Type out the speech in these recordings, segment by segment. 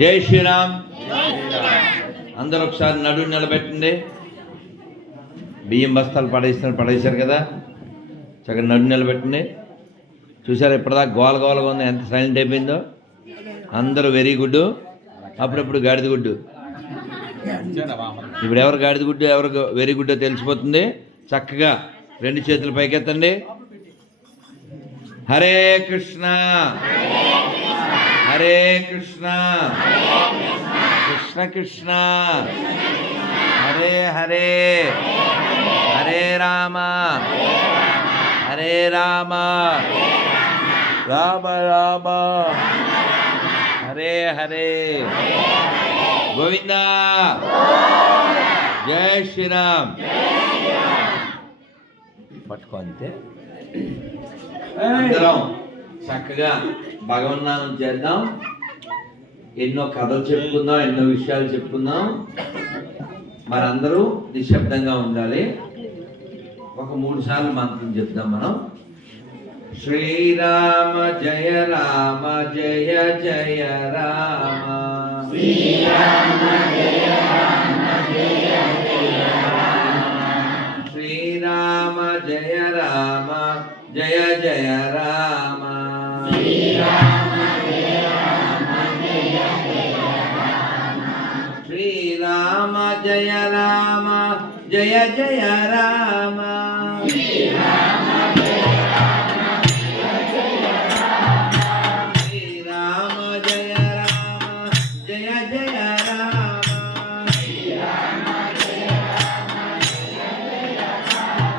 జై శ్రీరామ్. అందరూ ఒకసారి నడు నిలబెట్టండి. బియ్యం బస్తాలు పడేశారు కదా, చక్కగా నడు నిలబెట్టండి. చూసారు ఇప్పటిదాకా గోలగోలగా ఉంది, ఎంత సైలెంట్ అయిపోయిందో. అందరూ వెరీ గుడ్. అప్పుడప్పుడు గాడిద గుడ్డు. ఇప్పుడు ఎవరు గాడిద గుడ్డు ఎవరు వెరీ గుడ్డో తెలిసిపోతుంది. చక్కగా రెండు చేతులు పైకెత్తండి. హరే కృష్ణ హరే కృష్ణ కృష్ణ కృష్ణ హరే హరే హరే రామ హరే రామ రామ రామ హరే హరే గోవిందా. జై శ్రీరామ్. పట్టుకో అంతే. అందరం చక్కగా భగవన్నామం చేద్దాం. ఎన్నో కథలు చెప్పుకుందాం, ఎన్నో విషయాలు చెప్పుకుందాం. మరందరూ నిశ్శబ్దంగా ఉండాలి. ఒక 3 సార్లు మంత్రం చెప్దాం మనం. శ్రీరామ జయ రామ జయ జయ రామ. శ్రీరామ జయ రామ జయ జయ రామ. శ్రీరామ జయ రామ జయ జయ రామ. శ్రీరామ జయ రామ జయ జయ రామ. శ్రీరామ జయ రామ జయ జయ రామ. శ్రీరామ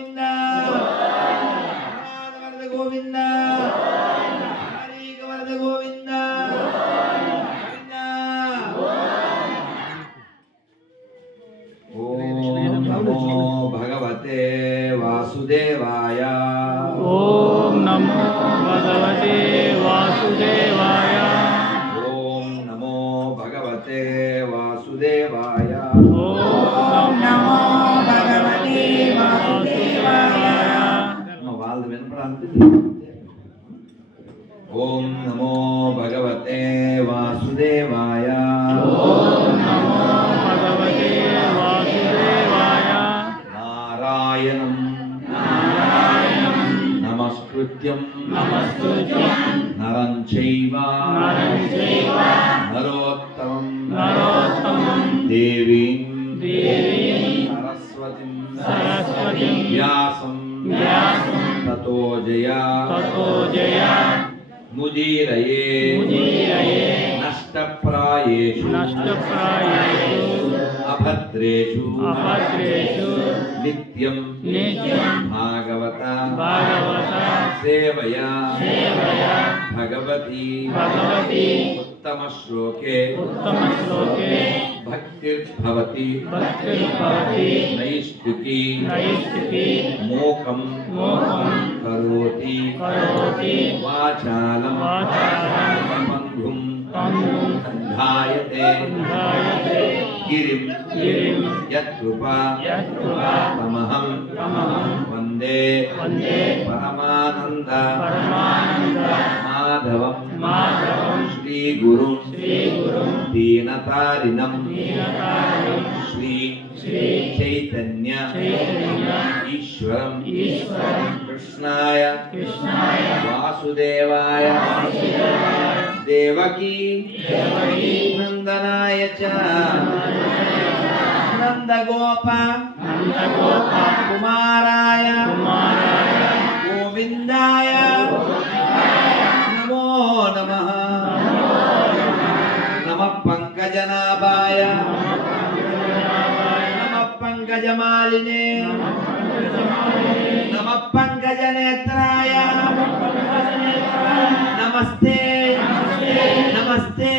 గోవింద వరద గోవింద హరిక వరద గోవింద ఓం నమో భగవతే వాసుదేవాయ. ఓం నమో భగవతే వాసుదేవాయ. ఓం నమో భగవతే వాసుదేవాయ. ఓం నమో భగవతే వాసుదేవాయ. వాళ్ళు వినపడానికి ఓం నమో భగవతే వాసుదేవాయ. ఓం నమో భగవతే వాసుదేవాయ. నారాయణం నమస్కృత్యం నరం చైవ నరోత్తమం దేవీం సరస్వతిం వ్యాసం తతో జయా ముదీరయే నష్టప్రాయేషు అభద్రేషు నిత్యం భాగవత సేవయా భగవతి ఉత్తమ శ్లోకే భక్తిర్భవతి నైష్టికీ మోకం కరోతి వాచాలం బంధుం ధాయతే గిరిం యత్కృపా తమహం వందే పరమానంద మాధవం శ్రీగురుం దీనతారిణం శ్రీ చైతన్య ఈశ్వరం కృష్ణాయ వాసుదేవాయ దేవకీ నందనాయ చ నందగోప కుమారాయ గోవిందాయ నమో నమః. నమః పంకజనాభాయ నమః పంకజమాలినే నమః పంకజనేత్రాయ నమస్తే నమస్తే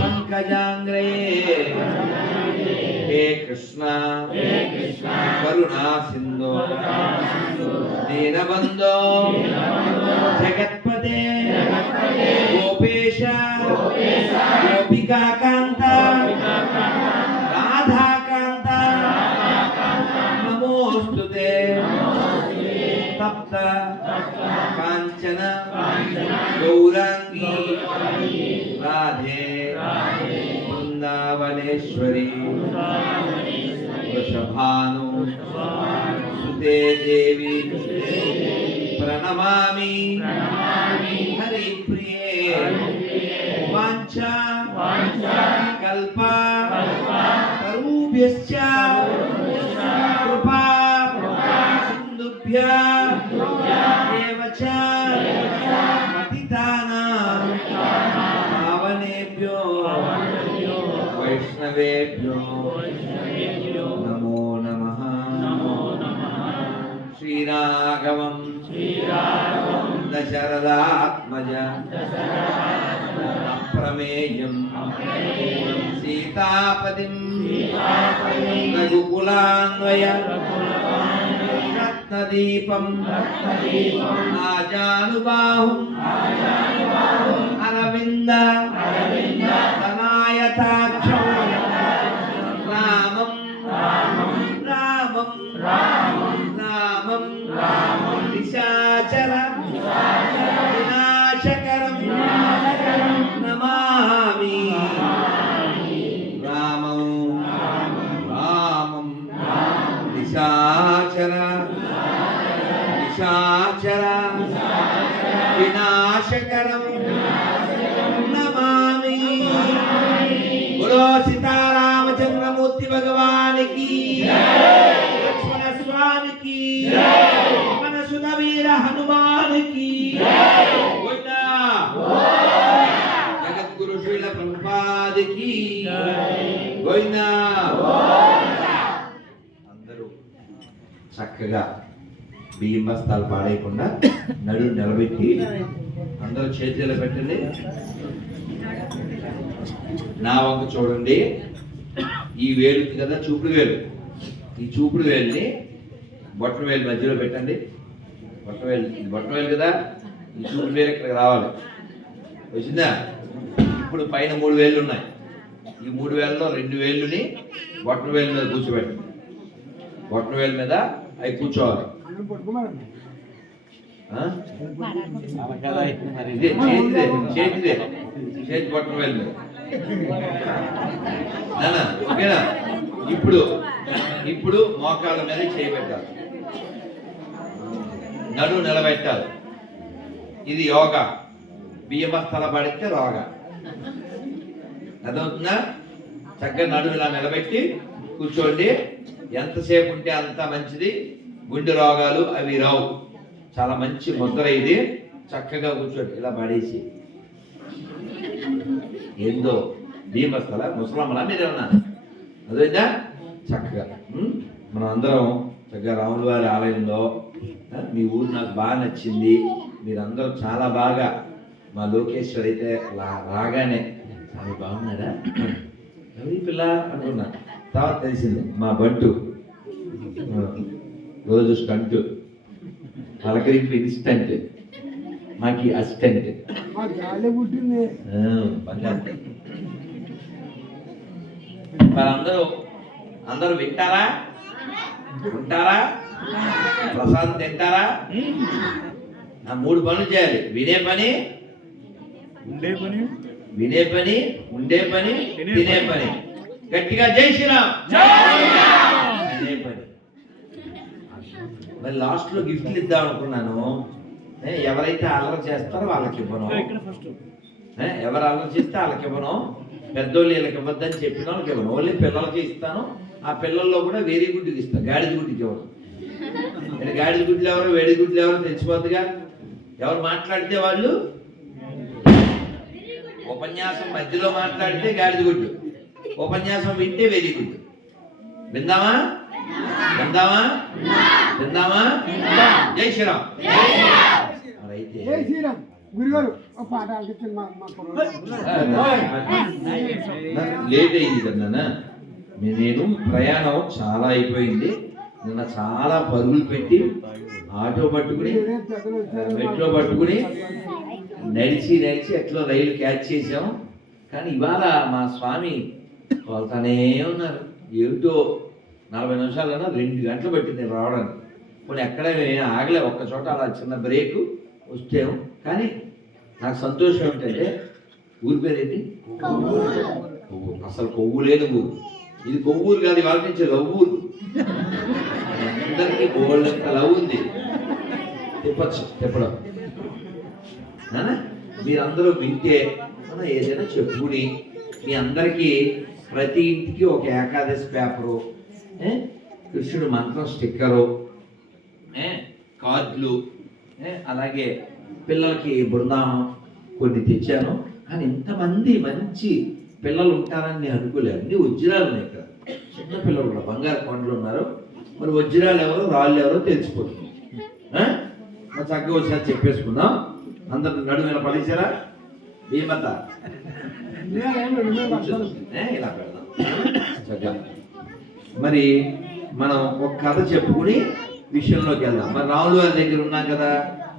పంకజాంగ్రయే. హే కృష్ణ కరుణా సింధు దీనబంధో జగత్పదే గోపేశ గోపికాకాంత రాధాకాంత నమోస్తుతే. తప్త కాంచన గౌరాంగీ రాధే బృందావనేశ్వరి వృషభాను సుతే దేవి ప్రణమామి హరిప్రియే. వాంఛా కల్ప తరుభ్యశ్చ కృపా సింధుభ్యః ఏవ చ పతితానాం పావనేభ్యో వైష్ణవేభ్యో నమో నమః. శ్రీరాఘవం దశరథాత్మజ అప్రమేయం సీతాపతిం రఘుకులాన్వయ రత్నదీపం ఆజానుబాహుం అరవింద తనాయతాక్షం రామం నిశాచర వినాశకరం నమామి. రామం నిశాచర వినాశకరం నమామి. బోలో సీతారామచంద్రమూర్తి భగవానికి లక్ష్మణ స్వామికి మన సుధవీర హనుమానికి జగద్గురు శ్రీల ప్రభుపాదికి గోవిందా. అందరూ చక్కగా చక్కగా బియ్యం బస్తాలు పాడేయకుండా నడుము నిలబెట్టి అందరూ చేతిలో పెట్టండి. నా వంక చూడండి. ఈ వేలు ఉంది కదా, చూపుడు వేలు, ఈ చూపుడు వేలుని బొట్టన వేలు మధ్యలో పెట్టండి. బొట్టన వేలు కదా, ఈ చూపుడు వేలు ఇక్కడికి రావాలి. వచ్చిందా? ఇప్పుడు పైన 3 వేళ్ళు ఉన్నాయి. ఈ 3 వేలలో 2 వేళ్ళుని బొట్టన వేలు మీద కూర్చోబెట్టండి. బొట్టన వేలు మీద అవి కూర్చోవాలి. ఇదే చేతి బొట్టన వేలు మీద. ఓకేనా? ఇప్పుడు మోకాళ్ళ మీద చేయబెట్టాలి, నడుము నిలబెట్టాలి. ఇది యోగా. బియ్యం బస్తాల పడితే రోగా. అదవుతుందా? చక్కగా నడుము ఇలా నిలబెట్టి కూర్చోండి. ఎంతసేపు ఉంటే అంత మంచిది. గుండె రోగాలు అవి రావు. చాలా మంచి ముద్ర ఇది. చక్కగా కూర్చోండి ఇలా పడేసి. ఏందో బియ్యం బస్తాల ముసలమ్మలా మీరేమన్నా? అదేనా? చక్కగా మనం అందరం చక్కగా రాముల వారి ఆలయంలో, మీ ఊరు నాకు బాగా నచ్చింది, మీరందరూ చాలా బాగా, మా లోకేశ్వర్ అయితే రాగానే చాలా బాగున్నారా, ఎవరి పిల్ల అనుకున్నా. తర్వాత తెలిసింది మా బంటు రోజు స్టంట్, పలకరింపు ఇన్స్టంట్, మాకి అసిస్టెంట్. మరి అందరూ వింటారా, ఉంటారా, ప్రసాదం తింటారా? 3 పనులు చేయాలి. వినే పని, ఉండే పని, తినే పని. గట్టిగా జై శ్రీరామ్. అనే పని. మరి లాస్ట్ లో గిఫ్ట్లు ఇద్దాం అనుకున్నాను. ఎవరైతే అల్లరి చేస్తారో వాళ్ళకి ఇవ్వను, ఎవరు అల్లరి చేస్తే వాళ్ళకి ఇవ్వను, పెద్దోళ్ళు వీళ్ళకి ఇవ్వద్దని చెప్పిన వాళ్ళకి ఇవ్వను, ఓన్లీ పిల్లలకి ఇస్తాను. ఆ పిల్లల్లో కూడా వేరే గుడ్డికి ఇస్తాను, గాడిద గుడ్డికి ఇవ్వను. గాడిద గుడ్లు ఎవరు, వేడి గుడ్లు ఎవరు తెలిసిపోద్దుగా. ఎవరు మాట్లాడితే వాళ్ళు, ఉపన్యాసం మధ్యలో మాట్లాడితే గాడిద గుడ్డు, ఉపన్యాసం వింటే వెరీ గుడ్. విందామా? జై శ్రీరామ్. అయితే లేట్ అయింది కదా. నేను ప్రయాణం చాలా అయిపోయింది. నిన్న చాలా పరుగులు పెట్టి ఆటో పట్టుకుని, మెట్రో పట్టుకుని, నడిచి ఎట్లా రైలు క్యాచ్ చేసాం. కానీ ఇవాళ మా స్వామి తోలుతానే ఉన్నారు. ఏమిటో 40 నిమిషాలైనా 2 గంటలు పట్టింది నేను రావడానికి. కొన్ని ఎక్కడ ఆగలే, ఒక్క చోట అలా చిన్న బ్రేకు వచ్చాము. కానీ నాకు సంతోషం ఏంటంటే, ఊరి పేరేంటి? అసలు కొవ్వు లేని ఊరు ఇది. కొవ్వూరు కాదు, వాళ్ళ నుంచి లవ్వూరు. అందరికీ బోల్డ్ లవ్ ఉంది. తిప్పడం మీరందరూ వింటే మనం ఏదైనా చెప్పుకుని, మీ అందరికీ ప్రతి ఇంటికి ఒక ఏకాదశి పేపరు, కృష్ణుడు మంత్రం స్టిక్కరు, కార్డులు, అలాగే పిల్లలకి బృందావనం కొన్ని తెచ్చాను. కానీ ఇంతమంది మంచి పిల్లలు ఉంటారని నేను అనుకోలేదు. అన్ని వజ్రాలు ఉన్నాయి ఇక్కడ. చిన్న పిల్లలు కూడా బంగారు కొండలు ఉన్నారు. మరి వజ్రాలు ఎవరో, రాళ్ళు ఎవరో తెలిసిపోతుంది. మరి చక్కగా ఒకసారి చెప్పేసుకుందాం. అందరు నడుము పడేసారా? భీమత ఇలా పెడదాం చక్కగా. మరి మనం ఒక కథ చెప్పుకుని విషయంలోకి వెళ్దాం. మరి రాముడు వారి దగ్గర ఉన్నాం కదా,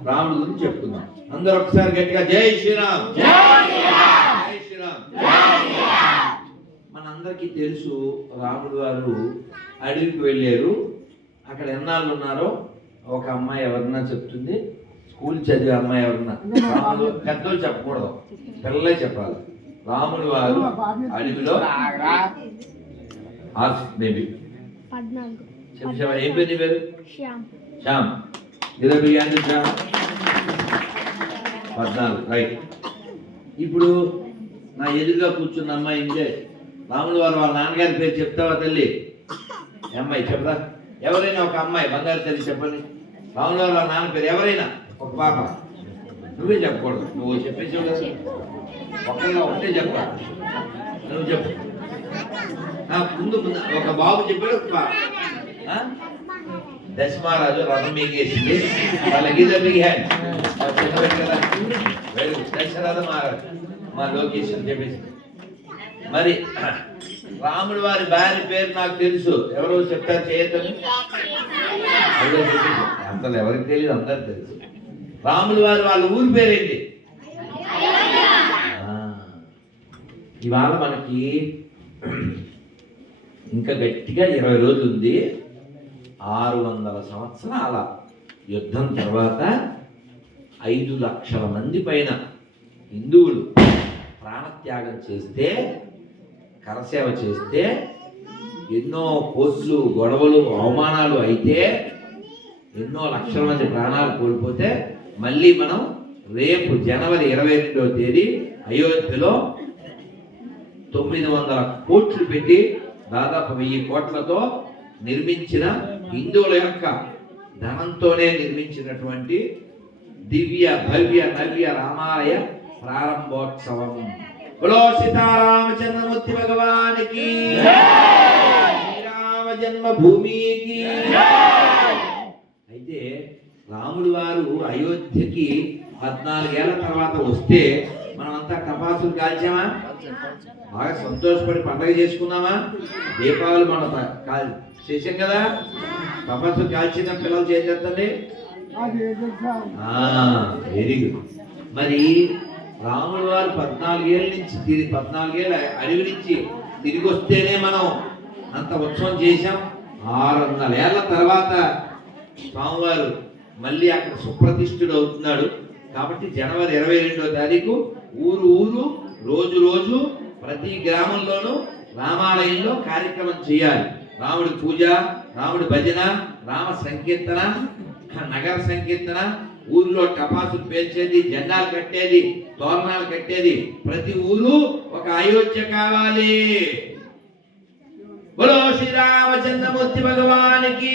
రాముడు గురించి చెప్పుకుందాం. అందరూ ఒకసారి గట్టిగా జై శ్రీరామ్. జై శ్రీరామ్. మనందరికీ తెలుసు, రాముడు వారు అడవికి వెళ్ళారు. అక్కడ ఎన్నాళ్ళు ఉన్నారో ఒక అమ్మాయి ఎవరన్నా చెప్తుంది. స్కూల్ చదివే అమ్మాయి ఎవరన్నా, పెద్దలు చెప్పకూడదు, పిల్లలే చెప్పాలి. రాముడు వారు అడవిలో మేబీ ఏం పేరు? పేరు శ్యామ్. 14 రైట్. ఇప్పుడు నా ఎదురుగా కూర్చున్న అమ్మాయి ఇంటే రాముడు వారు వాళ్ళ నాన్నగారి పేరు చెప్తావా తల్లి? అమ్మాయి చెప్తా. ఎవరైనా ఒక అమ్మాయి, బంగారు తల్లి చెప్పండి. రాముడు వారు వాళ్ళ నాన్న పేరు ఎవరైనా, ఒక పాప. నువ్వే చెప్పకూడదు, నువ్వు చెప్పేసి ఒకరిగా ఉంటే చెప్తా. నువ్వు చెప్పు. ముందు ఒక బాబు చెప్పాడు, ఒక దశమహారాజు రథం మింగేసింది. వాళ్ళకి బిగ్ హ్యాండ్ కదా. Very good. దశరథ మహారాజు మా లోకేష్ అని చెప్పేసి. మరి రాముడి వారి భార్య పేరు నాకు తెలుసు. ఎవరో చెప్తారు చేయొద్దని. అంతలో ఎవరికి తెలియదు, అందరికి తెలుసు. రాముడి వారి వాళ్ళ ఊరి పేరేంటి? ఇవాళ మనకి ఇంకా గట్టిగా 20 రోజులు ఉంది. 600 సంవత్సరాల యుద్ధం తర్వాత 5 లక్షల మంది పైన హిందువులు ప్రాణత్యాగం చేస్తే, కరసేవ చేస్తే, ఎన్నో కోర్టులు, గొడవలు, అవమానాలు అయితే, ఎన్నో లక్షల మంది ప్రాణాలు కోల్పోతే, మళ్ళీ మనం రేపు జనవరి 22వ తేదీ అయోధ్యలో 900 కోట్లు పెట్టి దాదాపు 1000 కోట్లతో నిర్మించిన, హిందువుల యొక్క ధనంతోనే నిర్మించినటువంటి దివ్య భవ్య నవ్య రామాలయ ప్రారంభోత్సవం. బోలో సీతారామచంద్రమూర్తి భగవానికి, శ్రీరామ జన్మభూమికి. అయితే రాముడు వారు అయోధ్యకి 14 ఏళ్ల తర్వాత వస్తే మనమంతా టపాసులు కాల్చామా? బాగా సంతోషపడి పండగ చేసుకున్నామా? దీపావళి మనం చేసాం కదా. టపాసులు కాల్చిన పిల్లలు చేసేస్తండి. Very good. మరి రాముడు వారు 14 ఏళ్ళ నుంచి 14 ఏళ్ళ అడవి నుంచి తిరిగి వస్తేనే మనం అంత ఉత్సవం చేశాం. 600 ఏళ్ల తర్వాత స్వామివారు మళ్ళీ అక్కడ సుప్రతిష్ఠుడు అవుతున్నాడు. కాబట్టి జనవరి 22వ తారీఖు ఊరు ఊరు, రోజు రోజు, ప్రతి గ్రామంలోనూ రామాలయంలో కార్యక్రమం చేయాలి. రాముడి పూజ, రాముడి భజన, రామ సంకీర్తన, నగర సంకీర్తన, ఊర్లో టపాసులు పేల్చేది, జెండాలు కట్టేది, తోరణాలు కట్టేది. ప్రతి ఊరు ఒక అయోధ్య కావాలి. బోలో శ్రీరామచంద్రమూర్తి భగవానికి.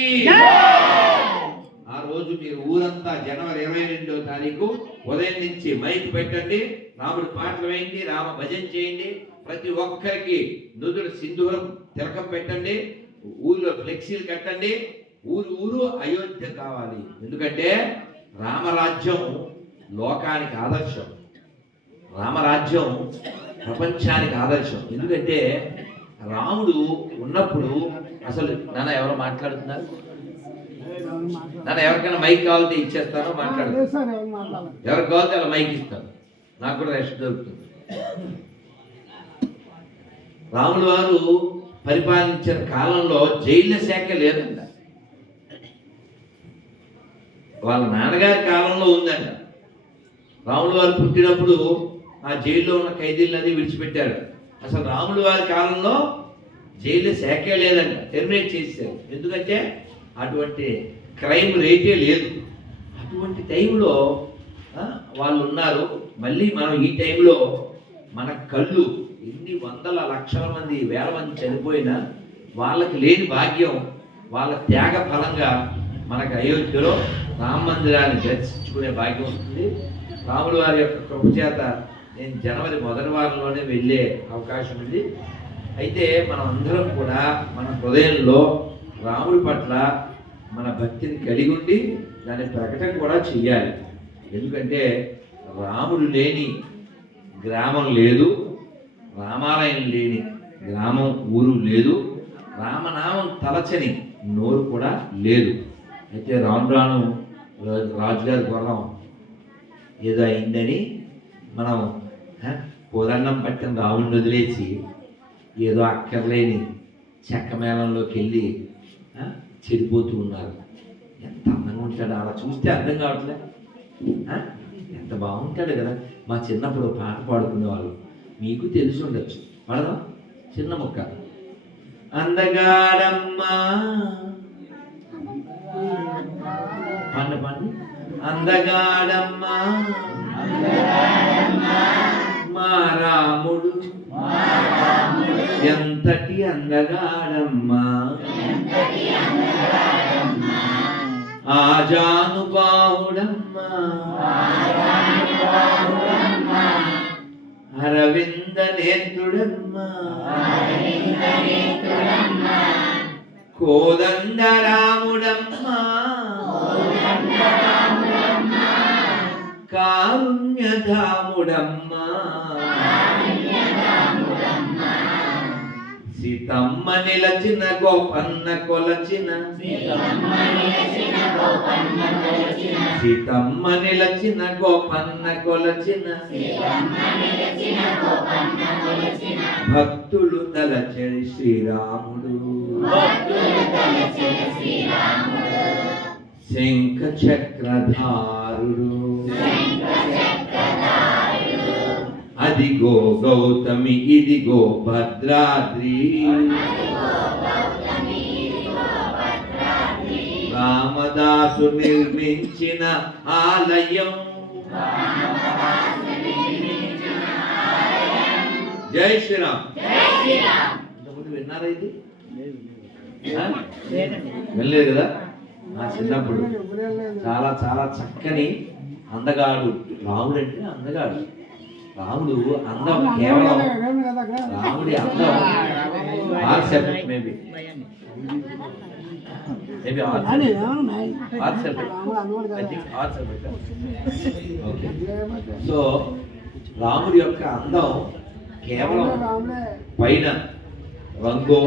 ఆ రోజు మీరు ఊరంతా జనవరి 22వ తారీఖు ఉదయం నుంచి మైక్ పెట్టండి, రాముడి పాటలు వేయండి, రామ భజన చేయండి. ప్రతి ఒక్కరికి నుదురు సింధూరం తిలకం పెట్టండి, ఊరిలో ఫ్లెక్సీలు కట్టండి. ఊరు ఊరు అయోధ్య కావాలి. ఎందుకంటే రామరాజ్యం లోకానికి ఆదర్శం, రామరాజ్యం ప్రపంచానికి ఆదర్శం. ఎందుకంటే రాముడు ఉన్నప్పుడు అసలు నాన్న ఎవరో మాట్లాడుతున్నారు, నాన్న ఎవరికైనా మైక్ కావాలంటే ఇచ్చేస్తాను, మాట్లాడుతాను. ఎవరికి కావాలంటే అలా మైక్ ఇస్తాను, నాకు కూడా రెస్ట్ దొరుకుతుంది. రాముడు వారు పరిపాలించిన కాలంలో జైళ్ళ శాఖ లేదంట. వాళ్ళ నాన్నగారి కాలంలో ఉందంట. రాముడు వారు పుట్టినప్పుడు ఆ జైల్లో ఉన్న ఖైదీలన్నీ విడిచిపెట్టారు. అసలు రాముడు వారి కాలంలో జైలు శాఖే లేదంట, టెర్మినేట్ చేశారు. ఎందుకంటే అటువంటి క్రైమ్ రేటే లేదు. అటువంటి టైంలో వాళ్ళు ఉన్నారు. మళ్ళీ మనం ఈ టైంలో మన కళ్ళు ఎన్ని వందల లక్షల మంది, వేల మంది చనిపోయినా వాళ్ళకి లేని భాగ్యం, వాళ్ళ త్యాగ ఫలంగా మనకు అయోధ్యలో రామ మందిరాన్ని దర్శించుకునే భాగ్యం వస్తుంది. రాముడు వారి యొక్క కృప చేత నేను జనవరి మొదటి వారంలోనే వెళ్ళే అవకాశం ఉంది. అయితే మనం అందరం కూడా మన హృదయంలో రాముడి పట్ల మన భక్తిని కలిగి ఉండి దాని ప్రకటన కూడా చెయ్యాలి. ఎందుకంటే రాముడు లేని గ్రామం లేదు, రామాలయం లేని గ్రామం, ఊరు లేదు, రామనామం తలచని నోరు కూడా లేదు. అయితే రాను రాను రాజుగారి గుర్రం ఏదో అయిందని మనం పూరన్నం పట్టిన రాముడిని వదిలేసి ఏదో అక్కర్లేని చెక్క మేళంలోకి వెళ్ళి చెడిపోతూ ఉన్నారు. ఎంత అందంగా ఉంటాడు, అలా చూస్తే అర్థం కావట్లే. ఎంత బాగుంటాడు కదా. మా చిన్నప్పుడు పాట పాడుకునేవాళ్ళు, మీకు తెలిసి ఉండొచ్చు, పాడదాం చిన్న ముక్క. అందగాడమ్మా పండు పండు. అందగాడమ్మా మా రాముడు ఎంతటి అందగాడమ్మా, ఆజానుబాహుడమ్మా, అరవింద నేత్రుడమ్మా, కోదండరాముడమ్మా కారుణ్యధాముడమ్మా సీతమ్మ నిలచిన గోపన్న కొలచిన సీతమ్మ నిలచిన గోపన్న కొలచిన భక్తులు తలచెడి శ్రీరాముడు శంఖ చక్రధారుడు అదిగో గౌతమి ఇదిగో భద్రాద్రి రామదాసు నిర్మించిన ఆలయం జై శ్రీరామ్. ఇంతకుముందు విన్నారా ఇది? వెళ్ళలేదు కదా? నా చిన్నప్పుడు చాలా చాలా చక్కని అందగాడు రాముడు. అంటే అందగాడు రాముడు. అందం కేవలం రాముడి అందం మేబీ సో రాముడి యొక్క అందం కేవలం పైన రంగో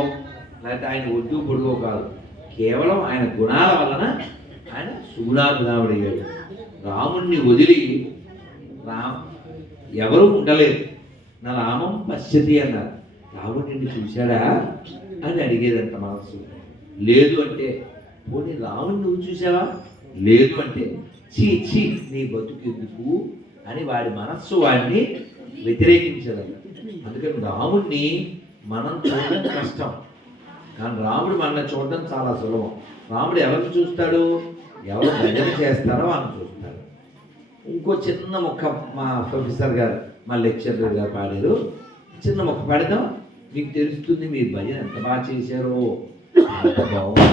లేకపోతే ఆయన ఒడ్డు పొడుగో కాదు, కేవలం ఆయన గుణాల వలన ఆయన సుగుణాగుణావుడయ్యాడు. రాముణ్ణి వదిలి ఎవరు ఉండలేదు. నా రామం పశ్యతి అన్నారు. రాముడిని చూశాడా అని అడిగేదంట మనస్సు. లేదు అంటే పోనీ రాముడిని నువ్వు చూసావా? లేదు అంటే చీ చీ నీ బతుకెందుకు అని వాడి మనస్సు వాడిని వ్యతిరేకించదంట. అందుకని రాముడిని మనం చూడడం కష్టం, కానీ రాముడు మన చూడడం చాలా సులభం. రాముడు ఎవరిని చూస్తాడు? ఎవరు భజన చేస్తారో వాళ్ళని చూస్తాడు. ఇంకో చిన్న మొక్క మా ప్రొఫెసర్ గారు మా లెక్చరర్ గారు పాడారు. చిన్న మొక్క పాడదాం, మీకు తెలుస్తుంది మీరు భజన ఎంత బాగా చేశారో. అంత బాగుంది.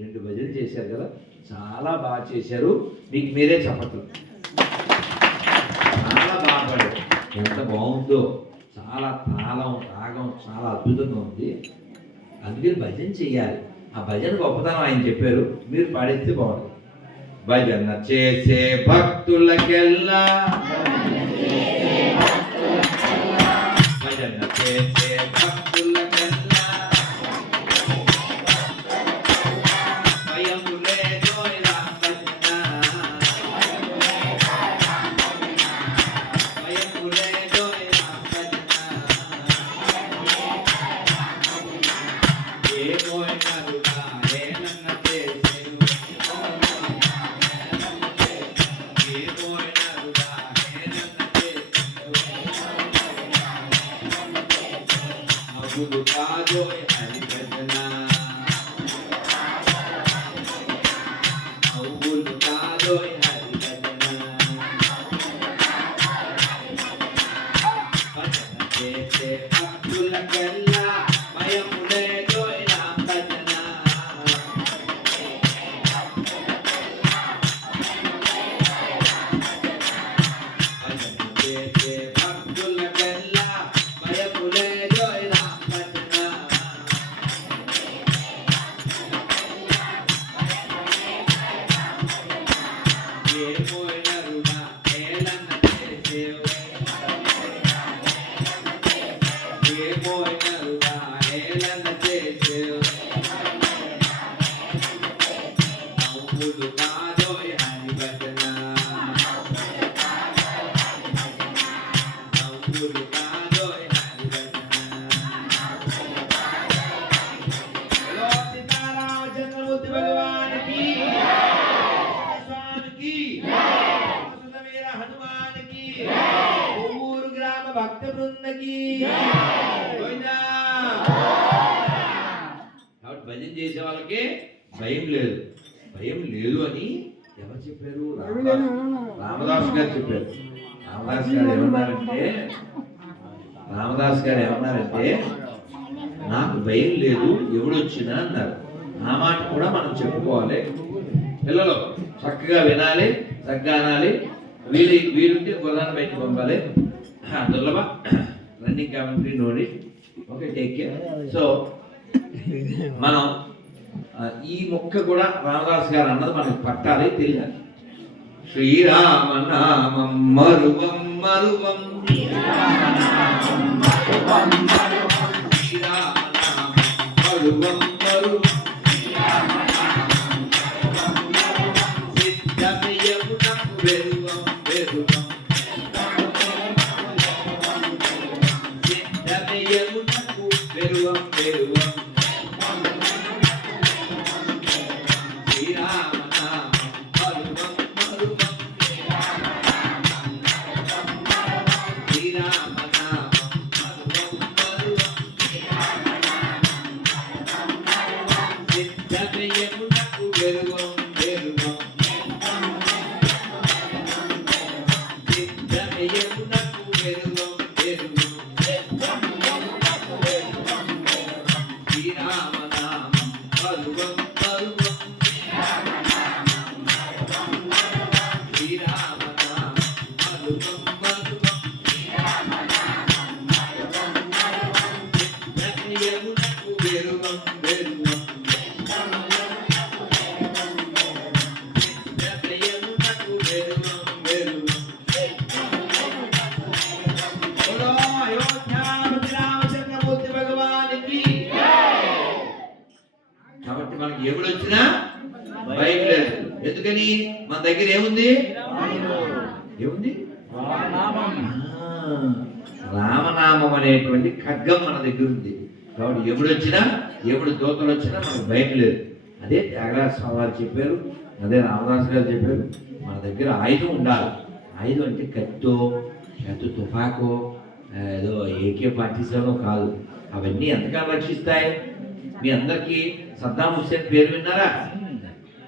2 భజనలు చేశారు కదా, చాలా బాగా చేశారు. మీకు మీరే చెప్పట్లు. చాలా బాగా పాడారు. ఎంత బాగుందో, చాలా తాళం రాగం చాలా అద్భుతంగా ఉంది. అందుకని భజన చెయ్యాలి. ఆ భజన గొప్పతనం ఆయన చెప్పారు, మీరు పాడేస్తే బాగుంటుంది. భజన చేసే భక్తులకెల్లా భజన చేసే భక్తులకెల్లా భయము లేదోయ్ భజన భయము లేదోయ్ భజన ఏమోయ్ నరుడా ఏనన్న చేసేను గురు కాదోయ్ హరి భజన గురు కాదోయ్ హరి భజన భజన చేసే భక్తులకెల్లా భయము లేదోయ్ నా భజన భజన చేసే భక్తులకెల్లా భయము లేదోయ్ నా భజన ఏమోయ్ నరుడా ఏలన్న చేసేవు ఏమోయ్ నరుడా ఏలన్న చేసేవు నవ్వులు కాదోయ్ హరి భజన నవ్వులు కాదోయ్ హరి భజన. హలో సీతారామచంద్రమూర్తి భగవానికి స్వామికి వీర హనుమానికి ఊరు గ్రామ భక్త బృందకి గోవిందా. కాబట్టి భజన చేసే వాళ్ళకి భయం లేదు. భయం లేదు అని ఎవరు చెప్పారు? రామదాస్ గారు చెప్పారు. రామదాస్ గారు ఏమన్నారంటే నాకు భయం లేదు ఎవడొచ్చినా అన్నారు. ఆ మాట కూడా మనం చెప్పుకోవాలి. పిల్లలు చక్కగా వినాలి, చక్కగా అనాలి. వీలుంటే గుర్రాన్ని బయటకు పంపాలి. దుర్లభ రన్నింగ్ కామెంటరీ నోడి. Okay, take care. సో మనం ఈ మొక్క కూడా రామదాస్ గారు అన్నది మనకి పట్టాలి, తెలియాలి. శ్రీరామ నామం మరువం మరువం, శ్రీరామ నామం మరువం మరువం, సిద్ధమయ్యమునకు వెరువం వెరువం, సిద్ధమయ్యమునకు వెరువం వెరువం, శ్రీరామ నామం మరువం మరువం, శ్రీరామ నామం మరువం మరువం, సిద్ధమయ్యమునకు వెరువం వెరువం, సిద్ధమయ్యమునకు వెరువం వెరువం, శ్రీరామ నామం మరువం మరువం, శ్రీరామ నామం మరువం మరువం, సిద్ధమయ్యమునకు వెరువం వెరువం, సిద్ధమయ్యమునకు వెరువం వెరువం. బోలో అయోధ్యాపతి రామచంద్రమూర్తి భగవానికి. కాబట్టి మనకి ఎప్పుడు వచ్చినా భయం లేదు. ఎందుకని మన దగ్గర ఏముంది? ఏముంది? రామనామం అనేటువంటి ఖడ్గం మన దగ్గర ఉంది. కాబట్టి ఎప్పుడు వచ్చినా, ఎప్పుడు దూతలు వచ్చినా మనకు భయం లేదు. అదే త్యాగరాజ స్వామి వారు చెప్పారు, అదే రామదాస్ గారు చెప్పారు, మన దగ్గర ఆయుధం ఉండాలి. ఆయుధం అంటే కత్తో, లేకపోతే తుపాకో, ఏదో AK-47 కాదు. అవన్నీ ఎంతకాలం రక్షిస్తాయి? మీ అందరికీ సద్దాం హుస్సేన్ పేరు విన్నారా?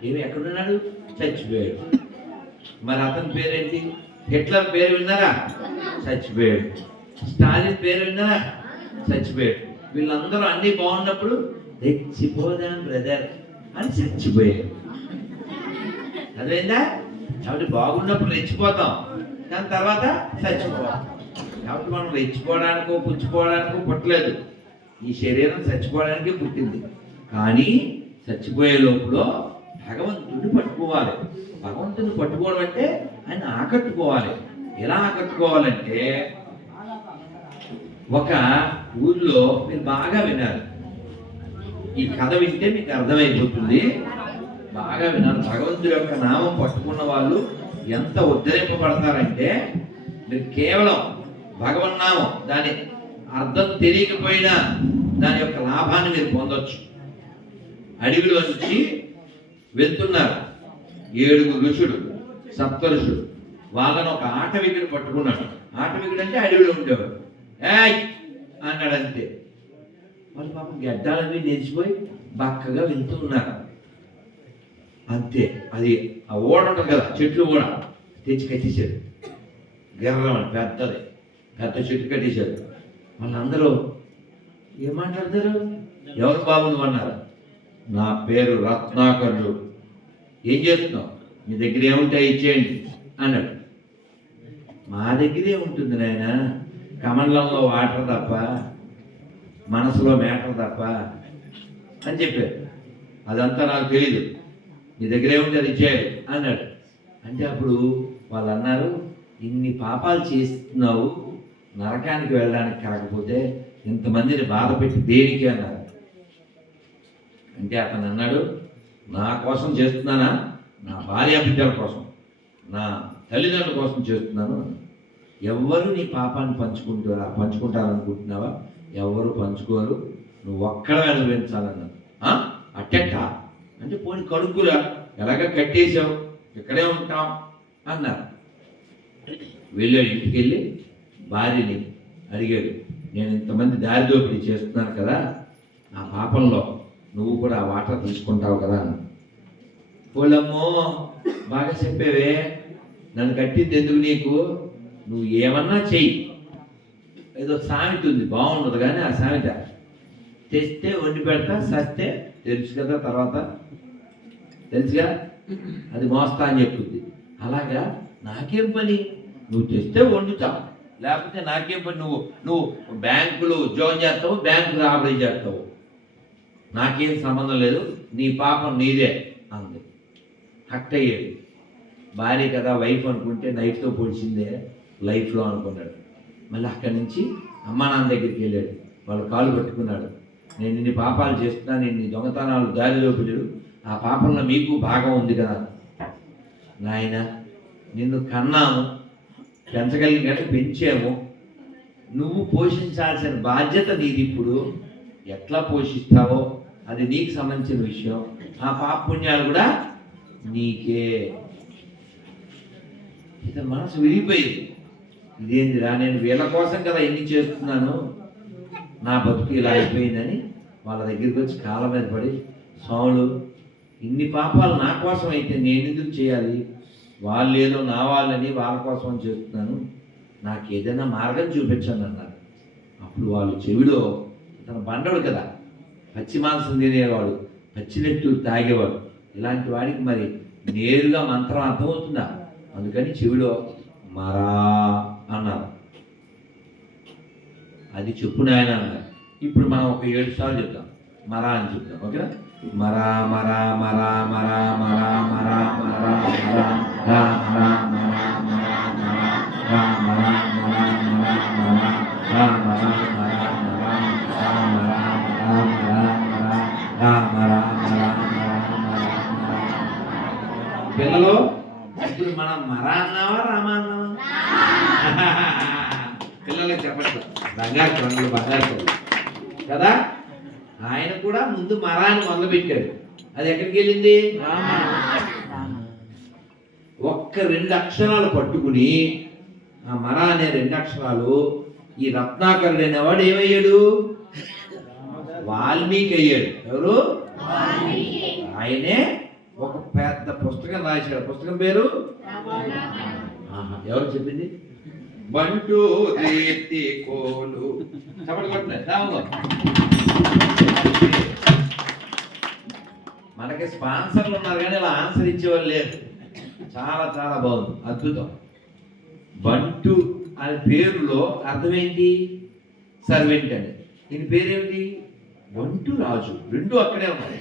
ఏమి ఎక్కడున్నాడు? చచ్చిపోయాడు. మరి అతని పేరేంటి? హిట్లర్ పేరు విన్నారా? చచ్చిపోయాడు. స్టాలిన్ పేరు విన్నారా? చచ్చిపోయాడు. వీళ్ళందరూ అన్నీ బాగున్నప్పుడు తెచ్చిపోదాం బ్రదర్ అని చచ్చిపోయాడు. అదేందా? కాబట్టి బాగున్నప్పుడు రెచ్చిపోతాం, కానీ తర్వాత చచ్చిపోతాం. కాబట్టి మనం రెచ్చిపోవడానికో పుచ్చిపోవడానికో పుట్టలేదు. ఈ శరీరం చచ్చిపోవడానికే పుట్టింది. కానీ చచ్చిపోయే లోపల భగవంతుడిని పట్టుకోవాలి. భగవంతుని పట్టుకోవడం అంటే ఆయన ఆకట్టుకోవాలి. ఎలా ఆకట్టుకోవాలంటే, ఒక ఊర్లో మీరు బాగా వినాలి, ఈ కథ వింటే మీకు అర్థమైపోతుంది. బాగా వినాలి. భగవంతుడి యొక్క నామం పట్టుకున్న వాళ్ళు ఎంత ఉద్ధరింపబడతారంటే, మీరు కేవలం భగవన్నామం దాని అర్థం తెలియకపోయినా దాని యొక్క లాభాన్ని మీరు పొందొచ్చు. అడవిలో నుంచి వెళ్తున్నారు 7 ఋషులు, 7 ఋషులు. వాళ్ళని ఒక ఆటవికుడు పట్టుకున్నాడు. ఆటవికుడు అంటే అడవిలో ఉండేవాడు. ఏయ్ అన్నాడు అంతే. వాళ్ళు పాపం గడ్డాలవి నిలిచిపోయి బక్కగా వెళ్తూ ఉన్నారు అంతే. అది ఆ ఓడ ఉంటుంది కదా, చెట్లు కూడా తెచ్చి కట్టేశాడు. గెర్రం అని పెద్దది, పెద్ద చెట్టు కట్టేశాడు. వాళ్ళందరూ ఏం మాట్లాడతారు? ఎవరు బాబును అన్నారు. నా పేరు రత్నాకరుడు. ఏం చేస్తున్నావు? మీ దగ్గర ఏముంటాయి ఇచ్చేయండి అన్నాడు. మా దగ్గరే ఉంటుంది నాయన, కమండలంలో వాటర్ తప్ప, మనసులో మేటర్ తప్ప అని చెప్పారు. అదంతా నాకు తెలియదు, మీ దగ్గర ఏముంటే అది ఇచ్చేయాలి అన్నాడు. అంటే అప్పుడు వాళ్ళు అన్నారు, ఇన్ని పాపాలు చేస్తున్నావు నరకానికి వెళ్ళడానికి, కాకపోతే ఇంతమందిని బాధ పెట్టి దేనికి అన్నారు. అంటే అతను అన్నాడు, నా కోసం చేస్తున్నానా? నా భార్య బిడ్డల కోసం, నా తల్లిదండ్రుల కోసం చేస్తున్నాను. ఎవ్వరు నీ పాపాన్ని పంచుకుంటారనుకుంటున్నావా? ఎవరు పంచుకోరు, నువ్వు ఒక్కడే అనుభవించాలన్నాడు. అట్టెట్టా అంటే పోనీ కడుక్కురా, ఎలాగ కట్టేశావు, ఇక్కడే ఉంటాం అన్నారు. వెళ్ళాడు. ఇంటికి వెళ్ళి భార్యని అడిగాడు, నేను ఇంతమంది దారి దోపిడీ చేస్తున్నాను కదా, నా పాపంలో నువ్వు కూడా ఆ వాటర్ తీసుకుంటావు కదా అని. పోలమ్మో బాగా చెప్పేవే, నన్ను కట్టింది ఎందుకు నీకు? నువ్వు ఏమన్నా చెయ్యి. ఏదో సామెత ఉంది, బాగుండదు కానీ ఆ సామెత, తెస్తే వండి పెడతా, సస్తే తెలుసు కదా, తర్వాత తెలుసుగా అది మోస్తా అని చెప్పుద్ది. అలాగా నాకేం పని, నువ్వు తెస్తే వండుతావు, లేకపోతే నాకేం పని. నువ్వు బ్యాంకులో ఉద్యోగం చేస్తావు, బ్యాంకు రాబడి చేస్తావు, నాకేం సంబంధం లేదు, నీ పాపం నీదే అంది. హట్ అయ్యాడు. భార్య కదా వైఫ్ అనుకుంటే నైఫ్తో పొడిచిందే లైఫ్లో అనుకున్నాడు. మళ్ళీ అక్కడి నుంచి అమ్మా నాన్న దగ్గరికి వెళ్ళాడు. వాళ్ళ కాళ్ళు పట్టుకున్నాడు. నేను ఇన్ని పాపాలు చేస్తున్నా, నేను నీ దొంగతనాలు దారిలో పిల్లడు, ఆ పాపంలో మీకు భాగం ఉంది కదా. నాయన నిన్ను కన్నాము, పెంచగలిగినట్టు పెంచాము, నువ్వు పోషించాల్సిన బాధ్యత నీది. ఇప్పుడు ఎట్లా పోషిస్తావో అది నీకు సంబంధించిన విషయం. ఆ పాప పుణ్యాలు కూడా నీకే. ఇతని మనసు విరిగిపోయింది. ఇదేంటిరా, నేను వీళ్ళ కోసం కదా ఎన్ని చేస్తున్నాను, నా బతుకు ఇలా అయిపోయిందని వాళ్ళ దగ్గరికి వచ్చి కాళ్ళ మీద పడి, స్వాములు ఇన్ని పాపాలు నా కోసం అయితే నేను ఎందుకు చేయాలి, వాళ్ళు ఏదో నా వాళ్ళని వాళ్ళ కోసం చేస్తున్నాను, నాకు ఏదైనా మార్గం చూపించండి అన్నారు. అప్పుడు వాళ్ళు చెవిలో, తన బండడు కదా, పచ్చి మాంసం తినేవాడు, పచ్చి నెత్తులు తాగేవాడు, ఇలాంటి వాడికి మరి నేరుగా మంత్రం అర్థమవుతుందా? అందుకని చెవిలో మరా అన్నారు. అది చెప్పు నాయన అన్నారు. ఇప్పుడు మనం ఒక 7 సార్లు చెప్తాం, మరా అని చెప్తాం. ఓకేనా? మరా మరా మరా మరా మరా మరా మరా మరా రా మరా మరా మరా మరా రా మరా మరా మరా మరా రా మరా మరా మరా రా మరా మరా మరా మరా రా మరా మరా మరా మరా. పిల్లలు ఇప్పుడు మనం మరా అన్నావా రామా అన్నావా? పిల్లలకి చెప్పట్లేదు, బంగారు కొండలు బంగారు కొండలు కదా. ఆయన కూడా ముందు మరాన్ని మొదలుపెట్టాడు. అది ఎక్కడికి వెళ్ళింది? ఒక్క 2 అక్షరాలు పట్టుకుని ఆ మరా అనే 2 అక్షరాలు ఈ రత్నాకరుడు అనేవాడు ఏమయ్యాడు? వాల్మీకి అయ్యాడు. ఎవరు? ఆయనే ఒక పెద్ద పుస్తకం రాశాడు. పుస్తకం పేరు ఎవరు చెప్పింది? బంటు దీప్తి కోలు. చెప్పండి కొట్టిన. మనకి స్పాన్సర్లు ఉన్నారు కానీ ఇలా ఆన్సర్ ఇచ్చేవాళ్ళు లేరు. చాలా చాలా బాగుంది, అద్భుతం. బంటు అనే పేరులో అర్థం ఏంటి? సర్వెంట్ అని. దీని పేరేమిటి? బంటు రాజు. 2 అక్కడే ఉన్నాయి,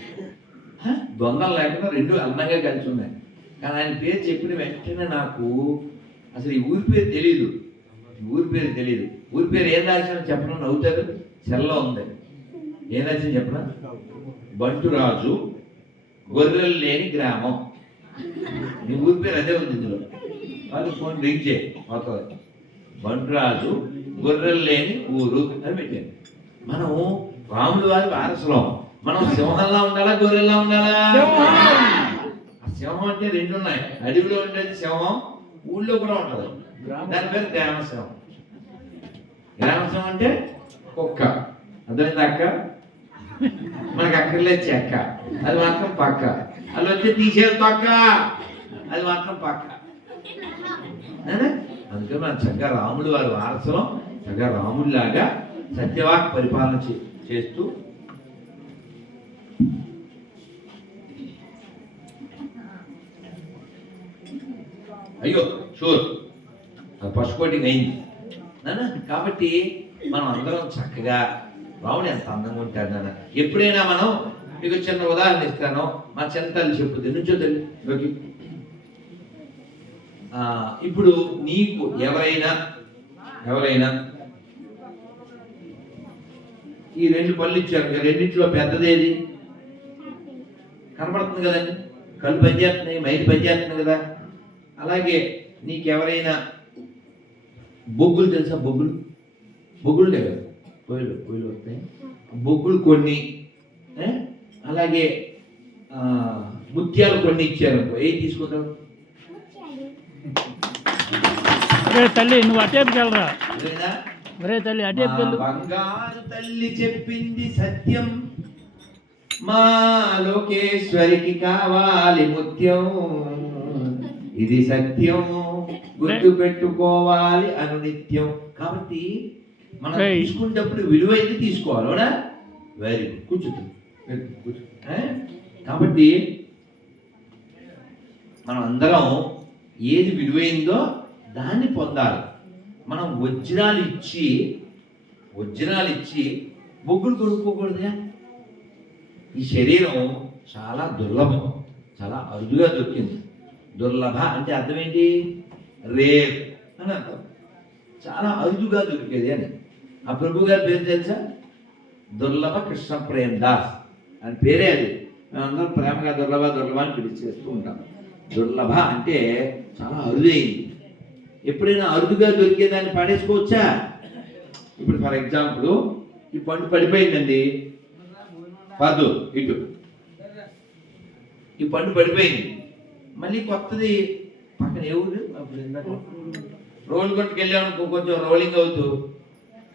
దొంగలు లేకుండా 2 అందంగా కలిసి ఉన్నాయి. కానీ ఆయన పేరు చెప్పిన వెంటనే నాకు అసలు ఈ ఊరి పేరు తెలీదు. ఊరి పేరు ఏం రాశానో చెప్పడం నవ్వుతారు. సెల్లో ఉంది. ఏం రాసిన చెప్పనా? బంటురాజు గొర్రెలు లేని గ్రామం. నీ ఊరి పేరు అదే ఉంది ఇందులో. వాళ్ళు ఫోన్ రింగ్ చేయి అవుతుంది. బంటురాజు గొర్రెలు లేని ఊరు అని పెట్టాను. మనం రాముడు వారి వారసులం. మనం సింహంలా ఉండాలా, గొర్రెల్లా ఉండాలా? ఆ సింహం అంటే 2 ఉన్నాయి. అడవిలో ఉండేది సింహం, ఊళ్ళో కూడా ఉంటుంది. దాని పేరు గ్రామసింహం. గ్రామసింహం అంటే కుక్క. అర్థమైంది అక్క? మనకు అక్కర్లేదు చెక్క, అది మాత్రం పక్క. అది వచ్చి తీసేది తొక్క, అది మాత్రం పక్క. అందుకని మనం చక్కగా రాముడు వారి వారసులం. చక్కగా రాముడిలాగా సత్యవాక్ పరిపాలన చేస్తూ అయ్యో షూర్ ఫస్ట్ కోటింగ్ అయింది నాన్న. కాబట్టి మనం అందరం చక్కగా రాముడు ఎంత అందంగా ఉంటాడు నాన్న. ఎప్పుడైనా మనం మీకు చిన్న ఉదాహరణ ఇస్తాను. మా చిన్న తల్లి చెప్పుద్ది, నుంచో తల్లి. ఇప్పుడు నీకు ఎవరైనా ఈ 2 పళ్ళు ఇచ్చారు, 2 పెద్దదేది కనపడుతుంది కదండి. కళ్ళు పనిచేస్తున్నాయి, మైండ్ పనిచేస్తుంది కదా. అలాగే నీకెవరైనా బొగ్గులు తెలుసా? బొగ్గులు లేవు, పొయ్యిలు వస్తాయి. బొగ్గులు కొన్ని, అలాగే ముత్యాలు కొన్ని ఇచ్చారు. ఏం తీసుకుంటావు? తల్లి నువ్వు అటేపుకెళ్ళరా. తల్లి అటేపుకెళ్ళు. బంగారు తల్లి చెప్పింది సత్యం, మా లోకేశ్వరికి కావాలి ముత్యం, ఇది సత్యం గుర్తు పెట్టుకోవాలి అనునిత్యం. కాబట్టి మనం తీసుకునేటప్పుడు విలువైతే తీసుకోవాలి. అవునా? Very good. కూర్చో. కాబట్టి మనం అందరం ఏది విలువైందో దాన్ని పొందాలి. మనం వజ్రాలు ఇచ్చి బొగ్గులు కొనుక్కోకూడదుగా. ఈ శరీరం చాలా దుర్లభం, చాలా అరుదుగా దొరికింది. దుర్లభ అంటే అర్థం ఏంటి? రేర్ అని అర్థం. చాలా అరుదుగా దొరికేది అని. ఆ ప్రభు గారి పేరు తెలుసా? దుర్లభ కృష్ణ ప్రేమ్ దాస్ అని పేరే అది. మేమందరం ప్రేమగా దుర్లభ దుర్లభ అని పిలిచేస్తూ ఉంటాం. దుర్లభ అంటే చాలా అరుదైంది. ఎప్పుడైనా అరుదుగా దొరికేదాన్ని పాడేసుకోవచ్చా? ఇప్పుడు ఫర్ ఎగ్జాంపుల్ ఈ పండు పడిపోయిందండి, పదు ఇటు ఈ పండు పడిపోయింది, మళ్ళీ కొత్తది పక్కన ఎవరు రోల్ కొట్టుకు వెళ్ళామనుకో, కొంచెం రోలింగ్ అవుతూ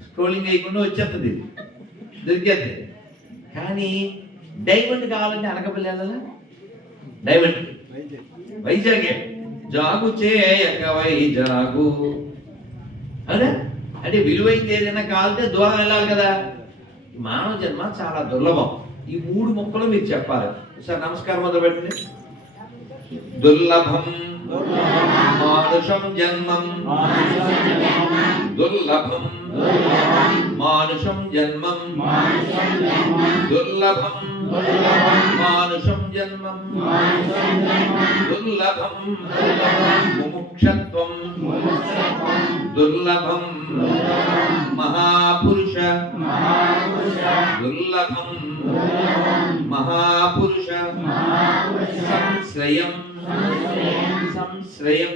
స్క్రోలింగ్ అయ్యకుండా వచ్చేస్తుంది, దొరికేది. కానీ డైమండ్ కావాలంటే అనకపల్లి వెళ్ళాలా? డైమండ్ వైజాగే జాగు చేయక వైజాగు అదే అంటే విలువైంది ఏదైనా కావాలంటే దూరం వెళ్ళాలి కదా. మానవ జన్మ చాలా దుర్లభం. ఈ 3 ముక్కలు మీరు చెప్పాలి. సార్ నమస్కారం మొదలు పెట్టండి. దుర్లభం మానుషం జన్మం, దుర్లభం మానుషం జన్మం, దుర్లభం మానుషం జన్మం, దుర్లభం ముముక్షత్వం, దుర్లభం మహాపురుష, దుర్లభం మహాపురుష, సంశ్రయం సంశ్రయం.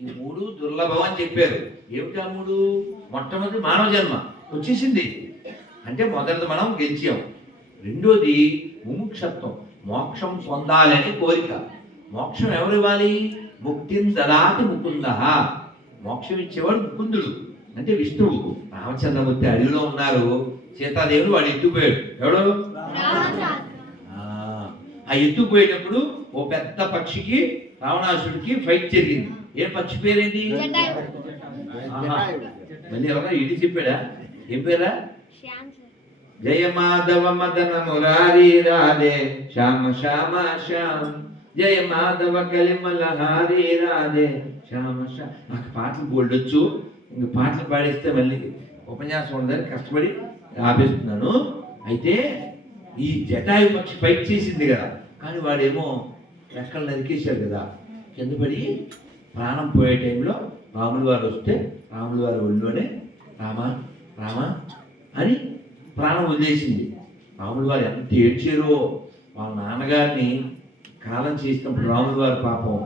ఈ 3 దుర్లభం అని చెప్పారు. ఏమిటా 3? మొట్టమొదటి మానవ జన్మ వచ్చేసింది అంటే మొదటిది మనం గెలిచాం. రెండోది ముముక్షత్వం, మోక్షం పొందాలని కోరిక. మోక్షం ఎవరు ఇవ్వాలి? ముక్తిని దదాతి ముకుంద. మోక్షం ఇచ్చేవాడు ముకుందుడు అంటే విష్ణువు. రామచంద్రమూర్తి అడవిలో ఉన్నారు, సీతాదేవుడు వాడు ఎత్తుకుపోయాడు. ఎవడు? ఆ ఎత్తుకుపోయేటప్పుడు ఓ పెద్ద పక్షికి రావణాసుడికి ఫైట్ జరిగింది. ఏ పక్షి పేరేంటి? మళ్ళీ ఎవరైనా ఇడి చెప్పాడా? ఏం పేరా? జయ మాధవ మదన మురారి రాధే శ్యామ శ్యామ శ్యామ్, జయ మాధవ కలిమల హారి రాధే శ్యామ శ్యామ్. నాకు పాటలు బోల్డొచ్చు, ఇంక పాటలు పాడేస్తే మళ్ళీ ఉపన్యాసం ఉండదని కష్టపడి ఆపేస్తున్నాను. అయితే ఈ జటాయు పక్షి ఫైట్ చేసింది కదా, కానీ వాడేమో రెక్కలు నరికేశాడు కదా, కింద పడి ప్రాణం పోయే టైంలో రాములు వారు వస్తే రాములు వారి ఒళ్ళోనే రామ రామ అని ప్రాణం వదిలేసింది. రాములు వారు ఎంత ఏడ్చారో. వాళ్ళ నాన్నగారిని కాలం చేసినప్పుడు రాములు వారు పాపం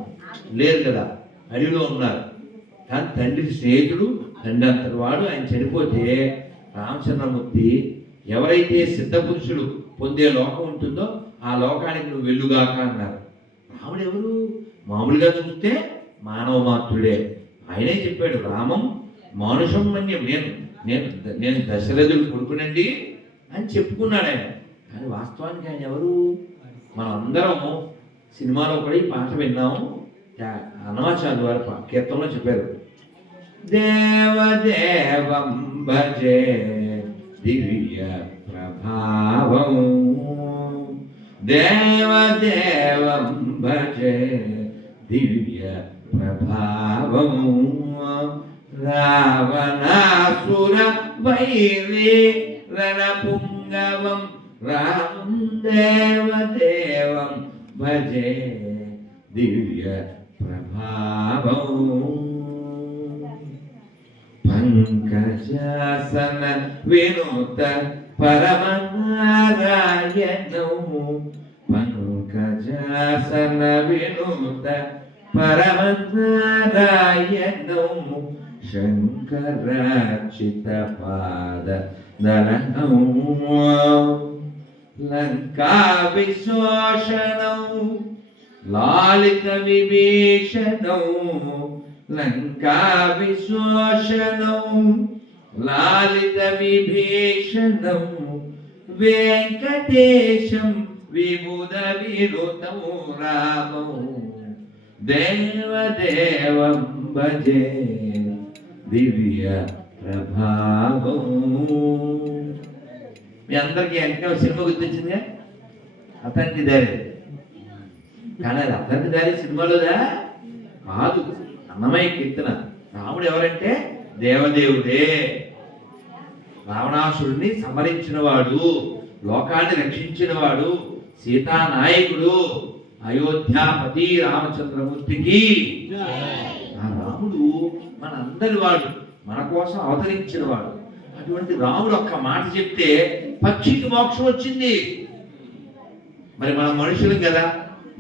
లేరు కదా, అడవిలో ఉన్నారు. కానీ తండ్రి స్నేహితుడు, తండ్రి అంతటి వాడు. ఆయన చనిపోతే రామచంద్రమూర్తి ఎవరైతే సిద్ధపురుషుడు పొందే లోకం ఉంటుందో ఆ లోకానికి నువ్వు వెళ్ళుగాక అన్నారు. రాముడు ఎవరు? మామూలుగా చూస్తే మానవ మాత్రుడే. ఆయనే చెప్పాడు రామం మానుషం మన్యం, నేను నేను నేను దశరథుడు కొడుకునండి అని చెప్పుకున్నాడు ఆయన. కానీ వాస్తవానికి ఆయన ఎవరు? మనం అందరం సినిమాలో కూడా ఈ పాట విన్నాము. అన్నమాచార్య వారి కీర్తనలో చెప్పారు, దేవదేవం భజే దివ్య ప్రభావం, దేవదేవం భజే దివ్య ప్రభావం, రావణాసుర వైరి రణపుంగవం రామం దేవదేవం భజే దివ్య ప్రభావం, పంకజాసన వినూత పరమనారాయణం, పంకజాసన వినూత పరమనారాయణం, శంకరార్చిత పాద దళనం, లంకా విశోషణం లాలిత విభీషణం, లంకా విశోషణం లాలిత విభీషణం, వెంకటేశం విబుధ వినుతం రామం దేవదేవం భజే దివ్య ప్రభావం. మీ అందరికీ వెంకటేశ్వర సినిమా గుర్తొచ్చిందిగా, అతనికి దారి. కానీ అది అతనికి దారి సినిమాలోదా కాదు, అన్నమయ్య కీర్తన. రాముడు ఎవరంటే దేవదేవుడే, రావణాసుడిని సంహరించిన వాడు, లోకాన్ని రక్షించిన వాడు, సీతానాయకుడు అయోధ్యాపతి రామచంద్రమూర్తికి. ఆ రాముడు మనందరి వాడు, మన కోసం అవతరించిన వాడు. అటువంటి రాముడు ఒక్క మాట చెప్తే పక్షికి మోక్షం వచ్చింది. మరి మనం మనుషులు కదా,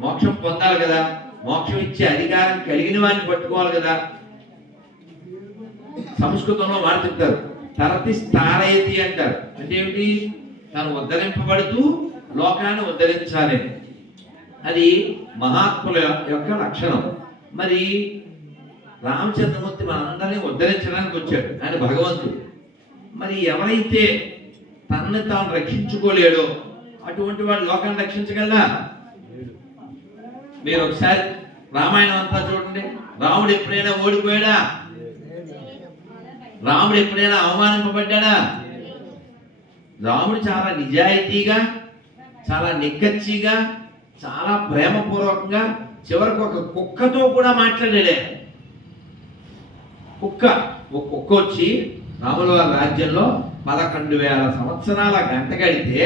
మోక్షం పొందాలి కదా, మోక్షం ఇచ్చే అధికారం కలిగిన వాడిని పట్టుకోవాలి కదా. సంస్కృతంలో మాట చెప్తారు, తరతి స్థారయతి అంటారు. అంటే ఏమిటి? తను ఉద్ధరింపబడుతూ లోకాన్ని ఉద్ధరించాలి. అది మహాత్ముల యొక్క లక్షణం. మరి రామచంద్రమూర్తి మనందరినీ ఉద్ధరించడానికి వచ్చాడు, ఆయన భగవంతుడు. మరి ఎవరైతే తనని తాను రక్షించుకోలేడో అటువంటి వాడు లోకాన్ని రక్షించగలరా? మీరు ఒకసారి రామాయణం అంతా చూడండి. రాముడు ఎప్పుడైనా ఓడిపోయాడా? రాముడు ఎప్పుడైనా అవమానింపబడ్డాడా? రాముడు చాలా నిజాయితీగా, చాలా నిక్కచ్చిగా, చాలా ప్రేమపూర్వకంగా చివరికి ఒక కుక్కతో కూడా మాట్లాడాడే. ఒక కుక్క వచ్చి రాముల వారి రాజ్యంలో 11,000 సంవత్సరాల గంట కడితే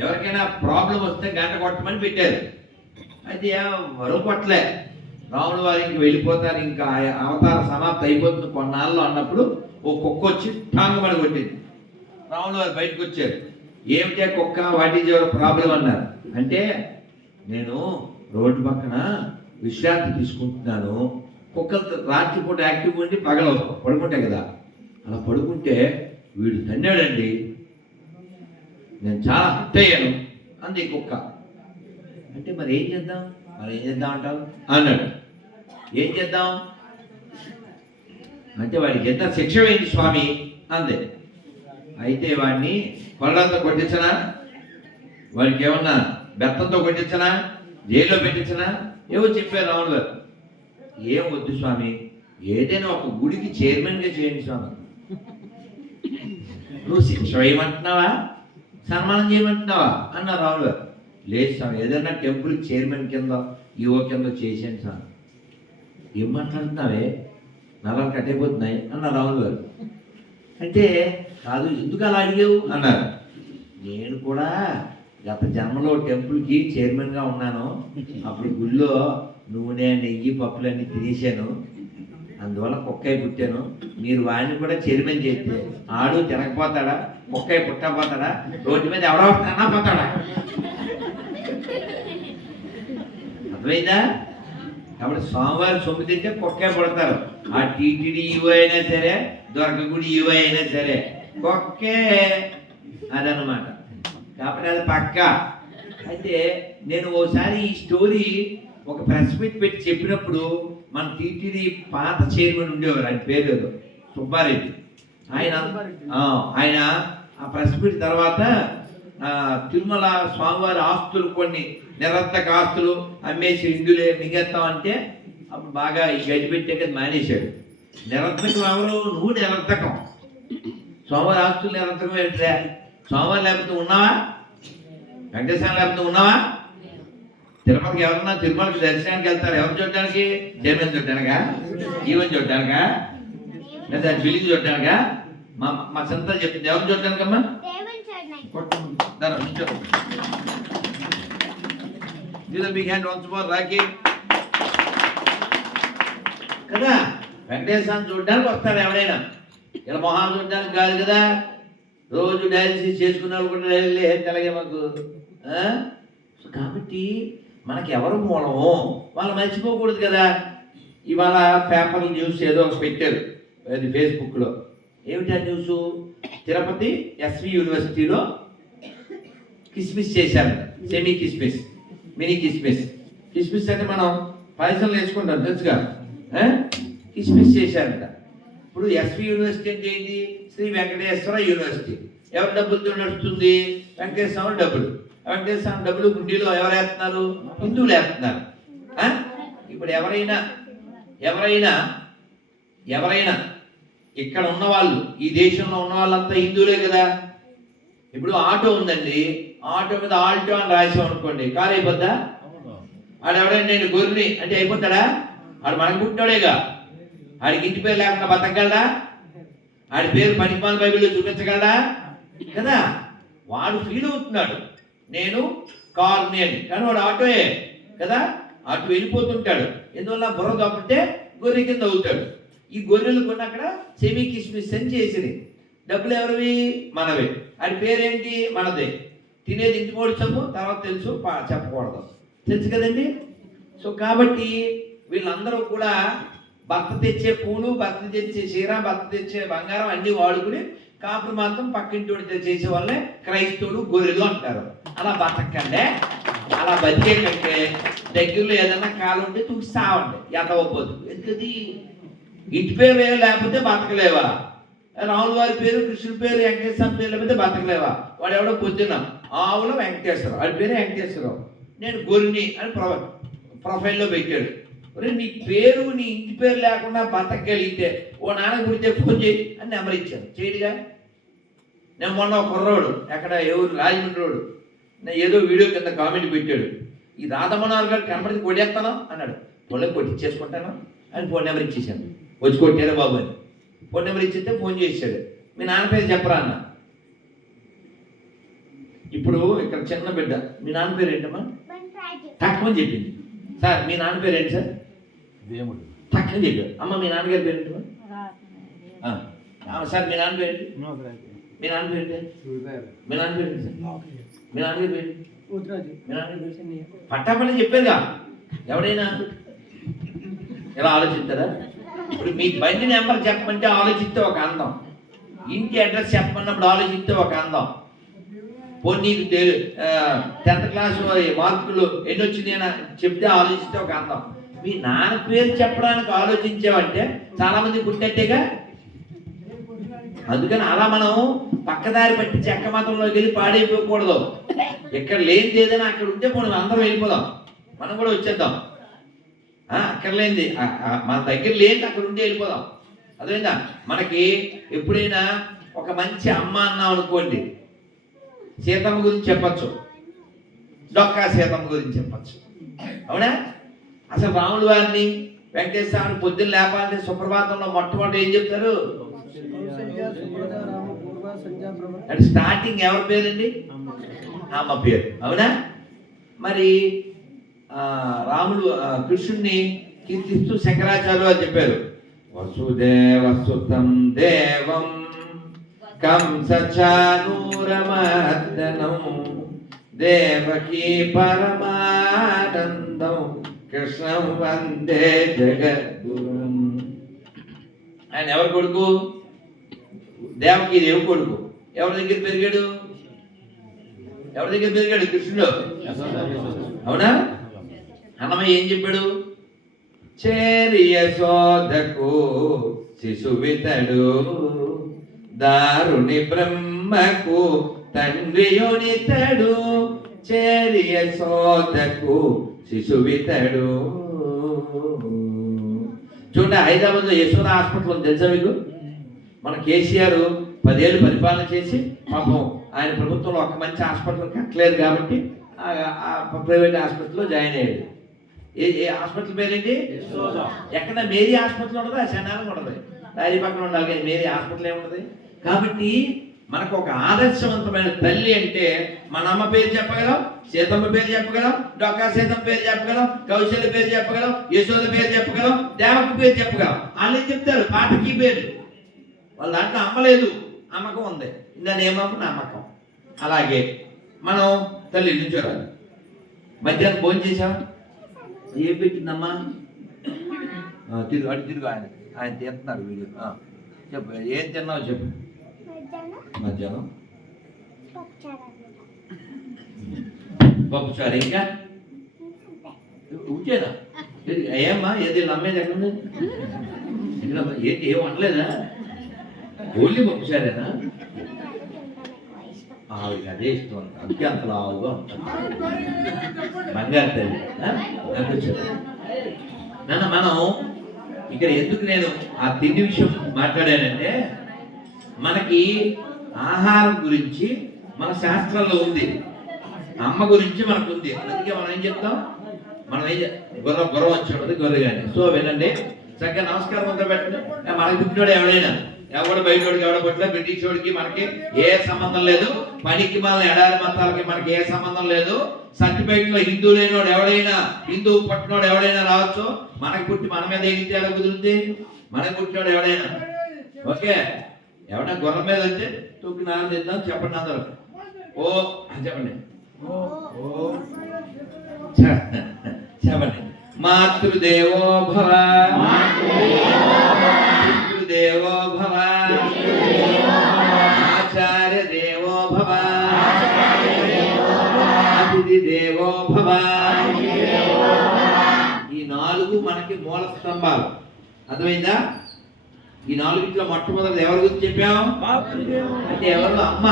ఎవరికైనా ప్రాబ్లం వస్తే గంట కొట్టమని పెట్టారు. అయితే ఎవరు కొట్టలే. రాముల వారు ఇంక వెళ్ళిపోతారు, ఇంకా అవతార సమాప్తి అయిపోతుంది కొన్నాళ్ళు అన్నప్పుడు ఓ కుక్క వచ్చి టాంగమని కొట్టింది. రాముల వారు బయటకు వచ్చారు. ఏమిటే కుక్క, వాట్ ఈజ్ యువర్ ప్రాబ్లం అన్నారు. అంటే నేను రోడ్డు పక్కన విశ్రాంతి తీసుకుంటున్నాను. కుక్కలు రాత్రిపూట యాక్టివ్ ఉండి పగల పడుకుంటాయి కదా, అలా పడుకుంటే వీడు తన్నాడండి, నేను చాలా హర్ట్ అయ్యాను అంది కుక్క. అంటే మరి ఏం చేద్దాం అంటావు అన్నాడు. ఏం చేద్దాం అంటే వాడికి ఎంత శిక్ష వేయండి స్వామి అంది. అయితే వాడిని కొరడాలతో కొట్టించనా, వాడికి ఏమన్నా బెత్తంతో కొట్టించనా, జైల్లో పెట్టించనా, ఏవో చెప్పారు రాములు గారు. ఏం వద్దు స్వామి, ఏదైనా ఒక గుడికి చైర్మన్గా చేయండి స్వామి. నువ్వు శిక్ష వేయమంటున్నావా, సన్మానం చేయమంటున్నావా అన్నారు రాములు గారు. లేదు స్వామి, ఏదైనా టెంపుల్ చైర్మన్ కింద ఈవో కింద చేసాను స్వామి. ఏం మాట్లాడుతున్నావే, నరాలు కట్టయిపోతున్నాయి అన్నారు రాములు గారు. అంటే కాదు, ఎందుకు అలా అడిగావు అన్నారు. నేను కూడా గత జన్మలో టెంపుల్కి చైర్మన్గా ఉన్నాను. అప్పుడు గుళ్ళో నూనె నెయ్యి పప్పులన్నీ తినేసాను, అందువల్ల కుక్కయ్య పుట్టాను. మీరు వాడిని కూడా చైర్మన్ చేస్తే ఆడు తినకపోతాడా, కుక్కయ్య పుట్టకపోతాడా, రోడ్డు మీద ఎవడో అన్నా పోతాడా? అర్థమైందా? కాబట్టి స్వామివారి సొమ్ము తింటే కుక్కే పుడతారు. ఆ టీటీడీ ఈవో అయినా సరే, దొరకగుడి ఈవో అయినా సరే, కుక్కే అదనమాట. కాబట్టి అది పక్క. అయితే నేను ఓసారి ఈ స్టోరీ ఒక ప్రెస్ మీట్ పెట్టి చెప్పినప్పుడు మన టీటీడీ పాత చైర్మన్ ఉండేవారు, ఆయన పేరు సుబ్బారెడ్డి. ఆయన ఆ ప్రెస్ మీట్ తర్వాత తిరుమల స్వామివారి ఆస్తులు కొన్ని నిరర్థక ఆస్తులు అమ్మేసి ఇందులే మిగతామంటే అప్పుడు బాగా ఈ గడ్డి పెట్టే కదా మానేశాడు. నిరర్థకం ఎవరు? నువ్వు నిరర్థకం. స్వామివారి ఆస్తులు నిరర్థకం ఏంట్రా? స్వామివారి లేకపోతే ఉన్నావా? వెంకటేశ్వర లేకపోతే ఉన్నావా? తిరుపతికి ఎవరన్నా తిరుమలకి దర్శనానికి వెళ్తారు, ఎవరు చూడడానికి? చైర్మన్ చూడటానికా, ఈవెన్ చూడటానికా, లేదా బిల్లింగ్ చూడటానికా? మా సంతాలు చెప్పింది ఎవరు చూడటానికమ్మా? కదా, వెంకటేశ్వరాన్ని చూడడానికి వస్తారు ఎవరైనా, ఇలా మొహాలు చూడడానికి కాదు కదా. రోజు డయాలసిస్ చేసుకున్న వాళ్ళు కూడా తెలగే మాకు. కాబట్టి మనకి ఎవరు మూలమో వాళ్ళు మర్చిపోకూడదు కదా. ఇవాళ పేపర్లు న్యూస్ ఏదో పెట్టారు, అది ఫేస్బుక్లో. ఏమిటా న్యూస్? తిరుపతి ఎస్వి యూనివర్సిటీలో కిస్మిస్ చేశారు. సెమీ కిస్మిస్, మినీ కిస్మిస్. కిస్మిస్ అంటే మనం పాయసంలో వేసుకుంటాం తెలుసుగా, కిస్మిస్ చేశారంట. ఇప్పుడు ఎస్వి యూనివర్సిటీ అంటే ఏంటి? శ్రీ వెంకటేశ్వర యూనివర్సిటీ. ఎవరి డబ్బులతో నడుస్తుంది? వెంకటేశ్వర డబ్బులు. వెంకటేశ్వర డబ్బులు గుండీలో ఎవరు వేస్తున్నారు? హిందువులు వేస్తున్నారు. ఇప్పుడు ఎవరైనా ఇక్కడ ఉన్నవాళ్ళు, ఈ దేశంలో ఉన్న వాళ్ళంతా హిందువులే కదా. ఇప్పుడు ఆటో ఉందండి, ఆటో మీద ఆల్టో అని రాసాం అనుకోండి, కారు అయిపోద్దా? ఆడు ఎవరైనా నేను గొర్రెని అంటే అయిపోతాడా? ఆడు మనకు పుట్టాడేగా. ఆడికి ఇంటి పేరు లేకుండా బతకగలడా? ఆడి పేరు పనిపాల బైబిల్లో చూపించగలడా? కదా. వాడు ఫీల్ అవుతున్నాడు, నేను కార్ని అని. కానీ వాడు ఆటోయే కదా, అటు వెళ్ళిపోతుంటాడు. ఎందువల్ల బుర్ర తప్పితే గొర్రె కింద అవుతాడు. ఈ గొర్రెలు కొన్ని అక్కడ సెమీ కిస్మిస్ అని చేసినాయి. డబ్బులు ఎవరివి? మనవే. అది పేరేంటి? మనదే. తినేది ఇంటి మూడు చంపు, తర్వాత తెలుసు, చెప్పకూడదు, తెలుసు కదండి. సో కాబట్టి వీళ్ళందరూ కూడా భర్త తెచ్చే పూలు, భర్త తెచ్చే చీర, భర్త తెచ్చే బంగారం అన్ని వాడుకుని కాపులు మాత్రం పక్కింటి చేసే వాళ్ళే క్రైస్తవులు, గొర్రెలు అంటారు. అలా బతకండే, అలా బతికే కంటే దగ్గరలో ఏదైనా కాలు ఉంటే తుడిస్తావండి, ఎదవపోదు. ఎందుకది? ఇంటి పేరు వేరే లేకపోతే బతకలేవా? రాముల వారి పేరు, కృష్ణుడి పేరు, వెంకటేశ్వర పేరు లేకపోతే బతకలేవా? వాడు ఎవడో పొద్దున్న ఆవుల వెంకటేశ్వరరావు, వాడి పేరు వెంకటేశ్వరరావు, నేను గొర్రెని అని ప్రొఫైల్లో పెట్టాడు. నీ పేరు, నీ ఇంటి పేరు లేకుండా బతకగలిగితే ఓ నాన్న గురించి ఫోన్ చేయి అని నెంబర్ ఇచ్చాను. చేయడుగా. నేను మొన్న ఒక కుర్రోడు ఎక్కడ ఎవరు రాజమండ్రి రోడ్డు ఏదో వీడియో కింద కామెంట్ పెట్టాడు, ఈ రాధమనోహర్ గారు కనబడి కొట్టేస్తాను అన్నాడు. పొలం కొట్టించేసుకుంటాను అని ఫోన్ నెంబర్ ఇచ్చేసాను. వచ్చి కొట్టారా బాబు అని ఫోన్ నెంబర్ ఇచ్చేస్తే ఫోన్ చేశాడు. మీ నాన్న పేరు చెప్పరా అన్న. ఇప్పుడు ఇక్కడ చిన్న బిడ్డ, మీ నాన్న పేరు ఏంటమ్మా? తక్కువని చెప్పింది. సార్ మీ నాన్న పేరు ఏంటి సార్? దేవుడు. తక్కువ చెప్పారు. అమ్మ మీ నాన్నగారి పేరు ఏంటమ్మా? సార్ మీ నాన్న పేరు ఏంటి? మీ నాన్న పేరు ఏంటి? మీ నాన్న పేరు ఏంటి సార్? మీ నాన్నగారి పేరు? మీ నాన్నగారి పేరు పట్టాపల్లి చెప్పారుగా. ఎవడైనా ఎలా ఆలోచిస్తారా? ఇప్పుడు మీ బండి నెంబర్ చెప్పమంటే ఆలోచిస్తే ఒక అందం, ఇంటి అడ్రస్ చెప్పమన్నప్పుడు ఆలోచిస్తే ఒక అందం. నీకు 10th క్లాస్ మార్కులు ఎన్ని వచ్చినాయి అని చెప్తే ఆలోచిస్తే ఒక అందం. మీ నాన్న పేరు చెప్పడానికి ఆలోచించామంటే చాలా మంది పుట్టినట్టేగా. అందుకని అలా మనం పక్కదారి పట్టి చెక్క మతంలోకి వెళ్ళి పాడైపోకూడదు. ఎక్కడ లేనిది ఏదైనా అక్కడ ఉంటే మనం అందరం వెళ్ళిపోదాం, మనం కూడా వచ్చేద్దాం. అక్కడ లేనిది మన దగ్గర లేనిది అక్కడ ఉంటే వెళ్ళిపోదాం. అదేనా మనకి ఎప్పుడైనా ఒక మంచి అమ్మ అన్నాం అనుకోండి, సీతమ్మ గురించి చెప్పచ్చు, డొక్కా సీతమ్మ గురించి చెప్పచ్చు, అవునా? అసలు రాముడు వారిని, వెంకటేశ్వరాన్ని పొద్దున్న లేపాలంటే సుప్రభాతంలో మొట్టమొదటి ఏం చెప్తారు? అంటే స్టార్టింగ్ ఎవరి పేరండి? అమ్మ పేరు, అవునా? మరి రాముడు కృష్ణుడిని కీర్తిస్తూ శంకరాచార్యులు అని చెప్పారు, వసుదేవసుతం దేవం కంసచానూరమర్దనం దేవకీ పరమానందం కృష్ణం వందే జగద్గురుం. ఆయన ఎవరి కొడుకు? దేవకీ దేవి కొడుకు. ఎవరి దగ్గర పెరిగాడు? ఎవరి దగ్గర పెరిగాడు? కృష్ణుడు, అవునా? అన్నమయ్య ఏం చెప్పాడు? చేరియ సోదకు శిశువితడు దారుని బ్రహ్మకు తండ్రియునితడు చేరియ సోదకు శిశువితడు. చూడండి, హైదరాబాద్లో యశోద హాస్పిటల్ తెలుసా మీకు? మన కేసీఆర్ 10 ఏళ్ళు పరిపాలన చేసి పాపం ఆయన ప్రభుత్వంలో ఒక మంచి హాస్పిటల్ కట్టలేదు కాబట్టి ప్రైవేట్ హాస్పిటల్లో జాయిన్ అయ్యాడు. ఏ హాస్పిటల్ పేరేంటి? ఎక్కడ మేరీ హాస్పిటల్ ఉండదు, ఆ శనాలకు ఉండదు, దారి పక్కన ఉండాలి కానీ మేరీ హాస్పిటల్ ఏముండదు. కాబట్టి మనకు ఒక ఆదర్శవంతమైన తల్లి అంటే మన అమ్మ పేరు చెప్పగలం, సీతమ్మ పేరు చెప్పగలం, డొక్కా సీతమ్మ పేరు చెప్పగలం, కౌశల్య పేరు చెప్పగలం, యశోద పేరు చెప్పగలం, దేవకి పేరు చెప్పగలం. వాళ్ళు ఏం చెప్తారు? పాటకి పేర్లు. వాళ్ళ దాంట్లో అమ్మలేదు, అమ్మకం ఉంది. ఇందానేమమ్మ నమ్మకం. అలాగే మనం తల్లి నుంచోరాలి. మధ్యాహ్నం భోజనం చేసావా? ఏం పెట్టిందమ్మా? తిరుగు అటు తిరుగు, ఆయన తీస్తున్నారు వీడియో. చెప్పు, ఏం తిన్నావు చెప్పు. మధ్యాహ్నం పప్పుచారు, ఇంకా ఉంచేనా? ఏమ్మా ఏది నమ్మేది ఎక్కడుంది? ఏంటి ఏం వండలేదా? ఓన్లీ పప్పుచారేనా? ఆవిడకి అదే ఇష్టం, అందుకే అంత లావుగా ఉంటుంది బంగారు తల్లి. నాన్న మనం ఇక్కడ ఎందుకు నేను ఆ తిండి విషయం మాట్లాడానంటే, మనకి ఆహారం గురించి మన శాస్త్రంలో ఉంది, అమ్మ గురించి మనకు ఉంది. అందుకే మనం ఏం చెప్తాం? మనం ఏం గుర్రం వచ్చి ఉంటుంది గొర్రె కానీ. సో వినండి, చక్కగా నమస్కారం అంతా పెట్టండి. మనకు పుట్టినోడు ఎవడైనా ఎవడు బయటోడికి ఎవడ పట్ల బ్రిటిష్ వాడికి మనకి ఏ సంబంధం లేదు. పనికి మన ఎడారి మతాలకి మనకి ఏ సంబంధం లేదు. సర్టిఫికేట్ లో హిందూ లేనివాడు ఎవడైనా, హిందూ పుట్టినోడు ఎవడైనా రావచ్చు. మనకి పుట్టి మన మీద ఎగితే ఎలా కుదురుతుంది? మనకి పుట్టినోడు ఎవడైనా ఓకే. ఎవడైనా గుర్రం మీద వచ్చి తూకి నాన్న తెద్దాం చెప్పండి అందరూ. ఓ చెప్పండి చెప్పండి. మాతృదేవో భవ, పితృదేవో భవ, ఆచార్య దేవో భవ, అతిథి దేవో భవ. ఈ 4 మనకి మూల స్తంభాలు. అర్థమైందా? ఈ 4 మొట్టమొదటి ఎవరి గురించి చెప్పాం అంటే ఎవరు? అమ్మ.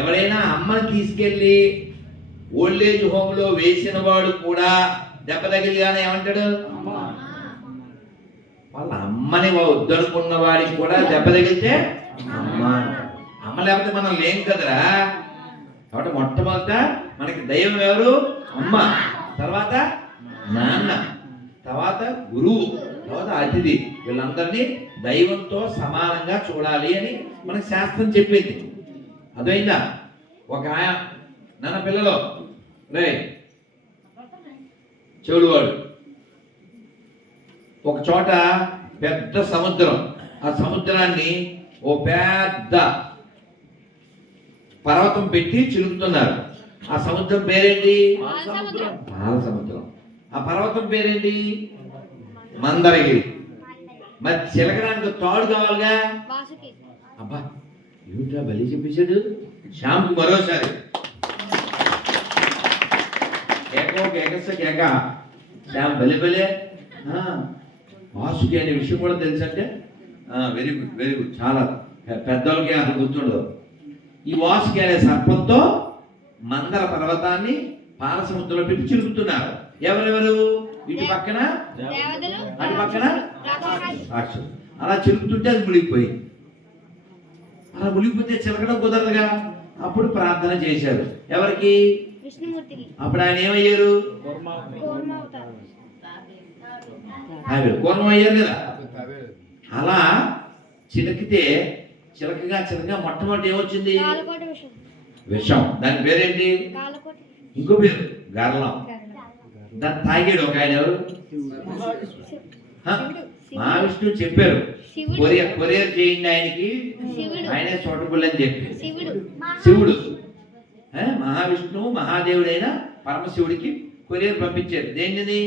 ఎవరైనా అమ్మని తీసుకెళ్ళి ఓల్డేజ్ హోమ్ లో వేసిన వాడు కూడా దెబ్బ తగిలిగానే ఏమంటాడు? వాళ్ళ అమ్మని వద్దనుకున్న వాడికి కూడా దెబ్బ తగిలితే అమ్మ. అమ్మ లేకపోతే మనం లేం కదరా. కాబట్టి మొట్టమొదట మనకి దైవం ఎవరు? అమ్మ. తర్వాత నాన్న, తర్వాత గురువు, తర్వాత అతిథి. వీళ్ళందరినీ దైవంతో సమానంగా చూడాలి అని మనకి శాస్త్రం చెప్పింది. అదైందా? ఒక నాన్న పిల్లలు రే చెవుడువాడు ఒక చోట పెద్ద సముద్రం. ఆ సముద్రాన్ని ఓ పెద్ద పర్వతం పెట్టి చిలుకుతున్నారు. ఆ సముద్రం పేరేంటి? పాల సముద్రం. ఆ పర్వతం పేరేంటి? మందరగిరి. మరి చిలకడానికి తాడు కావాలిగా. అబ్బా ఏమిట్రా బలి చెప్పేశాడు. శ్యామ్కి మరోసారి కేక శ్యామ్ బలి బలే. వాసుకి అనే విషయం కూడా తెలుసంటే వెరీ గుడ్, వెరీ గుడ్. చాలా పెద్దోళ్ళకి అసలు గుర్తుండదు. ఈ వాసుకి అనే సర్పంతో మందర పర్వతాన్ని పాల సముద్రంలో పెట్టి చిలుకుతున్నారు. ఎవరెవరు? ఇటు పక్కన అటు పక్కన రాక్షసులు. అలా చిలుకుతుంటే అది మునిగిపోయింది. అలా మునిగిపోతే చిలకడం కుదరదుగా. అప్పుడు ప్రార్థన చేశారు. ఎవరికి? అప్పుడు ఆయన ఏమయ్యారు? కూర్మం అయ్యారు కదా. అలా చిలకితే చిలకగా మొట్టమొదటి ఏమొచ్చింది? విషం. దాని పేరేంటి? ఇంకో పేరు గర్లం. దాన్ని తాగాడు ఒక ఆయన. ఎవరు? మహావిష్ణువు చెప్పారు కొరియర్ చేయండి ఆయనకి, ఆయనే సూటబుల్ అని చెప్పి. శివుడు మహావిష్ణువు మహాదేవుడైన పరమశివుడికి కొరియర్ పంపించారు. దేనిది?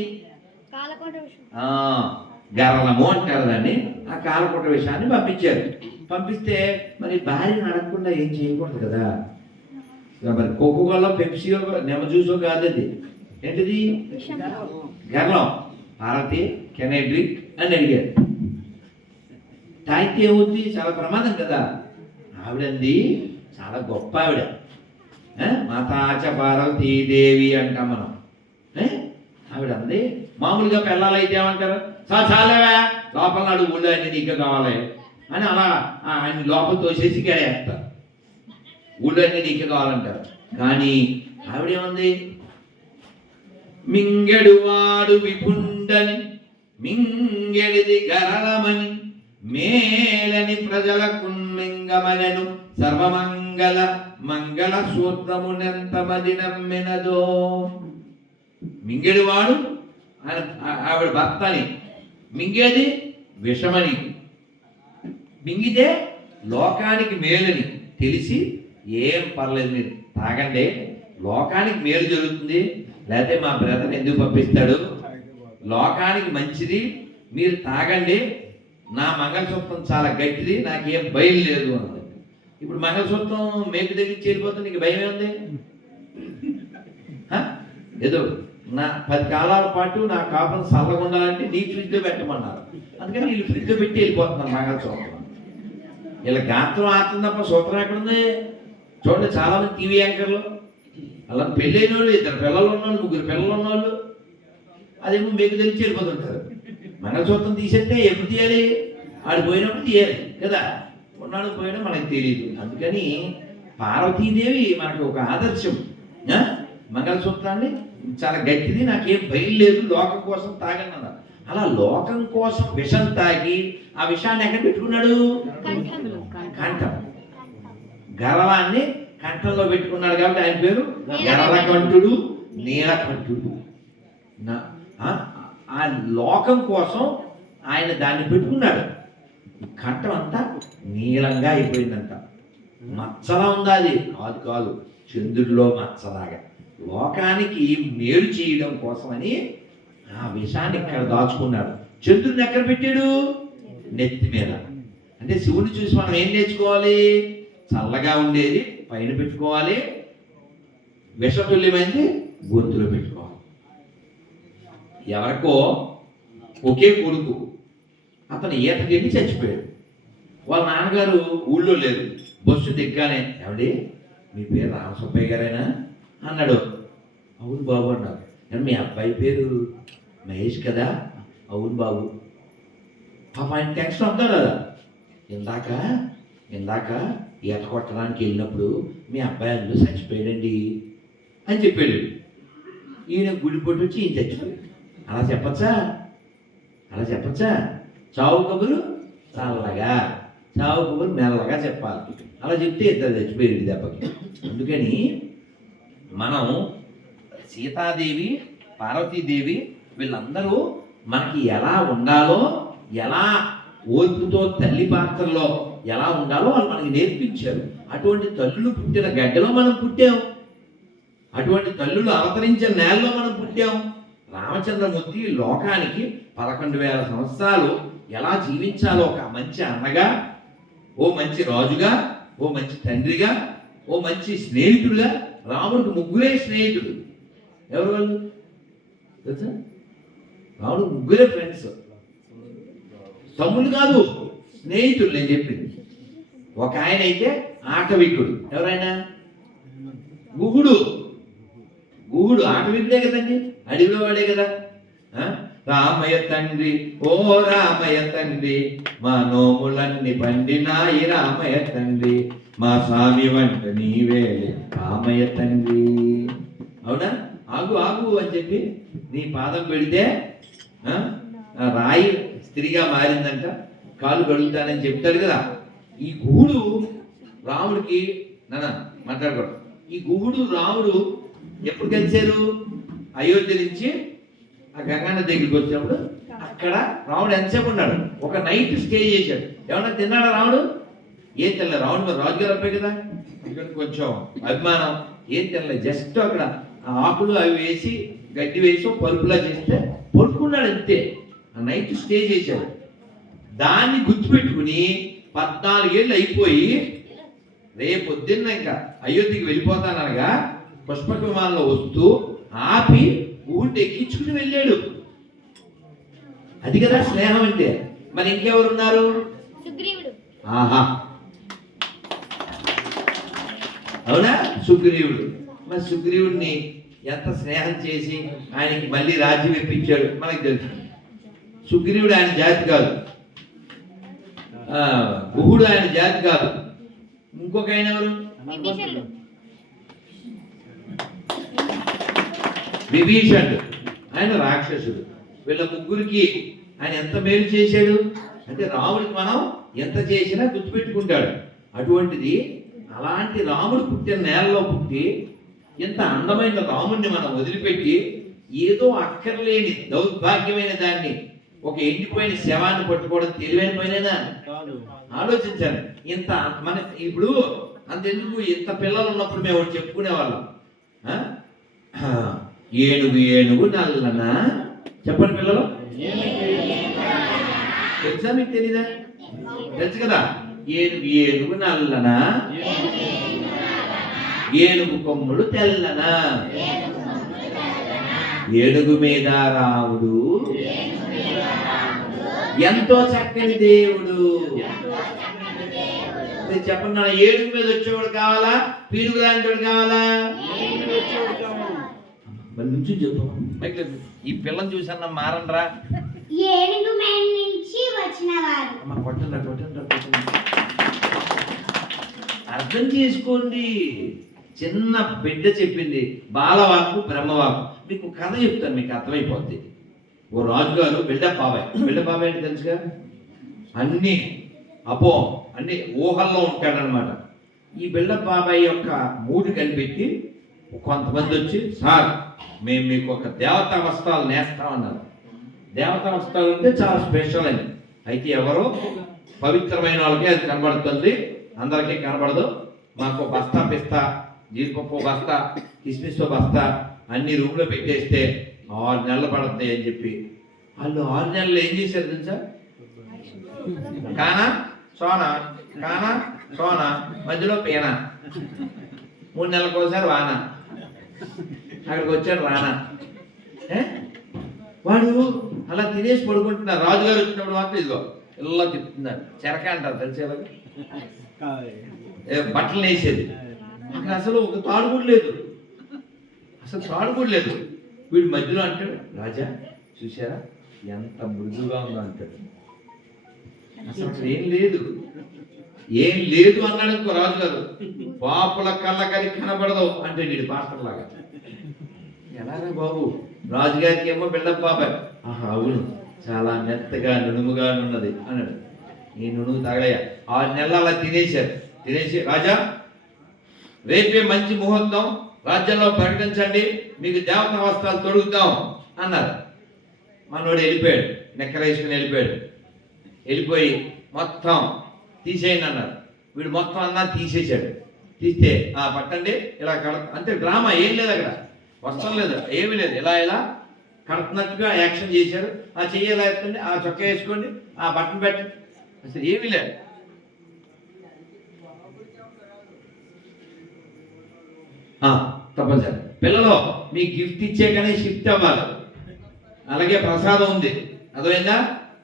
గరళము అంటారు దాన్ని. ఆ కాలకోట విషయాన్ని పంపించారు. పంపిస్తే మరి భార్యను అడగకుండా ఏం చేయకూడదు కదా. మరి కోకోకోలా, పెప్సీయో, నెమ జ్యూసో కాదు అది. ఏంటిది? గర్లం. పార్వతి కెన్ ఐ డ్రింక్ అని అడిగారు. తాగితే ఏమవుతుంది? చాలా ప్రమాదం కదా. ఆవిడంది చాలా గొప్ప ఆవిడ. మాతాచ పార్వతీదేవి అంటాం మనం. ఆవిడ అంది మామూలుగా పిల్లలైతే ఏమంటారు? చాలేవా లోపల నాడు ఊళ్ళో అన్ని నీకు కావాలి అని అలా ఆయన లోపల తోసేసి గడేస్తారు. ఊళ్ళో అన్ని నీకు కావాలంటారు. కానీ ఆవిడేముంది? మింగెడువాడు విపుండని మింగెడిది గరళమని మేలని ప్రజలకు మింగమనను సర్వమంగళ మంగళ సూత్రమునెంత మది నమ్మినదో. మింగెడివాడు ఆవిడ భర్తని, మింగేది విషమని. మింగితే లోకానికి మేలని తెలిసి ఏం పర్లేదు మీరు తాగండి, లోకానికి మేలు జరుగుతుంది, లేకపోతే మా బ్రదర్ ఎందుకు పంపిస్తాడు, లోకానికి మంచిది, మీరు తాగండి, నా మంగళసూత్రం చాలా గట్టిది, నాకేం భయం లేదు అన్నది. ఇప్పుడు మంగళసూత్రం మేకు దగ్గర చేరిపోతుంది, నీకు భయం ఏముంది? ఏదో నా 10 కాలాల పాటు నా కాపురం చల్లగా ఉండాలంటే నీ ఫ్రిడ్జ్లో పెట్టమన్నారు. అందుకని వీళ్ళు ఫ్రిడ్జ్లో పెట్టి వెళ్ళిపోతున్నారు మంగళసూత్రం. ఇలా గాత్రం ఆడుతుంది తప్ప సూత్రం ఎక్కడుంది? చూడండి చాలా మంది టీవీ యాంకర్లు అలా పెళ్ళైన వాళ్ళు, 2 పిల్లలు ఉన్నవాళ్ళు, 3 పిల్లలు ఉన్నవాళ్ళు అదేమో మీకు తెలిసి వెళ్ళిపోతుంటారు. మంగళసూత్రం తీసేస్తే ఎప్పుడు తీయాలి? ఆడు పోయినప్పుడు తీయాలి కదా. ఉన్నాడు పోయినా మనకు తెలియదు. అందుకని పార్వతీదేవి మనకు ఒక ఆదర్శం. మంగళసూత్రాన్ని చాలా గట్టిది, నాకేం భయం లేదు, లోకం కోసం తాగనన్నాడు. అలా లోకం కోసం విషం తాగి ఆ విషాన్ని ఎక్కడ పెట్టుకున్నాడు? కంఠం. గర్వాన్ని కంఠంలో పెట్టుకున్నాడు కాబట్టి ఆయన పేరు గరళకంఠుడు, నీలకంఠుడు. ఆ లోకం కోసం ఆయన దాన్ని పెట్టుకున్నాడు. కంఠం అంతా నీలంగా అయిపోయిందంట. మచ్చలా ఉందా? అది కాదు కాదు, చంద్రుడిలో మచ్చలాగా. లోకానికి మేలు చేయడం కోసమని ఆ విషాన్ని ఇక్కడ దాచుకున్నాడు. చంద్రుడిని ఎక్కడ పెట్టాడు? నెత్తి మీద. అంటే శివుని చూసి మనం ఏం నేర్చుకోవాలి? చల్లగా ఉండేది పైన పెట్టుకోవాలి, విషతుల్యమైనది గొంతులో పెట్టుకోవాలి. ఎవరికో ఒకే కొడుకు, అతను ఈతకెళ్ళి చచ్చిపోయాడు. వాళ్ళ నాన్నగారు ఊళ్ళో లేదు. బస్సు దిగ్గానే, ఏమండి మీ పేరు రామసుబ్బయ్య గారేనా అన్నాడు. అవును బాబు అన్నారు. మీ అబ్బాయి పేరు మహేష్ కదా? అవును బాబు. పాప ఆయన టెన్షన్ అవుతారు కదా. ఇందాక ఈత కొట్టడానికి వెళ్ళినప్పుడు మీ అబ్బాయి అందులో చచ్చిపోయాడండి అని చెప్పాడు. ఈయన గుడి పొట్టి వచ్చి ఈయన చచ్చిపోయాడు. అలా చెప్పచ్చా? చావు కబురు చల్లగా, చావు కబురు మెల్లగా చెప్పాలి. అలా చెప్తే ఇద్దరు చచ్చిపోయాడు దెబ్బకి. అందుకని మనం సీతాదేవి, పార్వతీదేవి వీళ్ళందరూ మనకి ఎలా ఉండాలో, ఎలా ఓర్పుతో తల్లి పాత్రలో ఎలా ఉండాలో వాళ్ళు మనకి నేర్పించారు. అటువంటి తల్లులు పుట్టిన గడ్డలో మనం పుట్టాం. అటువంటి తల్లులు అవతరించిన నేలలో మనం పుట్టాం. రామచంద్రమూర్తి లోకానికి 11,000 సంవత్సరాలు ఎలా జీవించాలో ఒక మంచి అన్నగా, ఓ మంచి రాజుగా, ఓ మంచి తండ్రిగా, ఓ మంచి స్నేహితుడుగా. రాముడికి 3 స్నేహితుడు. ఎవరు వాళ్ళు తెలుసా? రాముడు 3 ఫ్రెండ్స్. తమ్ముడు కాదు, స్నేహితుడు. నేను చెప్పింది ఒక ఆయన అయితే ఆటవికుడు. ఎవరైనా? గుహుడు ఆటవికుడే కదండి, అడవిలో వాడే కదా. రామయ్య తండ్రి, ఓ రామయ్య తండ్రి, మా నోములన్నీ పండినాయి రామయ్య తండ్రి, మా స్వామి వంట నీవే రామయ్య తండ్రి. అవునా? ఆగు అని చెప్పి నీ పాదం పెడితే రాయి స్త్రీగా మారిందంట, కాలు కడుగుతానని చెప్తాడు కదా. ఈ గుహుడు రాముడికి మాట్లాడకూడదు. ఈ గుహుడు రాముడు ఎప్పుడు కలిశారు? అయోధ్య నుంచి ఆ గంగన్న దగ్గరికి వచ్చినప్పుడు అక్కడ రాముడు ఎంతసేపు ఉన్నాడు? ఒక నైట్ స్టే చేశాడు. ఏమన్నా తిన్నాడా రాముడు? ఏం తినలేదు. రాముడు మరి రాజుగారు అబ్బాయి కదా, ఇక్కడ కొంచెం అభిమానం. ఏం తినలేదు. జస్ట్ అక్కడ ఆకులు అవి వేసి గడ్డి వేసి పరుపులా చేస్తే పడుకున్నాడు అంతే. ఆ నైట్ స్టే చేశాడు. దాన్ని గుర్తుపెట్టుకుని 14 ఏళ్ళు అయిపోయి రేపొద్దున్న ఇంకా అయోధ్యకి వెళ్ళిపోతాననగా పుష్పక విమానంలో వస్తూ ఆపి ఊటి ఎక్కించుకుని వెళ్ళాడు. అది కదా స్నేహం అంటే. మరి ఇంకెవరున్నారు? ఆహా, అవునా? సుగ్రీవుడు. మరి సుగ్రీవుడిని ఎంత స్నేహం చేసి ఆయనకి మళ్ళీ రాజ్యం ఇప్పించాడు మనకి తెలుసు. సుగ్రీవుడు ఆయన జాతి కాదు, గుహుడు ఆయన జాతి కాదు. ఇంకొక ఆయన ఎవరు? విభీషణుడు. ఆయన రాక్షసుడు. వీళ్ళ ముగ్గురికి ఆయన ఎంత మేలు చేశాడు అంటే రాముడికి మనం ఎంత చేసినా గుర్తుపెట్టుకుంటాడు. అటువంటిది అలాంటి రాముడు పుట్టిన నేలలో పుట్టి ఇంత అందమైన రాముడిని మనం వదిలిపెట్టి ఏదో అక్కర్లేని దౌర్భాగ్యమైన దాన్ని, ఒక ఎండిపోయిన శవాన్ని పట్టుకోవడం తెలివైన పనేనా? ఆలోచించాను. ఇంత మన ఇప్పుడు అంతెందుకు, ఇంత పిల్లలు ఉన్నప్పుడు మేము ఒకటి చెప్పుకునేవాళ్ళం. ఏనుగు నల్లనా? చెప్పండి పిల్లలు, తెలుసా? మీకు తెలీదా? తెలుసు కదా. ఏనుగు నల్లనా, ఏనుగు కొమ్ములు తెల్లనా, ఏనుగు మీద రాముడు ఎంతో చక్కని దేవుడు. చెప్పండి, ఏనుగు మీద వచ్చేవాడు కావాలా, పీనుగు లాంటివాడు కావాలా? నుంచి చెప్పు. ఈ పిల్లని చూసన్నా మారనరా? ఏనుగు మీద నుంచి వచ్చినవారు. అర్థం చేసుకోండి. చిన్న బిడ్డ చెప్పింది బాలవాకు బ్రహ్మవాకు. మీకు కథ చెప్తాను, మీకు అర్థమైపోద్ది. ఓ రాజుగారు బిల్డప్ బాబాయ్ అంటే తెలుసుగా, అన్నీ అన్ని ఊహల్లో ఉంటాడనమాట. ఈ బిల్డప్ బాబాయ్ యొక్క మూడు కనిపెట్టి కొంతమంది వచ్చి, సార్ మేము మీకు ఒక దేవతా వస్త్రాలు నేస్తామన్నారు. దేవతా వస్త్రాలు అంటే చాలా స్పెషల్ అని. అయితే ఎవరో పవిత్రమైన వాళ్ళకి అది కనబడుతుంది, అందరికీ కనబడదు. మాకు బస్తా పిస్తా, జీడిపప్పు బస్తా, కిస్మిస్ బస్తా అన్ని రూమ్లో పెట్టేస్తే 6 నెలలు పడుతుంది అని చెప్పి వాళ్ళు 6 నెలలు ఏం చేశారు తెలుసా? కానా సోనా మధ్యలో పీన, 3 నెలలకు ఒకసారి వాన, అక్కడికి వచ్చాడు రానా. వాడు అలా తినేసి పడుకుంటున్నారు. రాజుగారు వచ్చినప్పుడు మాత్రం ఇదిగో ఇలా తిప్పుతున్నారు. చెరక అంటారు తెలిసే, బట్టలు వేసేది. అక్కడ అసలు ఒక తాడు కూడా లేదు. వీడి మధ్యలో అంటాడు, రాజా చూసారా ఎంత మృదుగా ఉందో అంటాడు. అసలు అక్కడ ఏం లేదు అన్నాడు ఇంకో రాజుగారు. పాపుల కళ్ళకది కనబడదు అంటే వీడి పాస్టర్ లాగా. ఎలాగా బాబు, రాజుగారికి ఏమో బిల్డప్ బాబాయ్, ఆహా అవును చాలా మెత్తగా నునుముగా ఉన్నది అన్నాడు. ఈ నునుము తగలయ్య 6 నెలలు అలా తినేసి రాజా రేపే మంచి ముహూర్తం, రాజ్యంలో ప్రకటించండి, మీకు దేవతా వస్త్రాలు తొడుగుతాం అన్నారు. మనోడు వెళ్ళిపోయాడు, నెక్కర వేసుకుని వెళ్ళిపోయి మొత్తం తీసేయండి అన్నారు. వీడు మొత్తం అన్నా తీసేసాడు. తీస్తే పట్టండి ఇలా అంటే డ్రామా ఏం లేదు, అక్కడ వస్త్రం లేదు, ఏమీ లేదు. ఇలా కడుతున్నట్టుగా యాక్షన్ చేశారు. ఆ చెయ్యి ఎలా ఎత్తండి, ఆ చొక్కా వేసుకోండి, ఆ బట్టన్ పెట్టండి, అసలు ఏమీ లేదు. తప్పనిసరి పిల్లలు మీ గిఫ్ట్ ఇచ్చే కానీ షిఫ్ట్ అవ్వాలి. అలాగే ప్రసాదం ఉంది, అదైందా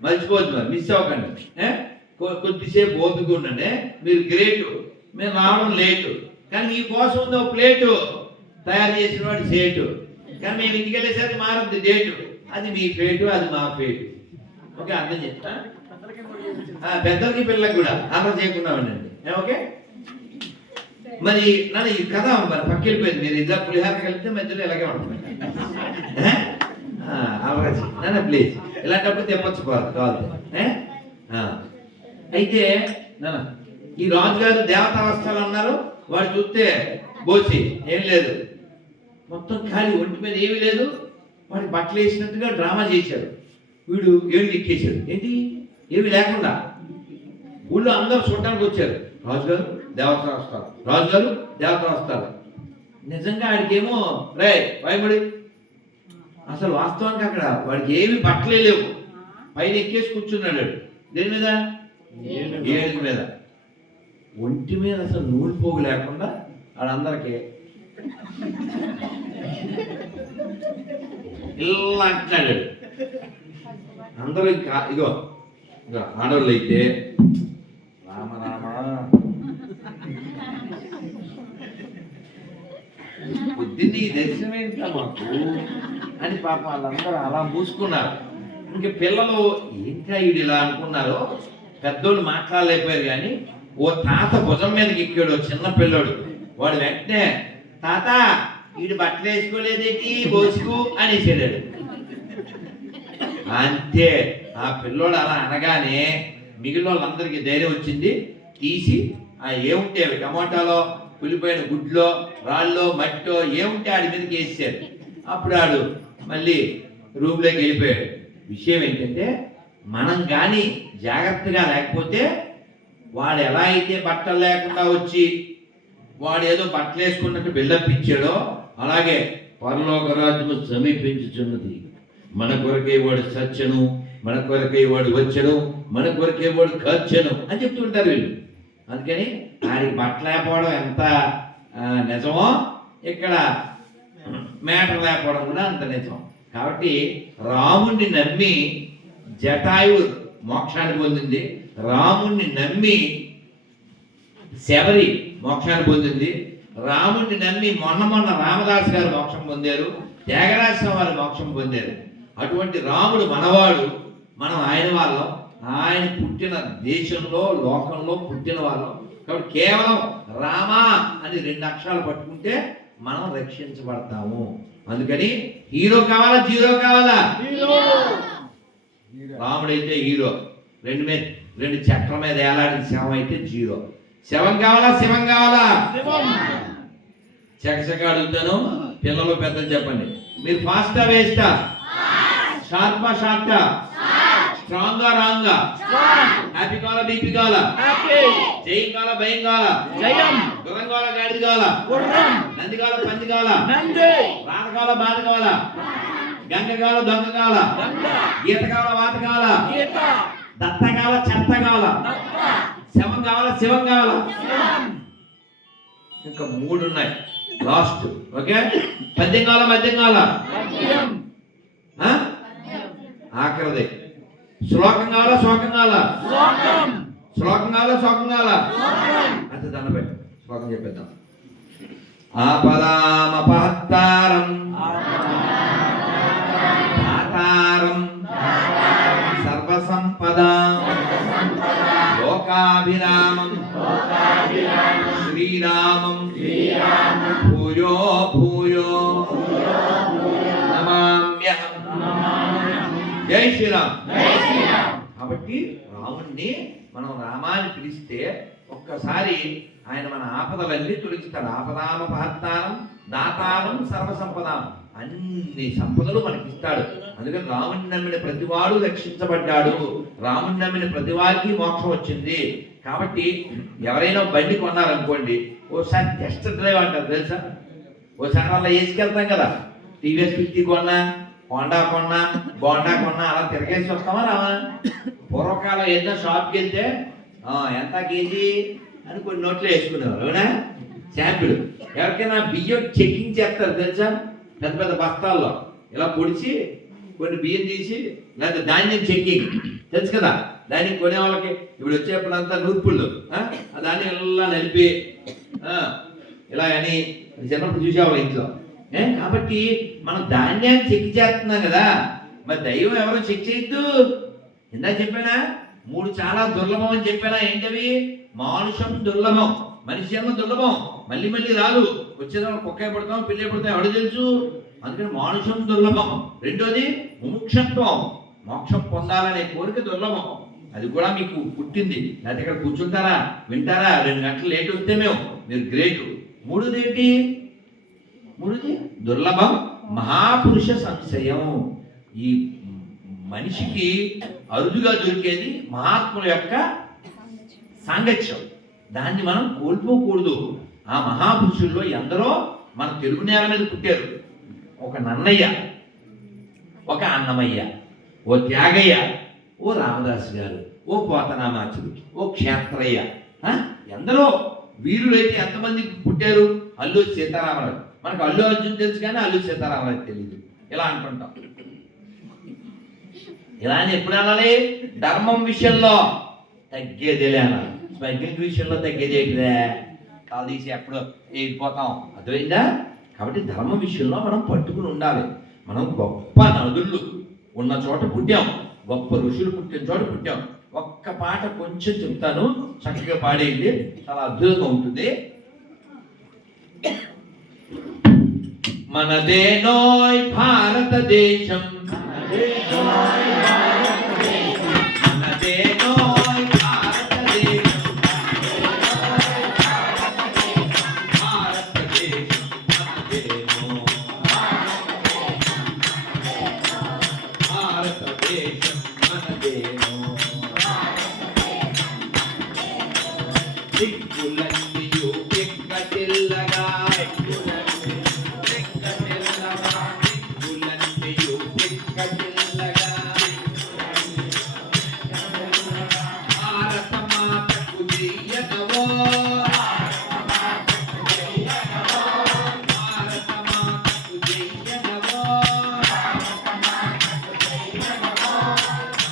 మర్చిపోవద్దు, మరి మిస్ అవ్వకండి. కొద్దిసేపు ఓపిక ఉండండి. మీరు గ్రేటు, మేము రావడం లేటు, కానీ మీకోసం ఉంది ఒక ప్లేటు తయారు చేసిన వాడు సేటు. కానీ మేము ఇంటికి వెళ్ళేసరికి మారద్దు డేటు. అది మీ పేటు, అది మా పేటు. ఓకే, అర్థం చేస్తా. పెద్దలకి పిల్లలకి కూడా అర్థం చేయకుండా ఉండండి. ఓకే, మరి నన్ను ఈ కథ మరి పక్కెళ్ళిపోయింది. మీరు ఇద్దరు పులిహార కలిపితే మధ్యలో ఇలాగే ఉంటుంది. అవకాశం నాన్న ప్లీజ్, ఇలాంటప్పుడు తెప్పచ్చు కాదు. అయితే నాన్న ఈ రాజుగారు దేవతా వస్త్రాలు అన్నారు. వాడు చూస్తే బోసి ఏం లేదు, మొత్తం ఖాళీ, ఒంటి మీద ఏమీ లేదు. వాడికి బట్టలు వేసినట్టుగా డ్రామా చేశారు. వీడు ఏడు ఎక్కేశాడు. ఏంటి ఏమి లేకుండా ఊళ్ళో అందరూ చూడటానికి వచ్చారు. రాజుగారు దేవతా వస్తారు. నిజంగా ఆడికేమో రే వాయిబడి, అసలు వాస్తవానికి అక్కడ వాడికి ఏమి బట్టలే లేవు. పైన ఎక్కేసి కూర్చున్నాడు. దేని మీద? ఏడు మీద. ఒంటి మీద అసలు నూనె పోగు లేకుండా ఆడందరికీ ఇలా అంటున్నాడు. అందరూ ఇంకా ఇగో ఆడవాళ్ళు అయితే పొద్దున్నే దర్శనం ఏంటా మాకు అని పాప వాళ్ళందరూ అలా మూసుకున్నారు. ఇంక పిల్లలు ఏంటా ఈడు ఇలా అనుకున్నారు. పెద్దోళ్ళు మాట్లాడలేకపోయారు. కానీ ఓ తాత భుజం మీదకి ఎక్కాడు చిన్న పిల్లోడు. వాడు వెంటనే తాత వీడు బట్టలు వేసుకోలేదేంటి బోసుకు అనేసాడు. అంతే, ఆ పిల్లోడు అలా అనగానే మిగిలిన వాళ్ళందరికీ ధైర్యం వచ్చింది. తీసి ఏముంటే అవి టమాటాలో, కులిపోయిన గుడ్లో, రాళ్ళో, మట్టో ఏముంటే ఆడి మీదకి వేసాడు. అప్పుడు ఆడు మళ్ళీ రూమ్లోకి వెళ్ళిపోయాడు. విషయం ఏంటంటే మనం కానీ జాగ్రత్తగా లేకపోతే వాడు ఎలా అయితే బట్టలు లేకుండా వచ్చి వాడు ఏదో బట్టలు వేసుకున్నట్టు బిల్డప్ ఇచ్చాడో అలాగే పరలోక రాజ్యము సమీపించుచున్నది, మన కొరకే వాడు సత్యను, మన కొరకే వాడు వచ్చను, మన కొరకే వాడు ఖర్చను అని చెప్తుంటారు వీళ్ళు. అందుకని ఆడికి బట్టలు లేకపోవడం ఎంత నిజమో ఇక్కడ మేటర్ లేకపోవడం కూడా అంత నిజం. కాబట్టి రాముణ్ణి నమ్మి జటాయు మోక్షాన్ని పొందింది, రాముణ్ణి నమ్మి శబరి మోక్షాన్ని పొందింది, రాముణ్ణి నమ్మి మొన్న రామదాస్ గారు మోక్షం పొందారు, త్యాగరాజ వారు మోక్షం పొందారు. అటువంటి రాముడు మనవాడు, మనం ఆయన వాళ్ళం. ఆయన పుట్టిన దేశంలో లోకంలో పుట్టిన వాళ్ళం. కాబట్టి కేవలం రామా అని 2 అక్షరాలు పట్టుకుంటే మనం రక్షించబడతాము. అందుకని హీరో కావాలా జీరో కావాలా? రాముడైతే హీరో, 2 చక్రం మీద ఏలాడిన శవం అయితే జీరో. శవం కావాలా శివం కావాలా? చకచక అడుగుతాను, పిల్లలు పెద్దలు చెప్పండి. మీరు ఫాస్టా వేస్టా? షార్పా షార్టా? స్ట్రాంగా రాంగా? హ్యాపీ కావాలా బీపీ కావాలా? జయం కావాలా భయం కావాలా? గుర్రం కావాలా గాడిద కావాలా? నంది కావాలా పంది కావాలా? రాత కావాలా బాధ కావాలా? గంగ కావాలా దొంగ కావాలా? గీత కావాలా వాత కావాలా? దత్త కావాలా చెత్త కావాలా? శవం కావాలా శివం కావాలా? ఇంకా 3 ఉన్నాయి లాస్ట్. ఓకే, పద్యం కావాలా మద్యం కావాలా? ఆఖరిది శ్లోకం కావాలా శోకం కావాలా? శ్లోకం కావాలా శోకం కావాలా? అంతే దండ పెట్టు, శ్లోకం చెప్పేద్దాం. ఆపదామపహత్తారం దాతారం సర్వసంపదాం లోకాభిరామం శ్రీరామం భూయో భూయో నమామ్యహం. జై శ్రీరామ్. కాబట్టి రాముణ్ణి మనం రామాన్ని పిలిస్తే ఒక్కసారి ఆయన మన ఆపదలన్నీ తొలగిస్తాడు. ఆపదామపహత్తారం దాతారం సర్వసంపదాం, అన్ని సంపదలు మనకి ఇస్తాడు. అందుకని రాముని నమ్మిన ప్రతివాడు రక్షించబడ్డాడు, రాముని నమ్మిన ప్రతివాడికి మోక్షం వచ్చింది. కాబట్టి ఎవరైనా బండి కొన్నారనుకోండి, ఓసారి టెస్ట్ డ్రైవ్ అంటారు తెలుసా? ఓసారి అలా వేసుకెళ్తాం కదా, టీవీఎస్ 50 కొన్నా, హోండా కొన్నా, బోండా కొన్నా, అలా తిరగేసి వస్తామా రావా? పూర్వకాలం ఏదైనా షాప్కి వెళ్తే ఎంత కేజీ అని కొన్ని నోట్లు వేసుకునేవారు, అవునా? శాంపిల్. ఎవరికైనా బియ్యం చెక్కింగ్ చేస్తారు తెలుసా? పెద్ద పెద్ద బస్తాల్లో ఇలా పొడిచి కొన్ని బియ్యం తీసి, లేదా ధాన్యం చెక్కింగ్ తెలుసు కదా, దానికి కొనే వాళ్ళకి ఇప్పుడు వచ్చేప్పుడంతా నూర్పుళ్ళు, దాన్ని ఇలా నలిపి ఇలా అని చిన్నప్పుడు చూసేవాళ్ళు ఇంట్లో. కాబట్టి మనం ధాన్యాన్ని చెక్ చేస్తున్నాం కదా, మరి దైవం ఎవరో చెక్ చేయొద్దు. ఇందా చెప్పానా 3 చాలా దుర్లభం అని చెప్పానా? ఏంటవి? మానుషం దుర్లభం, మనిషి జన్మ దుర్లభం, మళ్ళీ మళ్ళీ రాదు. వచ్చేదాన్ని కుక్కే పడతాం పిల్లే పడతాం ఎవడు తెలుసు? అందుకని మానుషం దుర్లభం. రెండోది ముముక్షత్వం, మోక్షం పొందాలనే కోరిక దుర్లభం. అది కూడా మీకు పుట్టింది, లేకపోతే ఇక్కడ కూర్చుంటారా వింటారా? 2 గంటలు లేట్ వస్తే మీరు గ్రేట్. మూడోది ఏంటి? మూడోది దుర్లభం మహాపురుష సంశయం. ఈ మనిషికి అరుదుగా దొరికేది మహాత్ముల యొక్క సాంగత్యం, దాన్ని మనం కోల్పోకూడదు. ఆ మహాపురుషుల్లో ఎందరో మన తెలుగు నేల మీద పుట్టారు. ఒక నన్నయ్య, ఒక అన్నమయ్య, ఓ త్యాగయ్య, ఓ రామదాసు గారు, ఓ పోతనామాచుడు, ఓ క్షేత్రయ్య, ఎందరో వీరులైతే ఎంతమంది పుట్టారు? అల్లూరి సీతారామరాజు. మనకు అల్లు అర్జున్ తెలుసు కానీ అల్లూరి సీతారామరాజు తెలియదు. ఇలా అనుకుంటాం. ఇలా అని ఎప్పుడు అనాలి? ధర్మం విషయంలో తగ్గేదేలే అనాలి, స్మగ్లింగ్ విషయంలో తగ్గేది ఏంటిదే? కాలు తీసి ఎప్పుడు వెళ్ళిపోతాం, అర్థమైందా? కాబట్టి ధర్మ విషయంలో మనం పట్టుకుని ఉండాలి. మనం గొప్ప నదులు ఉన్న చోట పుట్టాం, గొప్ప ఋషులు పుట్టిన చోట పుట్టాం. ఒక్క పాట కొంచెం చెప్తాను, చక్కగా పాడేయండి, చాలా అద్భుతంగా ఉంటుంది. మనదేనోయ్ భారతదేశం, మనదేనోయ్ భారతదేశం, భారతదేశం మనదేనో. దిక్కులన్నీయు పిక్కటిల్లగా, దిక్కులన్నీయు పిక్కటిల్లగా, భారత మాతకు జయనవో, భారత మాతకు జయనవో.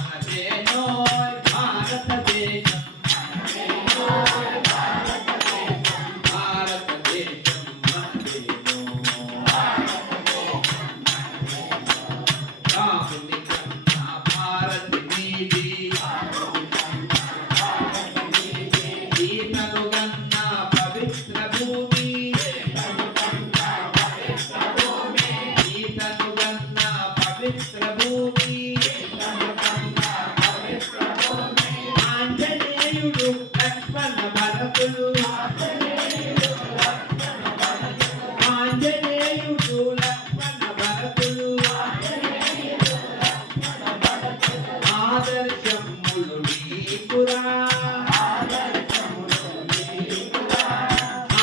మనదేనోయ్ ఆదర్శములు నీకురా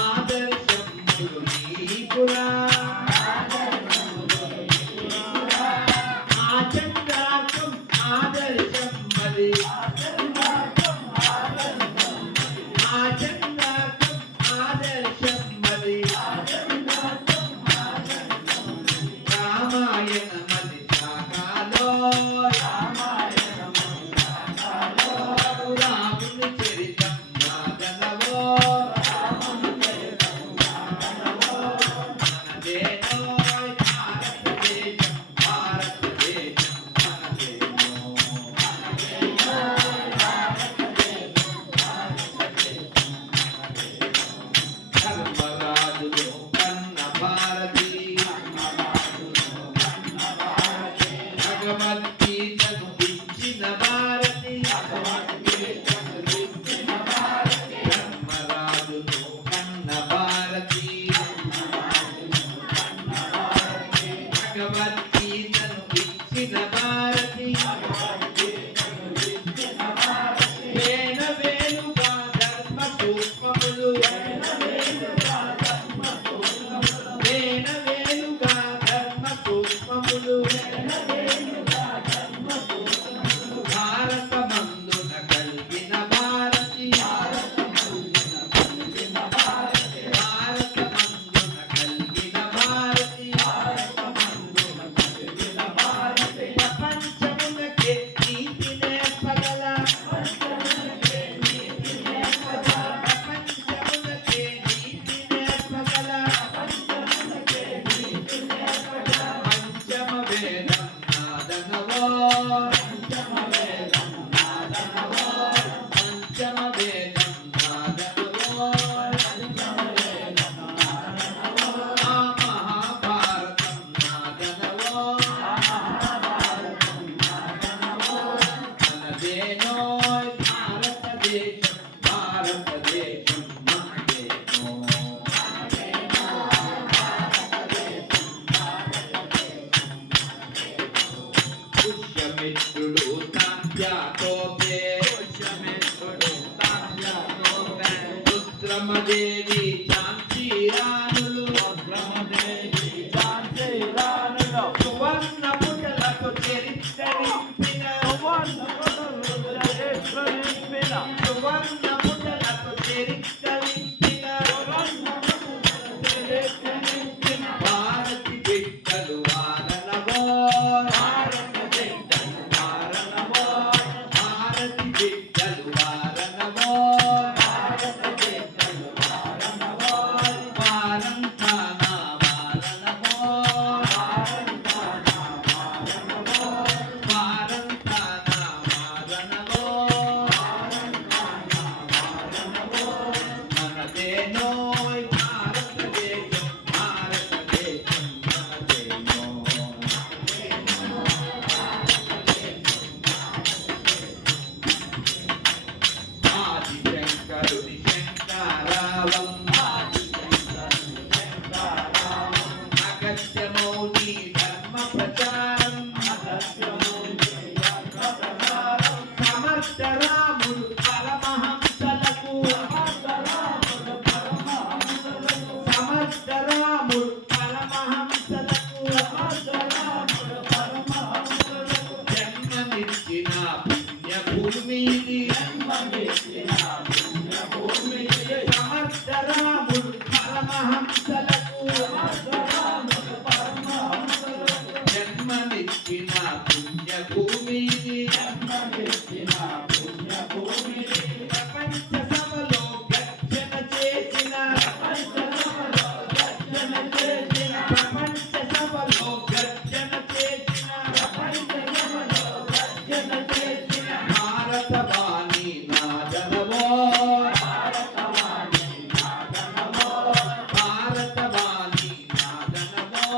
ఆదర్శములు నీకురా ఆచంద్రార్థం ఆదర్శం మరి ఆచంద్రార్థం ఆదర్శం మరి రామాయణ మది శాఖలో రాముని చరితం నాదనవో మనదేనో భారతదేశం భారతదేశం ధర్మరాజులు కన్న భారతి భగవద్గీతను ఇచ్చిన భారతి ధర్మరాజులు కన్న భారతి భగవద్గీతను ఇచ్చిన భారతి వేల వేలుగా ధర్మ సూక్ష్మములు వేల వేలుగా ధర్మ సూక్ష్మములు భారత మందున కలిగిన భారతి భారత మందున కలిగిన భారతి ప్రపంచమునకే నీతి నేర్పగల ప్రపంచమునకే నీతి నేర్పగల పంచమ వేదం నాదనవో పంచమ వేదం నాదనవో ఆ మహాభారతం నాదనవో మనదేనో భారతదేశం భారతదేశం మనదేనో పుష్యమిత్రుడు తాంత్యాతోపే రుద్రమదేవి ఝాన్సీ రాణులు సువర్ణ పుటలకు చరిత్ర నింపిన సువర్ణ పుటలకు చరిత్ర నింపిన భారతి బిడ్డలు వారనవో భారతి బిడ్డలు వారనవో వారంతానా వారనవో వారంతానా వారనవో మనదేనో భారతదేశం భారతదేశం మనదేనో ఆదిశంకరుని శంకరావం అగస్త్యమౌని ధర్మ ప్రచారం సమర్థ రాముడు పరమహంసలకు సమర్థ రాముడు పరమహంసలకు జన్మనిచ్చిన పుణ్యభూమి సమర్థ రాముడు పరమహంసలకు జన్మనిచ్చిన పుణ్యభూమి ప్రపంచ సభలో గర్జన చేసిన ప్రపంచ సభలో గర్జన చేసిన భారత వాణి నాదనవో భారత వాణి నాదనవో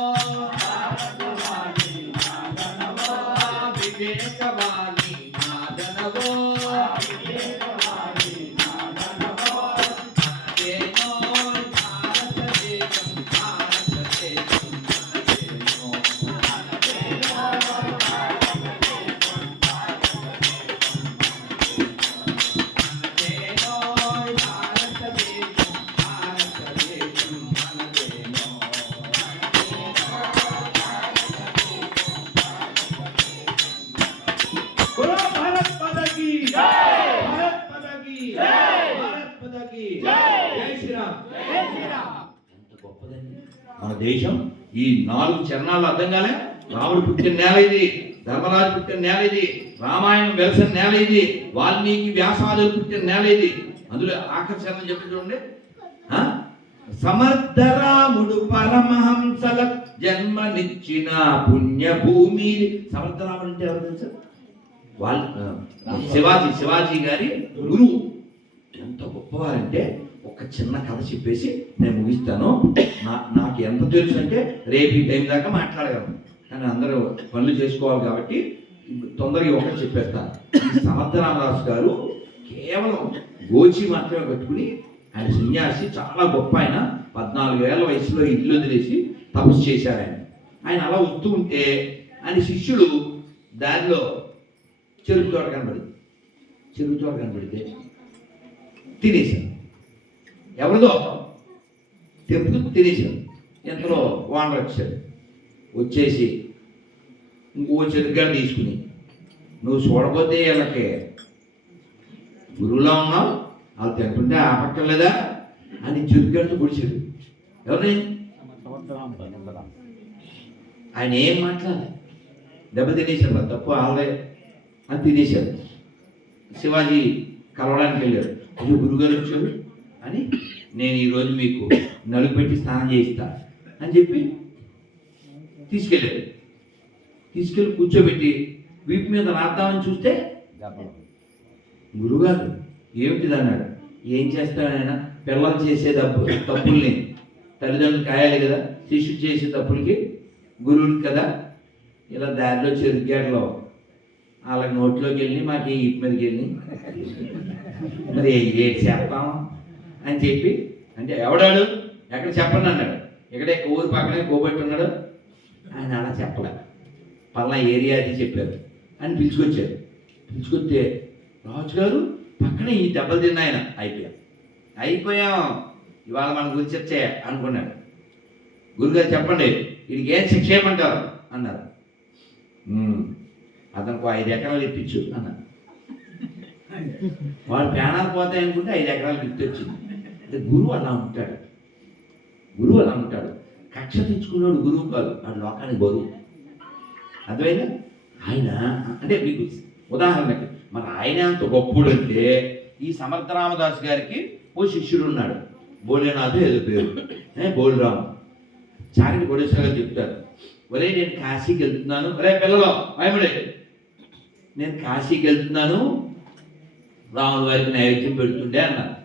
వివేక వాణి నాదనవో మనదేనో భారతదేశం భారతదేశం మనదేనో దేశం ఈ 4 చరణాలు అర్థం కాలే. రాముడు పుట్టిన నేల ఇది, ధర్మరాజు పుట్టిన నేల ఇది, రామాయణం వెలసిన నేల ఇది, వాల్మీకి వ్యాసాదులు పుట్టిన నేల ఇది. అందులో ఆకర్షణ చెప్పి చూడండి, సమర్థరాముడు పరమహంసల జన్మనిచ్చిన పుణ్యభూమి. సమర్థరాముడు అంటే ఎవరు తెలుసా? శివాజీ గారి గురువు. ఎంత గొప్పవారంటే ఒక చిన్న కథ చెప్పేసి నేను ముగిస్తాను. నాకు ఎంత తెలుసు అంటే రేపు ఈ టైం దాకా మాట్లాడగలను, కానీ అందరూ పనులు చేసుకోవాలి కాబట్టి తొందరగా ఒకటి చెప్పేస్తాను. సమర్థరామదాసు గారు కేవలం గోచి మాత్రమే కట్టుకుని, ఆయన సన్యాసి, చాలా గొప్ప ఆయన. 14 ఏళ్ల వయసులో ఇల్లు వదిలేసి తపస్సు చేశారు ఆయన అలా వస్తూ ఉంటే ఆయన శిష్యుడు దారిలో చెరుకు తోట కనబడితే తినేశారు. ఎవరిదో తెంపుకు తినేశారు. ఎంతలో వానర్ వచ్చాడు. వచ్చేసి ఇంకో చెరుకుగా తీసుకుని, నువ్వు చూడబోతే వీళ్ళకి గురువులా ఉన్నావు, వాళ్ళు తింటుంటే ఆపక్కర్లేదా అని చెరుకుగాడితో పొడిచాడు. ఎవరిని? ఆయన ఏం మాట్లాడాలి, దెబ్బ తినేశాడు. తప్పు ఆల్రే అని తినేశాడు. శివాజీ కలవడానికి వెళ్ళాడు. అయ్యో గురుగారు వచ్చాడు అని, నేను ఈరోజు మీకు నలుగు పెట్టి స్నానం చేయిస్తా అని చెప్పి తీసుకెళ్ళి కూర్చోబెట్టి వీపు మీద రాద్దామని చూస్తే గురుగారు ఏమిటిది అన్నాడు. ఏం చేస్తాడైనా పిల్లలు చేసే తప్పుల్ని తల్లిదండ్రులు కాయాలి కదా, శిష్యుడు చేసే తప్పులకి గురువులు కదా. ఇలా దారిలో చెరుకుగేటలో వాళ్ళ నోట్లోకి వెళ్ళి మాకు ఈ ఇటు మీదకి వెళ్ళి మరి ఏటి చేస్తాం అని చెప్పి, అంటే ఎవడాడు ఎక్కడ చెప్పండి అన్నాడు. ఇక్కడే ఊరు పక్కనే కోబట్టి ఉన్నాడు. ఆయన అలా చెప్పలే, పలానా ఏరియా అది చెప్పారు అని పిలుచుకొచ్చారు. పిలుచుకొస్తే రాజుగారు పక్కనే ఈ దెబ్బలు తిన్న ఆయన అయిపోయాం ఇవాళ మన గురించి వచ్చే అనుకున్నాడు. గురుగారు చెప్పండి వీడికి ఏం శిక్ష చేయమంటారు అన్నారు. అతనికి 5 ఎకరాలు ఇప్పించు అన్నారు. వాడు ప్రాణాలు పోతాయి అనుకుంటే 5 ఎకరాలు గుర్తొచ్చింది. అంటే గురువు అలా ఉంటాడు. కక్ష తెచ్చుకున్నాడు గురువు కాదు, వాడు లోకానికి బరువు. అర్థమైందా? ఆయన అంటే మీకు ఉదాహరణకి మరి ఆయన అంత గొప్పడు అంటే, ఈ సమర్థరామదాస్ గారికి ఓ శిష్యుడు ఉన్నాడు, బోలేనాథ్ ఏదో పేరు, బోలిరాము. చాగంటి కోటేశ్వర గారు చెప్తారు, ఒరే నేను కాశీకి వెళ్తున్నాను, ఒరే పిల్లలు ఆయముడే, నేను కాశీకి వెళ్తున్నాను, రాముల వారికి నైవేద్యం పెడుతుండే అన్నారు.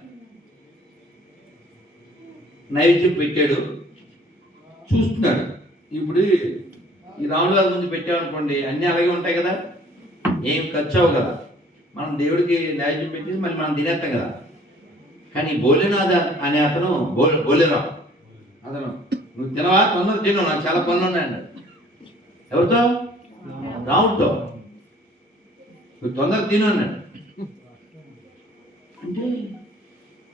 నైవేద్యం పెట్టాడు, చూస్తున్నాడు. ఇప్పుడు ఈ రాముల వారి ముందు పెట్టామనుకోండి, అన్నీ అలాగే ఉంటాయి కదా, ఏం ఖర్చు అవ్వవు కదా. మనం దేవుడికి నైవేద్యం పెట్టేసి మళ్ళీ మనం తినేస్తాం కదా. కానీ బోలేనాథ అనే అతను బోలేరావు అతను, నువ్వు తినవా, తొందర తిను, నాకు చాలా పనులు ఉన్నాయండి. ఎవరితో? రాముడితో. నువ్వు తొందర తిను అన్నాడు. అంటే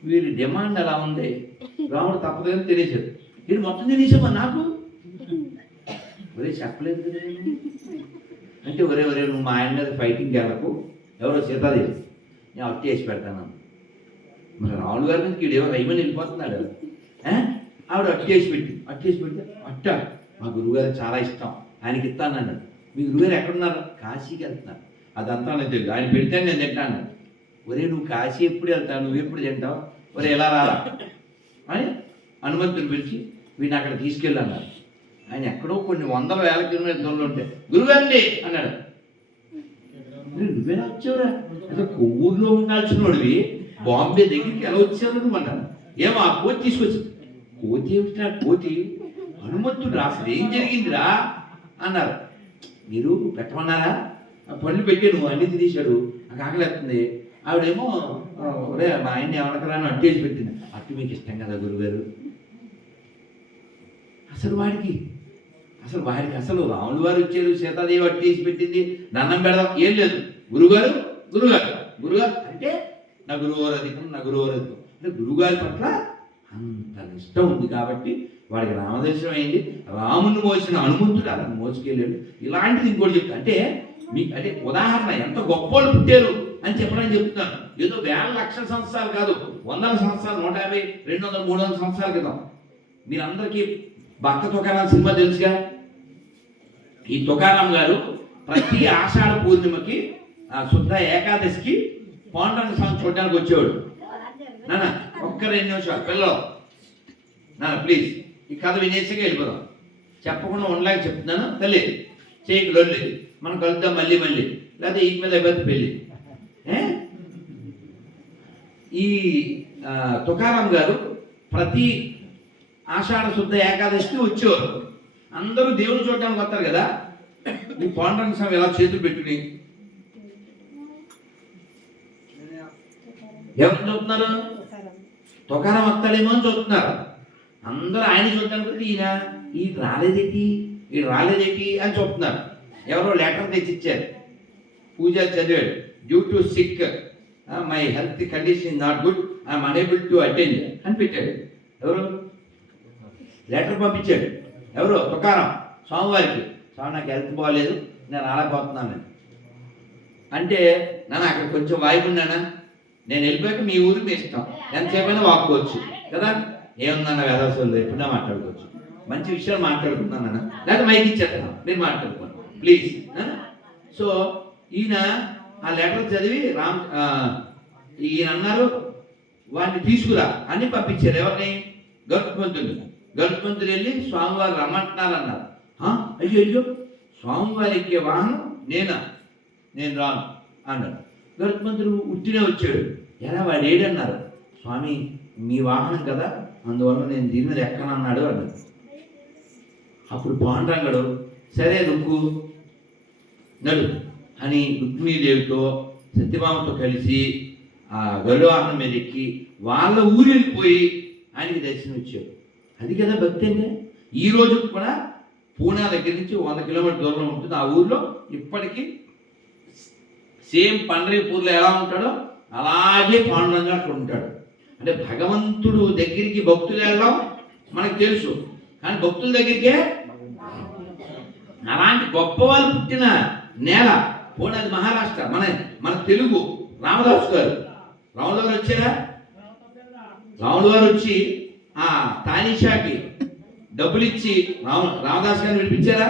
వీరి డిమాండ్ అలా ఉంది. రాముడు తప్పదని తినేశాడు. వీడు మొత్తం తినేసామా నాకు? ఒరే చెప్పలేదు కదా అంటే, ఒరే నువ్వు మా ఆయన మీద ఫైటింగ్కి వెళ్ళకు, ఎవరో సీతాదేవి, నేను అట్టి వేసి పెడతాను. మరి రాముడు గారి మీద వీడు ఏమో రైమని వెళ్ళిపోతున్నాడు. ఆవిడ అట్టి వేసి పెడితే అట్ట మా గురువుగారు చాలా ఇష్టం, ఆయనకి ఇస్తానన్నాడు. మీ గురువుగారు ఎక్కడున్నారు? కాశీకి వెళ్తున్నారు. అదంతా నాకు తెలియదు, ఆయన పెడితే నేను తింటాను. ఒరే నువ్వు కాశీ ఎప్పుడు వెళ్తావు, నువ్వు ఎప్పుడు తింటావు, ఒరే ఎలా రారా అని హనుమంతుని పిలిచి వీడిని అక్కడ తీసుకెళ్ళన్నారు. ఆయన ఎక్కడో కొన్ని 100,000 కిలోమీటర్ల దూరంలో ఉంటే, గురుగారిని అన్నాడు. నువ్వేనా వచ్చావురా, అసలు కొవ్వూరులో ఉండాల్సిన వాడివి బాంబే దగ్గరికి ఎలా వచ్చావు నువ్వు అన్నాను. ఏమో ఆ కోతి తీసుకొచ్చి, కోతి ఏమిటా కోతి, హనుమంతుడు అసలు ఏం జరిగిందిరా అన్నారు. మీరు పెట్టమన్నారా? పళ్ళు పెట్టి నువ్వు అన్ని తినేశాడు, నాకు ఆకలిస్తుంది. ఆవిడేమో ఒరే మా ఆయన్ని ఏమనకరా అని అట్టేసి పెట్టింది. అట్టు మీకు ఇష్టం కదా గురుగారు. అసలు వాడికి అసలు రాములు వారు వచ్చారు, సీతాదేవి అట్టేసి పెట్టింది, దండం పెడదాం ఏం లేదు. గురుగారు అంటే నా గురువుగారు అధికం అంటే గురువుగారి పట్ల అంత ఇష్టం ఉంది కాబట్టి వాడికి రామదర్శనం అయింది. రాముని మోసిన హనుమంతుడు అతను మోసుకెళ్ళాడు. ఇలాంటిది ఇంకోటి చెప్తా అంటే మీకు అంటే ఉదాహరణ ఎంత గొప్పలు పుట్టారు అని చెప్పడానికి చెప్తున్నాను. ఏదో 1,000,000,000 సంవత్సరాలు కాదు, 100 సంవత్సరాలు, 150, 200, 300 సంవత్సరాల క్రితం మీరందరికీ భక్త తుకారాం సినిమా తెలుసుగా. ఈ తుకారాం గారు ప్రతి ఆషాఢ పూర్ణిమకి శుద్ధ ఏకాదశికి పాండురంగ స్వామి చూడడానికి వచ్చేవాడు. నాన్న ఒక్క 2 నిమిషాలు పిల్లలు, నాన్న ప్లీజ్ ఈ కథ వినేసిగా వెళ్ళిపోదాం. చెప్పకుండా ఉండలేక చెప్తున్నాను. తల్లి చేయకు లొల్లి, మనం కలుద్దాం మళ్ళీ మళ్ళీ, లేకపోతే ఈ మీద అయిపోతే పెళ్ళి. ఈ తుకారాం గారు ప్రతి ఆషాఢ శుద్ధ ఏకాదశికి వచ్చేవారు. అందరూ దేవుని చూడడానికి వస్తారు కదా. ఈ పాండురంగ స్వామి ఎలా చేతులు పెట్టుకుని ఎవరు చూస్తున్నారు? తుకారాం వస్తాడేమో అని చూస్తున్నారు. అందరూ ఆయన చూడడానికి ఈయన రాలేదేటి అని చూస్తున్నారు. ఎవరో లెటర్ తెచ్చిచ్చారు. పూజ చదివాడు. Due to sick, my health condition not good, I'm unable to attend అని పెట్టాడు. ఎవరు లెటర్ పంపించాడు? ఎవరు? తుకారాం స్వామివారికి. స్వామి నాకు హెల్త్ బాగాలేదు, నేను రాలేకపోతున్నాను అంటే, నాన్న అక్కడ కొంచెం వాయిపున్నానా, నేను వెళ్ళిపోయాక మీ ఊరు మీ ఇష్టం, ఎంతసేపైనా వాక్కోవచ్చు కదా. ఏముందన్న వేదాసోళ్ళు ఎప్పుడైనా మాట్లాడుకోవచ్చు, మంచి విషయాలు మాట్లాడుకుంటున్నాను. లేదా మైక్ ఇచ్చేస్తాను, మీరు మాట్లాడుకోండి ప్లీజ్. సో ఈయన ఆ లెటర్ చదివి ఈయన అన్నారు వాడిని తీసుకురా అని పంపించారు. ఎవరిని? గరుత్మంతుడు వెళ్ళి స్వామివారు రమ్మంటున్నారు అన్నారు. అయ్యో స్వామివారి ఎక్కే వాహనం నేను రాను అన్నాడు. గరుత్మంతుడు ఉట్టినే వచ్చాడు. ఎలా వాడు ఏడన్నారు? స్వామి మీ వాహనం కదా, అందువల్ల నేను దీని మీద ఎక్కనన్నాడు అన్నాడు. అప్పుడు పాండురంగడు సరే రుక్కు నడు అని రుక్మిణీదేవితో సత్యభామతో కలిసి ఆ గరుడ వాహనం మీద ఎక్కి వాళ్ళ ఊరు వెళ్ళిపోయి ఆయనకి దర్శనం ఇచ్చాడు. అది కదా భక్తి అంటే. ఈ రోజు కూడా పూనా దగ్గర నుంచి 100 కిలోమీటర్ దూరంలో ఉంటుంది. ఆ ఊర్లో ఇప్పటికీ సేమ్ పండరీపూర్లో ఎలా ఉంటాడో అలాగే పాండురంగ అక్కడ ఉంటాడు. అంటే భగవంతుడు దగ్గరికి భక్తులు వెళ్ళడం మనకు తెలుసు, కానీ భక్తుల దగ్గరికే అలాంటి గొప్ప వాళ్ళు పుట్టిన నేల పూనా, అది మహారాష్ట్ర. మన తెలుగు రామదాసు గారు వచ్చారా? రాముడు గారు వచ్చి ఆ తానీషాకి డబ్బులు ఇచ్చి రామదాస్ గారిని విడిపించారా?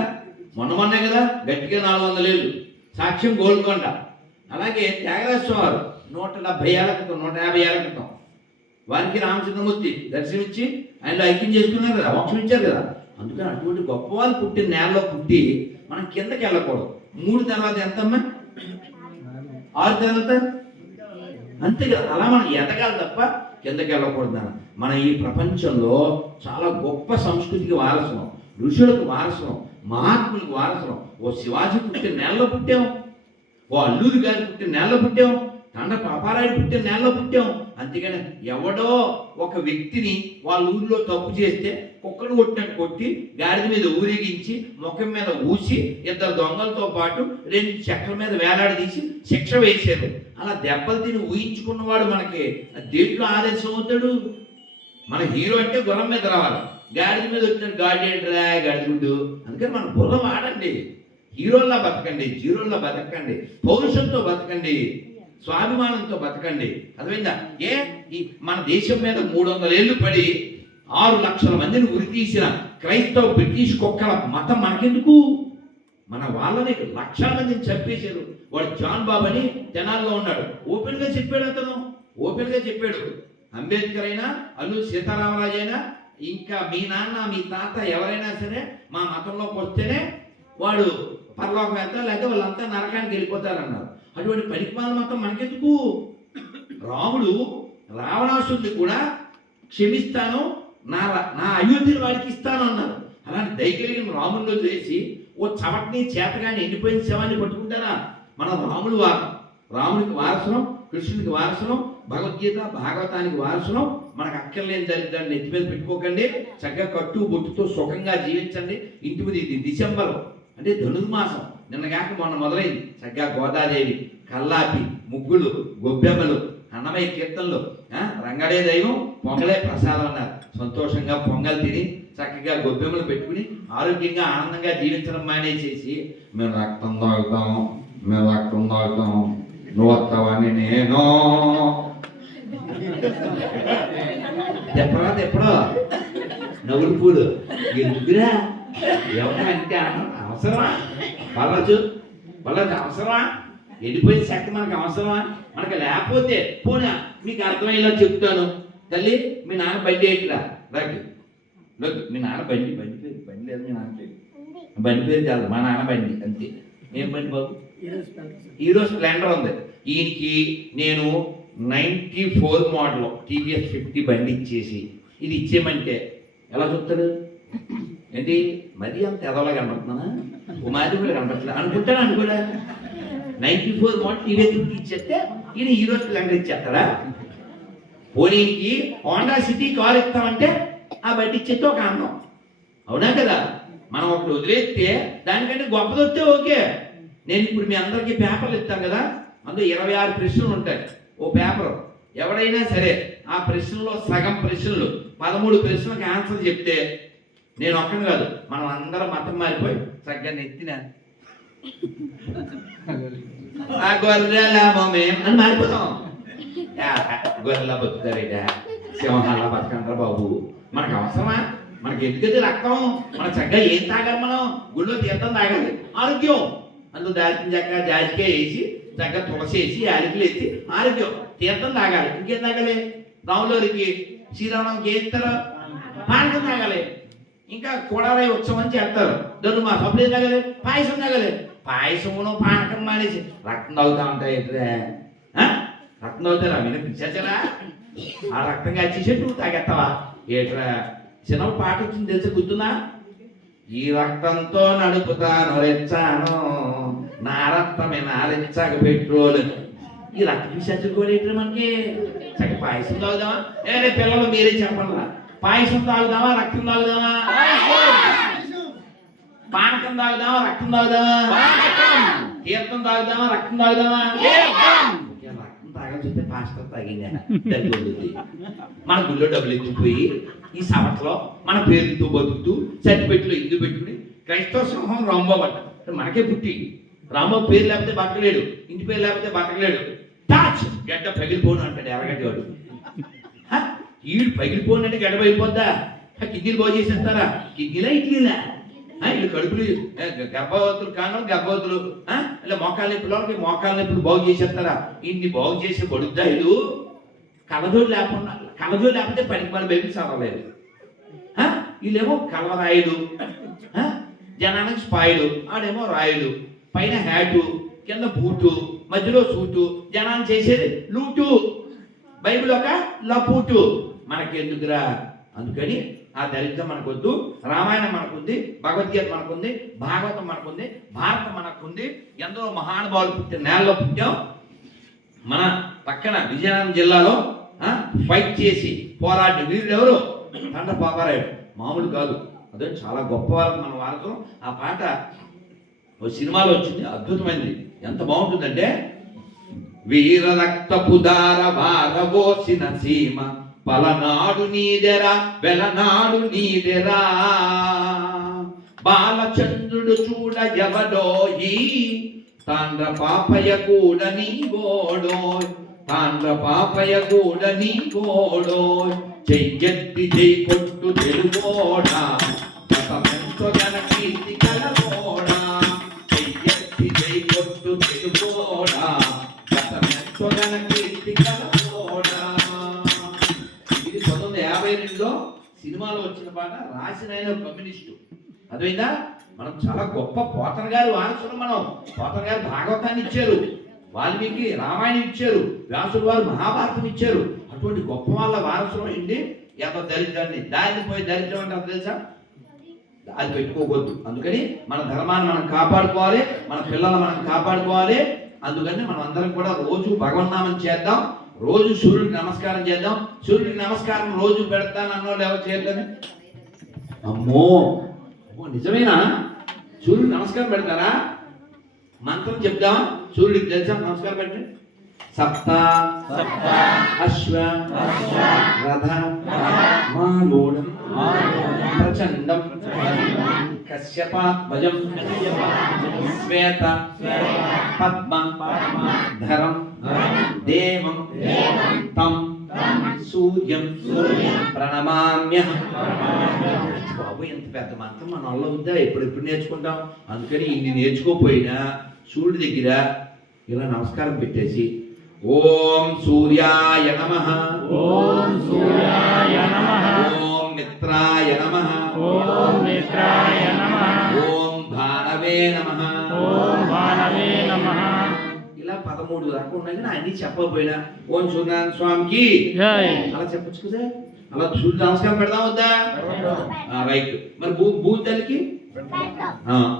మొన్నే కదా, గట్టిగా 400 ఏళ్ళు. సాక్ష్యం గోల్కొండ. అలాగే త్యాగరాజ వారు 170 ఏళ్ల క్రితం 150 ఏళ్ల క్రితం వారికి రామచంద్రమూర్తి దర్శనమిచ్చి ఆయన ఐక్యం చేసుకున్నారు కదా, మోక్షం ఇచ్చారు కదా. అందుకని అటువంటి గొప్ప వాళ్ళు పుట్టిన నేలలో పుట్టి మనం కిందకి వెళ్ళకూడదు. 3 తర్వాత ఎంతమ్మా? 6 తర్వాత అంతే కదా. అలా మనం ఎదగాలి తప్ప కిందకి వెళ్ళకూడదు. మనం ఈ ప్రపంచంలో చాలా గొప్ప సంస్కృతికి వారసులం, ఋషులకు వారసులం, మహాత్ములకు వారసులం. ఓ శివాజీ పుట్టిన నేలలో పుట్టాం, ఓ అల్లూరి గారి పుట్టిన నేలలో పుట్టాం, తండ పాపారాయుడు పుట్టిన నేలలో పుట్టాం. అంతేగాని ఎవడో ఒక వ్యక్తిని వాళ్ళ ఊరిలో తప్పు చేస్తే కుక్కను కొట్టినట్టు కొట్టి గాడిద మీద ఊరేగించి ముఖం మీద ఊసి 2 దొంగలతో పాటు 2 చెక్కల మీద వేలాడదీసి శిక్ష వేశారు. అలా దెబ్బలు తిని ఊహించుకున్నవాడు మనకి దేంట్లో ఆదర్శం అవుతాడు? మన హీరో అంటే గుర్రం మీద రావాలి, గాడిద మీద వచ్చిన గాడిరా గాడిగుడ్డు. అందుకని మన బుర్ర వాడండి, హీరోల్లా బతకండి, జీరోల్లా బతకండి, పౌరుషంతో బతకండి, స్వాభిమానంతో బతకండి. అర్థమైందా? ఈ మన దేశం మీద 300 ఏళ్ళు పడి 6 లక్షల మందిని ఉరి తీసిన క్రైస్తవ బ్రిటిష్ కుక్కల మతం మనకెందుకు? మన వాళ్ళని లక్షల మందిని చంపేశారు. వాడు జాన్ బాబు అని తెనాల్లో ఉన్నాడు, ఓపెన్గా చెప్పాడు. అతను ఓపెన్గా చెప్పాడు. అంబేద్కర్ అయినా, అల్లూరి సీతారామరాజు అయినా, ఇంకా మీ నాన్న మీ తాత ఎవరైనా సరే మా మతంలోకి వస్తేనే వాడు పరలోకం వెళ్తారు, లేకపోతే వాళ్ళంతా నరకానికి వెళ్ళిపోతారన్నారు. అటువంటి పరిపాలన మతం మనకెందుకు? రాముడు రావణాసురుడిని కూడా క్షమిస్తాను, నా అయోధ్యని వాడికి ఇస్తాను అన్నారు. అలాంటి దయగలిగిన రాముడిలో చేసి ఓ చవటిని చేతగాని ఎండిపోయిన శవాన్ని పట్టుకుంటారా? మనం రాముడికి వారసులం, కృష్ణుడికి వారసులం, భగవద్గీత భాగవతానికి వారసులం. మనకు అక్కర్లేని దరిద్రాన్ని నెత్తి మీద పెట్టుకోకండి. చక్కగా కట్టు బొట్టుతో సుఖంగా జీవించండి. ఇంటి మీద ఇది డిసెంబర్ అంటే ధనుర్మాసం, నిన్నగాక మొన్న మొదలైంది. చక్కగా గోదాదేవి, కల్లాపి, ముగ్గులు, గొబ్బెమ్మలు, అన్నమయ్య కీర్తనలు, రంగడే దైవం, పొంగలే ప్రసాదం అన్నారు. సంతోషంగా పొంగల్ తిని చక్కగా గొబ్బెమ్మలు పెట్టుకుని ఆరోగ్యంగా ఆనందంగా జీవించడం మానేసేసి మేము రక్తం తాగుతాం, నువ్వు వస్తావని నేను ఎప్పుడో నవ్వులు పూలు ఎందుకురా ఎవరంటే అవసరమా వాళ్ళచ్చు అవసరమా వెళ్ళిపోయిన శక్తి మనకు అవసరమా మనకు లేకపోతే పోనా మీకు అర్థమయ్యేలా చెప్తాను తల్లి మీ నాన్న బండి ఏంటిరా రాకి మీ నాన్న బండి లేదు మీ నాన్న బండి పేరు చాలు మా నాన్న బండి అంతే ఏం బండి బాబు హీరో స్ప్లెండర్ ఉంది ఈయనకి నేను 94 మోడల్ టీవీఎస్ 50 బండి ఇచ్చేసి ఇది ఇచ్చేయమంటే ఎలా చెప్తాడు ఏంటి మరీ అంత ఎదవలా కనపడుతున్నానా ఓ మాది కూడా కనపడలేదు అనుకోడా 94 మోడల్ టీవీఎస్ 50 ఇచ్చేస్తే ఈయన హీరో స్ప్లెండర్ ఇచ్చేస్తాడా పోనీకి హోండా సిటీ కార్ ఇస్తామంటే ఆ బండి ఇచ్చేస్తే ఒక అందం అవునా కదా మనం ఒకటి వదిలేస్తే దానికంటే గొప్పది వస్తే ఓకే నేను ఇప్పుడు మీ అందరికీ పేపర్లు ఇస్తాను కదా అందులో 26 ప్రశ్నలు ఉంటాయి ఓ పేపర్ ఎవడైనా సరే ఆ ప్రశ్నలో సగం ప్రశ్నలు 13 ప్రశ్నలకు ఆన్సర్ చెప్తే నేను ఒక్కని కాదు మనం అందరం మతం మారిపోయి చక్కగా నెత్తిన ఆ గొర్రెలామేం అని మారిపోతాం గొర్రెలా బతుకుతారేట సింహాలా బతకంటారా బాబు మనకు అవసరమా మనకి ఎందుకైతే రక్తం మన చక్కగా ఏం తాగాలి మనం గుళ్ళో తీర్థం తాగాలి ఆరోగ్యం అందులో దాల్చిన చక్క జాజికాయ వేసి చక్కగా తులసి వేసి యాలకులు వేసి ఆరోగ్యం తీర్థం తాగాలి ఇంకేం తాగాలి రాములవారికి శ్రీరామకి ఏం ఇస్తారు పానకం తాగాలి ఇంకా కోడారాయి ఉత్సవం చేస్తారు దాన్ని మా సభ్యులు ఏం తాగాలి పాయసం తాగాలి పాయసమును పానకం మానేసి రక్తం తాగుతా ఉంటాయి రక్తం తాగుతారా మీరు పిచ్చారా ఆ రక్తం కాచేసి నువ్వు తాగెత్తావా ఏట్రా చిన్న పాట వచ్చింది తెలిసి గుర్తుందా ఈ రక్తంతో నడుపుతాను రెచ్చాను నా రక్తమే నా రెచ్చాక పెట్రోల్ ఈ రక్త పిశాచులు కూడా ఏంటి మనకి చక్కగా పాయసం తాగుదామా ఏ పిల్లలు మీరే చెప్పండి పాయసం తాగుదామా రక్తం తాగుదామా పానకం తాగుదామా రక్తం తాగుదామా తీర్థం తాగుదామా రక్తం తాగుదామా రక్తం తాగాలి చూస్తే పాస్టర్ తాగింది మన గుళ్ళో డబ్బులు ఎత్తుకుపోయి ఈ సవట్లో మన పేరుతో బతుకుతూ సర్టిఫికెట్లు ఇందు పెట్టుకుని క్రైస్తవ సింహం రాంబాబు అంట మనకే పుట్టి రాంబాబు పేరు లేకపోతే బతకలేడు ఇంటి పేరు లేకపోతే బతకలేడు టాచ్ గడ్డ పగిలిపోను అంటాడు ఎర్రగడ్డవాడు ఈడు పగిలిపోను అంటే గడ్డ పగిలిపోద్దా కిడ్నీలు బాగు చేసేస్తారా కిడ్నీలా ఇడ్లీలా వీళ్ళు కడుపులు గర్భవతులు కాను గర్భవతులు ఇలా మోకాళ్ళ నొప్పులకి మోకాళ్ళ నొప్పులు బాగు చేసేస్తారా ఇన్ని బాగు చేసే పడుద్దా వీళ్ళు కలజోడు లేకపోతే పనికి మన బేబీ చదవలేదు వీళ్ళేమో కలవరాయుడు జనానికి స్పాయిలు ఆడేమో రాయుడు పైన హ్యాటు కింద బూటు మధ్యలో సూటు జనాన్ని చేసేది లూటు బైబిల్ ఒక లపూటు మనకెందుకురా అందుకని ఆ దరిద్రం మనకొద్దు రామాయణం మనకుంది భగవద్గీత మనకుంది భాగవతం మనకుంది భారతం మనకుంది ఎందరో మహానుభావులు పుట్టిన నేలలో పుట్టాం మన పక్కన విజయనగరం జిల్లాలో ఫైట్ చేసి పోరాడి వీరుడు ఎవరు తండ్ర పాపారాయుడు మామూలు కాదు అదే చాలా గొప్ప వాళ్ళకి మన వారతో ఆ పాట ఓ సినిమాలో వచ్చింది అద్భుతమైనది ఎంత బాగుంటుందంటే వీర రక్తపు దార వారవోసిన సీమ పలనాడు నీదెరా వెలనాడు నీదెరా బాలచంద్రుడు చూడ ఎవడోయి తాండ్ర పాపయ్య కూడా నీ గోడోయ్ తాండ్ర పాపయ్య కూడా నీ గోడోయ్ చెయ్యెత్తి చెయ్యి కొట్టు తెలుగోడా ఎంతో గన కీర్తి కలగోడా చెయ్యెత్తి చెయ్యి కొట్టు తెలుగోడా ఎంతో గన కీర్తి కలగోడా ఇది 1952లో సినిమాలో వచ్చిన పాట రాసిన ఆయన కమ్యూనిస్టు అదేందా మనం చాలా గొప్ప పోతన గారి వారసులు మనం పోతన గారు భాగవతాన్ని ఇచ్చారు వాల్మీకి రామాయణం ఇచ్చారు వ్యాసులు వారు మహాభారతం ఇచ్చారు అటువంటి గొప్ప వాళ్ళ వారసులు అయింది ఎంత దరిద్రాన్ని దారిని పోయి దరిద్రం అంటే తెలుసా అది పెట్టుకోకూడదు అందుకని మన ధర్మాన్ని మనం కాపాడుకోవాలి మన పిల్లలను మనం కాపాడుకోవాలి అందుకని మనం అందరం కూడా రోజు భగవన్నామం చేద్దాం రోజు సూర్యుడికి నమస్కారం చేద్దాం సూర్యుడికి నమస్కారం రోజు పెడతానన్నో ఎవరు చేయలేదని అమ్మో నిజమేనా సూర్యుడు నమస్కారం పెడతారా మంత్రం చెప్దాం సూర్యుడికి తెలుసా నమస్కారం పెట్టండి సప్త అశ్వ రథ మాలోడ ప్రచండం కశ్యపాత్మజం శ్వేత పద్మ ధరం దేవం తం సూర్యం ప్రణమ నమామ్యహం. బాబు ఎంత పెద్ద మంత్రం మన వల్ల ఉందా? ఎప్పుడు నేర్చుకుంటాం. అందుకని ఇన్ని నేర్చుకోపోయినా సూర్యుడి దగ్గర ఇలా నమస్కారం పెట్టేసి ఓం సూర్యాయ నమః, ఓం సూర్యాయ నమః, ఓం మిత్రాయ నమః, ఓం మిత్రాయ నమః, ఓం భానవే నమః, ఓం భానవే నమః. ఇలా 13 దాకా ఉన్నాయి. కానీ అన్ని చెప్పకపోయినా ఓం సూర్యనారాయణ స్వామికి జై. అలా చెప్పొచ్చు కదా. అలా సూర్యుడు నమస్కారం పెడదాం వద్దా? రైట్. మరి భూమి తల్లికి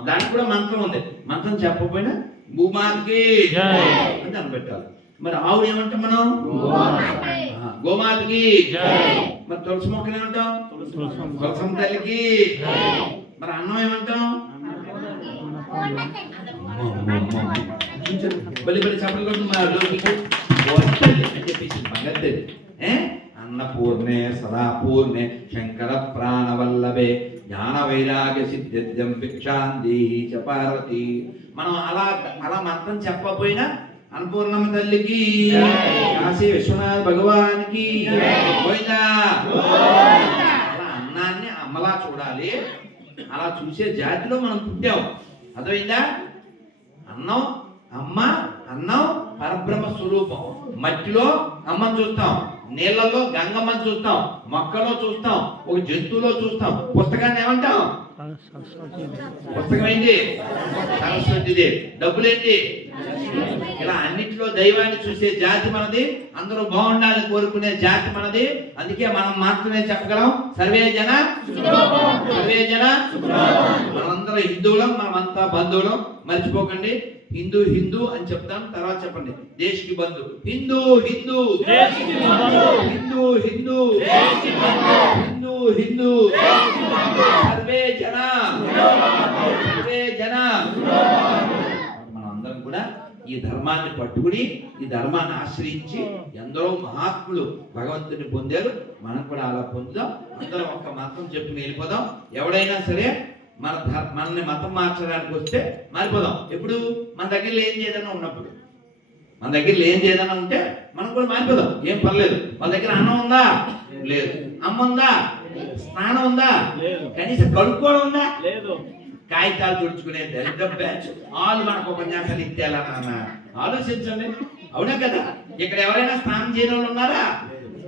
దానికి కూడా మంత్రం ఉంది. మంత్రం చెప్పకపోయినా భూమాతకి అని అని పెట్టాలి. మరి ఆవుడు ఏమంటాం మనం? గోమాతకి. మరి తులసి మొక్కలు ఏమంటాం? తులసం తల్లికి. మరి అన్నం ఏమంటాం? బలి బలి చెప్పలు అని చెప్పేసి భగత్ అన్నపూర్ణే సదాపూర్ణే శంకర ప్రాణవల్లభే జ్ఞాన వైరాగ్య సిద్ధిద్యం భిక్షాందేహి చ పార్వతి. మనం అలా అలా మంత్రం చెప్పకపోయినా అన్నపూర్ణమ్మ తల్లికి, కాశీ విశ్వనాథ భగవానికి పోయిందా. అలా అన్నాన్ని అమ్మలా చూడాలి. అలా చూసే జాతిలో మనం పుట్టాం. అర్థమైందా? అన్నం అమ్మ, అన్నం పరబ్రహ్మ స్వరూపం. మట్టిలో అమ్మని చూస్తాం, నీళ్లలో గంగమ్మని చూస్తాం, మొక్కలో చూస్తాం, ఒక జంతువులో చూస్తాం. పుస్తకాన్ని ఏమంటాం? పుస్తకం ఏంటి? సరస్వతిది. డబ్బులేంటి? ఇలా అన్నిటిలో దైవాన్ని చూసే జాతి మనది. అందరూ బాగుండాలని కోరుకునే జాతి మనది. అందుకే మనం మాత్రమే చెప్పగలం సర్వే జన సర్వే జన. మనందరం హిందువులం, మనమంతా బంధువులం. మర్చిపోకండి. హిందూ హిందూ అని చెప్తాం. తర్వాత చెప్పండి దేశకి బంధు. హిందూ హిందూ హిందూ హిందూ హిందూ హిందూ సర్వే జన సర్వే జన. మనందరం కూడా ఈ ధర్మాన్ని పట్టుకుని ఈ ధర్మాన్ని ఆశ్రయించి ఎందరో మహాత్ములు భగవంతుని పొందారు. మనం కూడా అలా పొందుదాం. అందరం ఒక్క మంత్రం చెప్పుకుని వెళ్ళిపోదాం. ఎవడైనా సరే మనల్ని మతం మార్చడానికి వస్తే మారిపోదాం. ఎప్పుడు? మన దగ్గర లేని ఏదైనా ఉన్నప్పుడు. మన దగ్గర లేని ఏదైనా ఉంటే మనం కూడా మారిపోదాం. ఏం పర్లేదు. మన దగ్గర అన్నం ఉందా? లేదు. అమ్మ ఉందా? స్నానం ఉందా? కనీసం కడుక్కోవడం ఉందా? లేదు. కాగితాలు తుడుచుకునే దరిద్ర బ్యాచ్ వాళ్ళు మనకు ఉపన్యాసాలు ఇచ్చేలా ఆలోచించండి. అవునా కదా? ఇక్కడ ఎవరైనా స్నానం చేయని వాళ్ళు ఉన్నారా?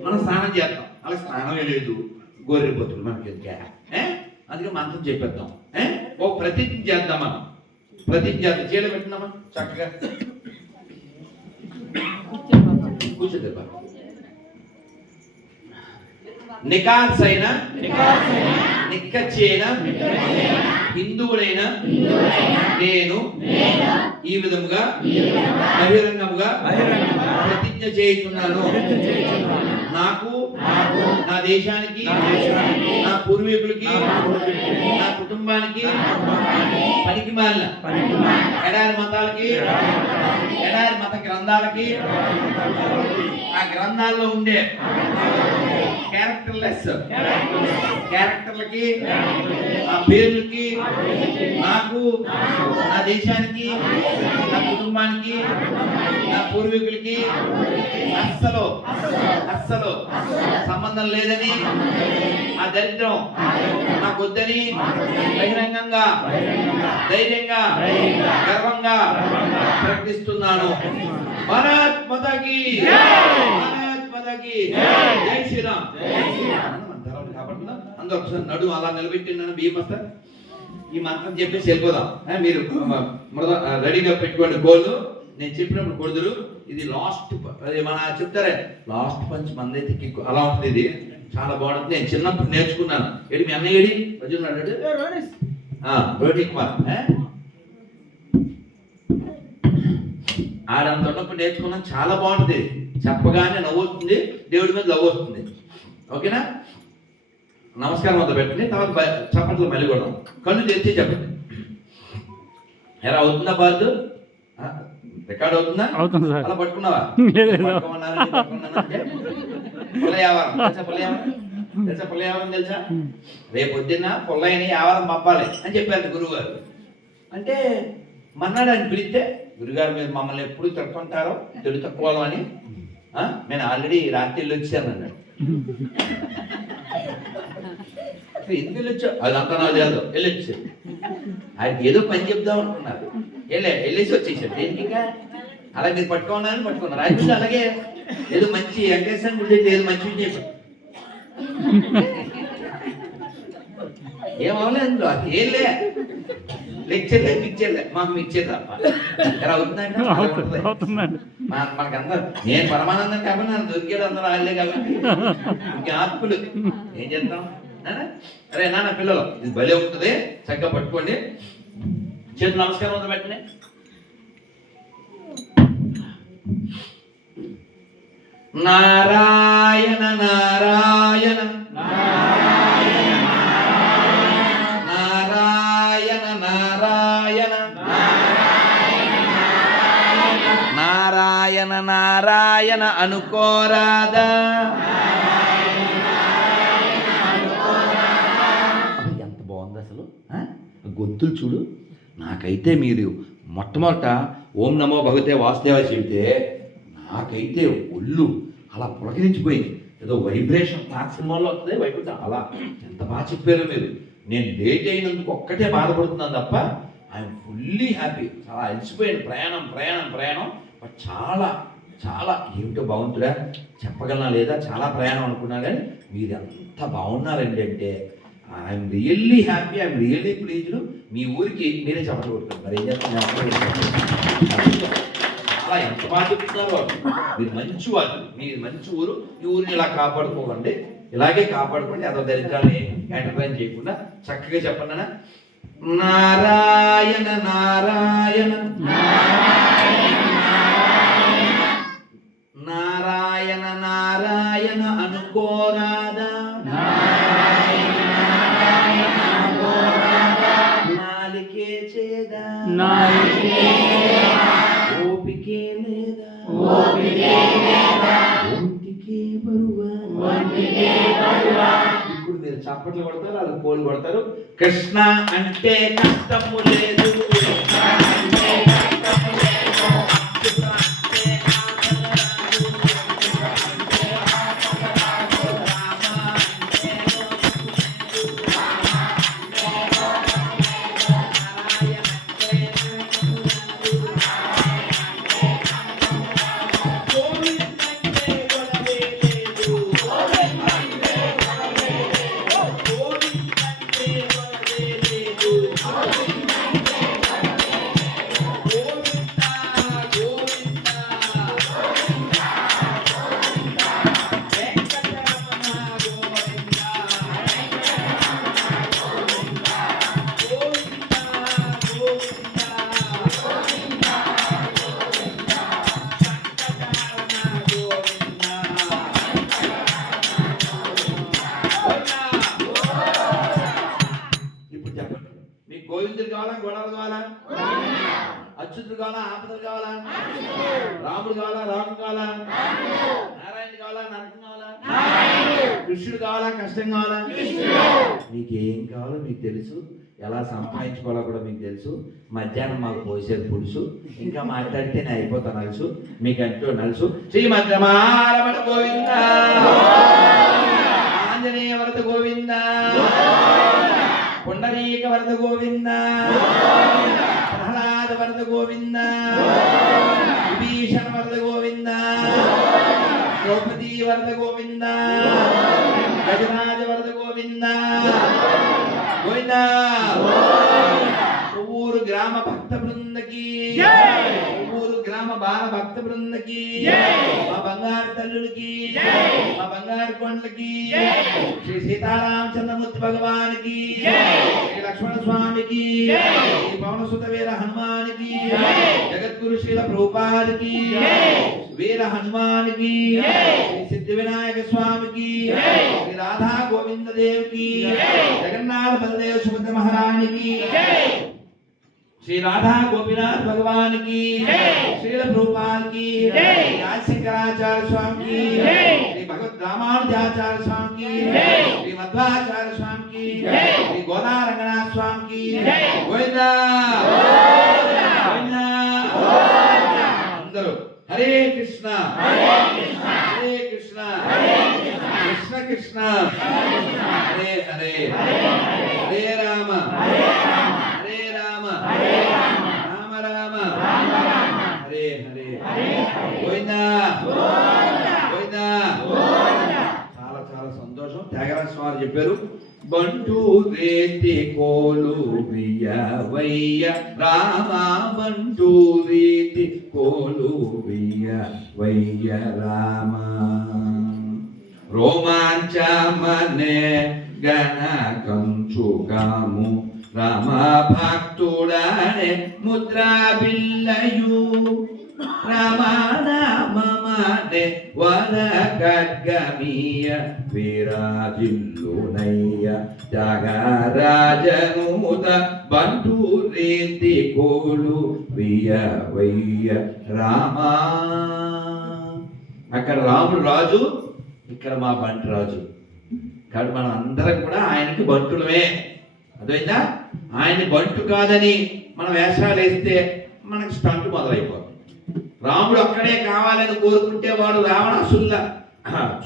మనం స్నానం చేస్తాం. అలా స్నానమే లేదు. గొర్రె బతులు మనకి అందుకే మంత్రం చెప్పేద్దాం. ఓ ప్రతిజ్ఞ చేద్దాం. మనం ప్రతిజ్ఞ చేద్దాం. చేయడం పెట్టినామా? చక్కగా కూర్చోద్ది. నికార్సైన నిక్కచ్చైన హిందువుడైన నేను ఈ విధముగా బహిరంగముగా ప్రతిజ్ఞ చేయుచున్నాను. నాకు, నా దేశానికి, నా పూర్వీకులకి, నా కుటుంబానికి, పనికి మాలిన ఎడారి మతాలకి, ఎడారి మత గ్రంథాలకి, ఆ గ్రంథాల్లో ఉండే క్యారెక్టర్లకి, ఆ పేర్లకి, నాకు, నా దేశానికి, నా కుటుంబానికి, నా పూర్వీకులకి అస్సలు అస్సలు సంబంధం లేదని, ఆ దరిద్రం నాకు వద్దని బహిరంగంగా ధైర్యంగా గర్వంగా ప్రకటిస్తున్నాను. భారత్ మాతాకి, భారత్ మాతాకి జై శ్రీరామ్. అందరూ ఒకసారి నడు అలా నిలబెట్టినాను. బియ్యం ఈ మంత్రం చెప్పేసి వెళ్ళిపోదాం. మీరు రెడీగా పెట్టుకోండి గోళ్ళు. నేను చెప్పినప్పుడు కొడుదురు. ఇది లాస్ట్, మన చెప్తారే లాస్ట్ పంచ్ మందైతే కిక్కు అలా ఉంటుంది. ఇది చాలా బాగుంటుంది. నేను చిన్నప్పుడు నేర్చుకున్నాను. ఏడి మీ అన్నయ్య ఏడి వజున్నాడు? రోహిణి కుమార్ ఆడంత ఉన్నప్పుడు నేర్చుకున్నాను. చాలా బాగుంటుంది. చెప్పగానే నవ్వు వస్తుంది, దేవుడి మీద లవ్ వస్తుంది. ఓకేనా? నమస్కారం అంతా పెట్టండి. తర్వాత చప్పట్లు మళ్ళీ కొడదాం. కళ్ళు తెరిచి చెప్పండి. ఎలా అవుతుందా? బాధ రికార్డ్ అవుతుందా? అవుతుంది సార్. అలా పట్టుకున్నావా? పుల్లయావరం తెలుసా? రేపు పొద్దున్న పుల్లయ్యని యావరం పంపాలి అని చెప్పారు గురువు గారు. అంటే మన్నాడు అని పిలిస్తే గురుగారు మీరు మమ్మల్ని ఎప్పుడు తిడుతుంటారో తెలుగు తక్కువ అని, నేను ఆల్రెడీ రాత్రి వెళ్ళి వచ్చాను అన్నాడు. ఎందుకు వెళ్ళొచ్చు అదంతా నాకు తెలియదు వెళ్ళొచ్చు ఆయనకి ఏదో పని చెప్దాం అనుకున్నారు వెళ్ళేసి వచ్చేసాడు దేనికి అలా మీరు పట్టుకున్నారని పట్టుకున్నారు ఆయన అలాగే ఏదో మంచి వెంకటేశ్వర గుడి ఏదో మంచి చెప్పారు ఏమవలేదు అందులో అది ఏలే లెక్చర్లే పిక్చర్లే మాకు మిక్చర్ తప్ప ఇక్కడ అవుతుందండి మనకందరూ నేను పరమానందం కాబట్టి నన్ను దొరికేది అందరూ వాళ్ళే కాబట్టి జ్ఞాపకులు ఏం చేస్తాం అరే నాన్న పిల్లలు ఇది భలే ఉంటుంది చక్కగా పట్టుకోండి చేతులు నమస్కారం ఉందా పెట్టండి నారాయణ నారాయణ నారాయణ నారాయణ అనుకోరాదా ఎంత బాగుంది అసలు గొంతులు చూడు నాకైతే మీరు మొట్టమొదట ఓం నమో భగవతే వాసుదేవ చెబితే నాకైతే ఒళ్ళు అలా పులకరించిపోయింది ఏదో వైబ్రేషన్ నాకు సినిమాలో వస్తుంది వైబ్రేషన్ అలా ఎంత బాగా చెప్పారు మీరు నేను లేట్ అయినందుకు ఒక్కటే బాధపడుతున్నాను తప్ప ఐఎమ్ ఫుల్లీ హ్యాపీ చాలా అలసిపోయాను ప్రయాణం బట్ చాలా చాలా ఏమిటో బాగుంటుందా చెప్పగలనా లేదా చాలా ప్రయాణం అనుకున్నా కానీ మీరు ఎంత బాగున్నారండి అంటే I'm really happy I'm really pleased మీ ఊరికి మీరే చెప్పట్లు కొడుతున్నారు మరి ఏం చేస్తున్నారు చాలా ఎంత బాగా చెప్తున్నారు వాళ్ళు మీరు మంచి వాళ్ళు మీరు మంచి ఊరు ఈ ఊరిని ఇలా కాపాడుకోవండి ఇలాగే కాపాడుకోండి అదో దరిద్రాన్ని ఎంటర్టైన్ చేయకుండా చక్కగా చెప్పండి నారాయణ నారాయణ నారాయణ నారాయణ అనుకోరాదా నాలికే చేదా ఓపికే లేదా ఒంటికే బరువా ఇప్పుడు మీరు చప్పట్లు కొడతారు వాళ్ళు కోలు కొడతారు కృష్ణ అంటే కష్టము లేదు గోవిందుడు కావాలా గోడలు కావాలా అచ్యుతుడు కావాలా ఆపదలు కావాలా రాముడు కావాలా రాముడు కావాలా నారాయణ కావాలా నరకం కావాలా కృష్ణుడు కావాలా కష్టం కావాలా మీకేం కావాలో మీకు తెలుసు ఎలా సంపాదించుకోవాలో కూడా మీకు తెలుసు మధ్యాహ్నం మాకు పోసేది పులుసు ఇంకా మాట్లాడితే నేను అయిపోతాను నలుసు మీకంటూ నలుసు శ్రీమద్ రమారమణ గోవింద ఆంజనేయ వరద గోవింద పుండరీక వరద గోవింద ప్రహ్లాద వరద గోవింద విభీషణ వరద గోవింద ద్రౌపదీ వరద గోవింద గజరాజ వరద గోవింద గోవింద ఊరు గ్రామ భక్త బృందకి ఊరు గ్రామ బాల భక్త బృందకి మా బంగారు తల్లులకి మా బంగారు కొండలకి శ్రీ సీతారామచంద్రమూర్తి భగవానికి శ్రీ లక్ష్మణ స్వామికి శ్రీ పవనసుత వీర హనుమానికి జగద్గురు శ్రీల ప్రభుపాదికి వీర హనుమానికి శ్రీ సిద్ధి వినాయక స్వామికి శ్రీ రాధా గోవింద దేవికి జగన్నాథ బలదేవ సుభద్ర మహారాణికి श्री राधा गोपीनाथ भगवान की श्रील प्रभुपाद की शंकराचार्य स्वामी की श्री भगवत रामानुजाचार्य स्वामी की श्री मध्वाचार्य स्वामी की श्री गोदा रंगनाथ स्वामी की गोविंदा गोविंदा अंदर हरे कृष्णा कृष्ण కృష్ణ కృష్ణ హరే హరే హరే రామ హరే రామ రామ రామ హరే హరే గోవిందా గోవిందా. చాలా చాలా సంతోషం. త్యాగరాజ స్వామి చెప్పారు, బంటు రేతి కోలు వయ్య రామ, బంటు రేతి కోలు వయ్య రామ, రోమాంచమనే గణ కంచుగాము రామ భక్తుడనే ముద్రా బిల్లయు, రామనామనే వద ఖడ్గమీయ విరాజిల్లునయ్య, త్యాగరాజనూత బంటు రేతి కోలు వయ్య రామ. అక్కడ రాముడు రాజు, ఇక్కడ మా బంటు రాజు. కాబట్టి మనం అందరం కూడా ఆయనకి బంటులమే. అదైందా? ఆయన బంటు కాదని మనం వేషాలు వేస్తే మనకి స్టంట్ మొదలైపోతుంది. రాముడు అక్కడే కావాలని కోరుకుంటే వాడు రావణాసురుల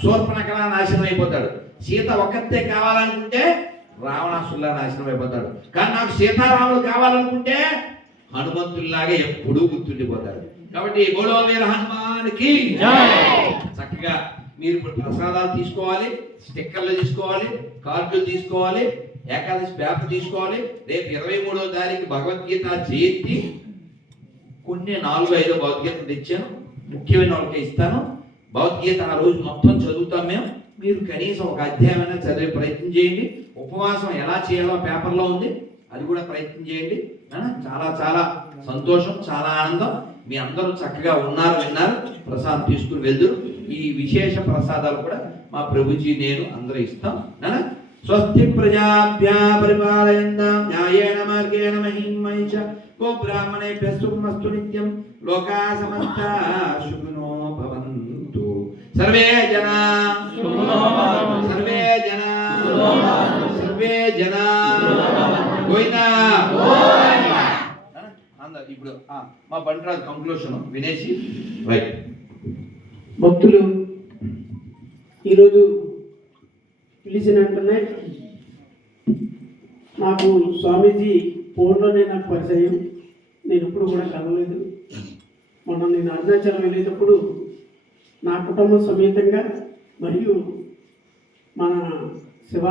శూర్పణఖ నాశనం అయిపోతాడు. సీత ఒక్కతే కావాలనుకుంటే రావణాసురుల నాశనం అయిపోతాడు. కానీ నాకు సీతారాముడు కావాలనుకుంటే హనుమంతుల్లాగా ఎప్పుడూ గుర్తుండిపోతాడు. కాబట్టి బోలో వీర హనుమానికి చక్కగా మీరు ఇప్పుడు ప్రసాదాలు తీసుకోవాలి, స్టిక్కర్లు తీసుకోవాలి, కార్డులు తీసుకోవాలి, ఏకాదశి పేపర్ తీసుకోవాలి. రేపు 23వ తారీఖు భగవద్గీత జయంతి. కొన్ని 4-5 భగవద్గీత తెచ్చాను, ముఖ్యమైన వాళ్ళకి ఇస్తాను. భగవద్గీత ఆ రోజు మొత్తం చదువుతాం మేము. మీరు కనీసం ఒక అధ్యాయమైనా చదివే ప్రయత్నం చేయండి. ఉపవాసం ఎలా చేయాలో పేపర్లో ఉంది, అది కూడా ప్రయత్నం చేయండి. చాలా చాలా సంతోషం, చాలా ఆనందం. మీ అందరూ చక్కగా ఉన్నారు, విన్నారు, ప్రసాదం తీసుకుని వెళ్దురు. ఈ విశేష ప్రసాదాలు కూడా మా ప్రభుజీ నేను అందరూ ఇస్తాం. స్వస్తి ప్రజాభ్యా పరిపాలయంతాం న్యాయేన మార్గేణ మహిం మహిష గో బ్రాహ్మణేభ్యః శుభమస్తు నిత్యం. లోకా సమస్తా సుఖినో భవంతు. సర్వే జనా సర్వే జనా సర్వే జనా గోవిందా. ఇప్పుడు మా బంట్రాజు కంక్లూషన్ వినేసి రైట్. భక్తులు ఈరోజు పిలిచినట్టునే నాకు స్వామీజీ ఫోన్లోనే నాకు పరిచయం. నేను ఎప్పుడు కూడా కలవలేదు. మొన్న నేను అరుణాచలం వెళ్ళేటప్పుడు నా కుటుంబ సమేతంగా మరియు మన శివ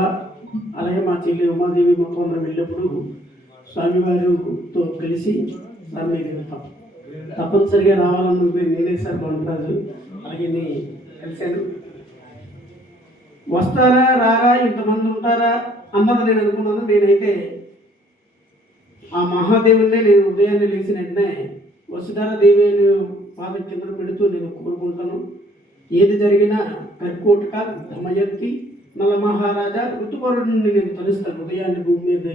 అలాగే మా చెల్లి ఉమాదేవి మొత్తం అందరం వెళ్ళినప్పుడు స్వామివారితో కలిసి సార్ నేను వెళ్తాం, తప్పనిసరిగా రావాలన్నది నేనే సార్ బంట్రాజు అలాగే నేను కలిశాను. వస్తారా రారా ఇంతమంది ఉంటారా అన్నది నేను అనుకున్నాను. నేనైతే ఆ మహాదేవుడినే నేను ఉదయాన్నే లేచిన వెంటనే వసుధార దేవి అని పాదం కింద పెడుతూ నేను కోరుకుంటాను. ఏది జరిగినా కర్కోటక దమయంతి నల మహారాజా ఋతుపరుడిని నేను తలుస్తాను. ఉదయాన్నే భూమి మీద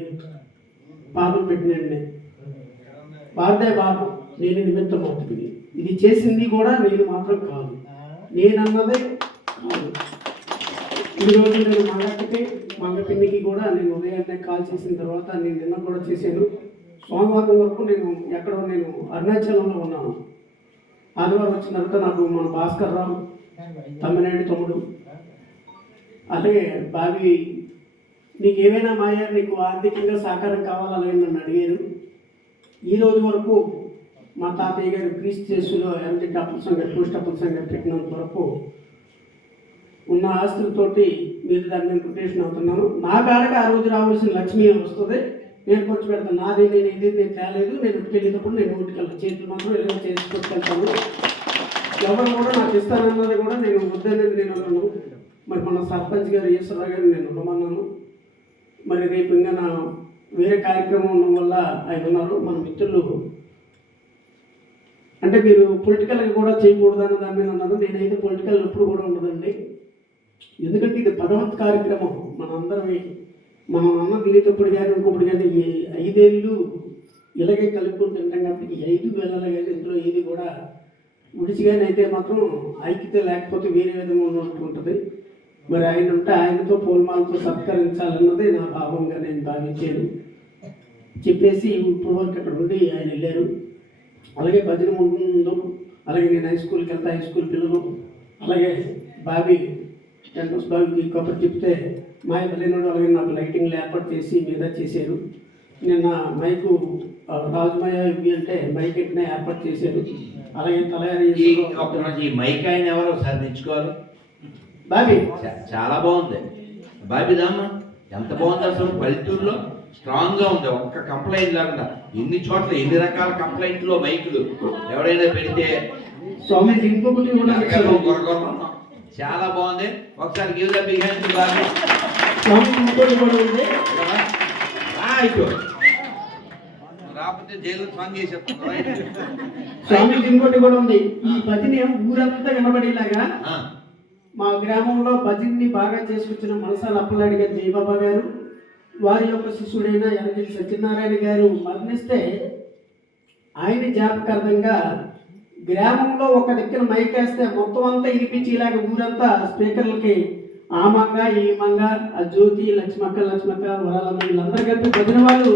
పాదం పెట్టినండి వారిదే బాబు నేను నిమిత్తం అవుతుంది. ఇది చేసింది కూడా నేను మాత్రం కాదు, నేనన్నదే కాదు. ఈరోజు నేను మగకి మగపిన్నికి కూడా నేను ఉదయాన్నే కాల్ చేసిన తర్వాత నేను నిన్న కూడా చేశాను. సోమవారం వరకు నేను ఎక్కడో నేను అరుణాచలంలో ఉన్నాను. ఆదివారం వచ్చిన తర్వాత నాకు మన భాస్కర్ రావు తమ్మినేడు తమ్ముడు అలాగే బావి నీకు ఏమైనా మాయా నీకు ఆర్థికంగా సహకారం కావాలని నన్ను అడిగారు. ఈరోజు వరకు మా తాతయ్య గారు క్రీస్తు చేసులో ఎంటీ డప్పుల సంఘం పోస్ట్ డప్పుల సంఘం పెట్టినంత వరకు ఉన్న ఆస్తులతోటి మీరు దాని మీద కొటేషన్ అవుతున్నాను. నా కాడకి ఆ రోజు రావాల్సిన లక్ష్మి వస్తుంది, నేను ఖర్చు పెడతాను. నాది నేను ఇది నేను తేలేదు, నేను ఉట్టుకెళ్ళేటప్పుడు నేను ఉట్టుకెళ్ళాను, చేతులు మాత్రం ఇలా చేసి కొట్టుకెళ్తాను. ఎవరు కూడా నాకు ఇస్తానన్నది కూడా నేను వద్దనేది నేను ఉన్నాను. మరి మన సర్పంచ్ గారు ఈశ్వరరావు గారు నేను ఉండమన్నాను. మరి రేపు ఇంకా నా వేరే కార్యక్రమం ఉండడం వల్ల ఆయన ఉన్నారు. మన మిత్రులు అంటే మీరు పొలిటికల్గా కూడా చేయకూడదని దాని మీద అన్నారు. నేనైతే పొలిటికల్ ఎప్పుడు కూడా ఉండదండి. ఎందుకంటే ఇది భగవత్ కార్యక్రమం. మనందరం మనం అన్న తినేటప్పుడు కానీ ఇంకొకటి కానీ 5 ఏళ్ళు ఇలాగే కలుపుకొని తింటాం. కాబట్టి 5 వేళలు కానీ ఇందులో ఏది కూడా విడిచిగానే అయితే మాత్రం ఐక్యత లేకపోతే వేరే విధంగా ఉన్నట్టుంటుంది. మరి ఆయన ఉంటే ఆయనతో పూలమాలతో సత్కరించాలన్నదే నా భావంగా నేను భావించాను. చెప్పేసి ఇప్పుడు వరకు అక్కడ ఉండి ఆయన వెళ్ళారు. అలాగే భజన ముందు అలాగే నేను హై స్కూల్కి వెళ్తా, హై స్కూల్ పిల్లలు అలాగే బాబీ ఎంట్రన్స్ బాబుకి కబుర్ చెప్తే మా తల్లిదండ్రులు అలాగే నాకు లైటింగ్లు ఏర్పాటు చేసి మీద చేశారు. నిన్న మైకు రాజమయ ఇవి అంటే మైక్ ఎట్టిన ఏర్పాటు చేశారు. అలాగే తలయారు ఈ మైక్ ఆయన ఎవరు ఒకసారి తెచ్చుకోవాలి. బాబీ చాలా బాగుంది బాబీదమ్మా, ఎంత బాగుంది అసలు. పల్లెటూరులో స్ట్రాంగ్గా ఉంది, ఒక్క కంప్లైంట్ లేకుండా. ఎన్ని చోట్ల ఎన్ని రకాల కంప్లైంట్లు మైకులు ఎవరైనా పెడితే స్వామి ఇంకొకటి కూడా చాలా బాగుంది. ఒకసారి give the big hand Bobby. స్వామి ఇంకోటి కూడా ఉంది. రాకపోతే జైలు స్వామి చేసేస్తాను. స్వామి ఇంకోటి కూడా ఉంది. ఈ భజన ఊరంతా వినబడేలాగా మా గ్రామంలో భజన్ని బాగా చేసుకొచ్చిన మనసాల అప్పలాడి గారు జయబాబా గారు, వారి యొక్క శిష్యుడైన ఎనగిరి సత్యనారాయణ గారు మరణిస్తే ఆయన జ్ఞాపకార్థంగా గ్రామంలో ఒక దగ్గర మైక్ వేస్తే మొత్తం అంతా వినిపించేలాగా ఊరంతా స్పీకర్లకి ఆ మంగ ఈ మంగ ఆ జ్యోతి లక్ష్మక్క వరాలమ్మ వీళ్ళందరూ కలిపి భజన వాళ్ళు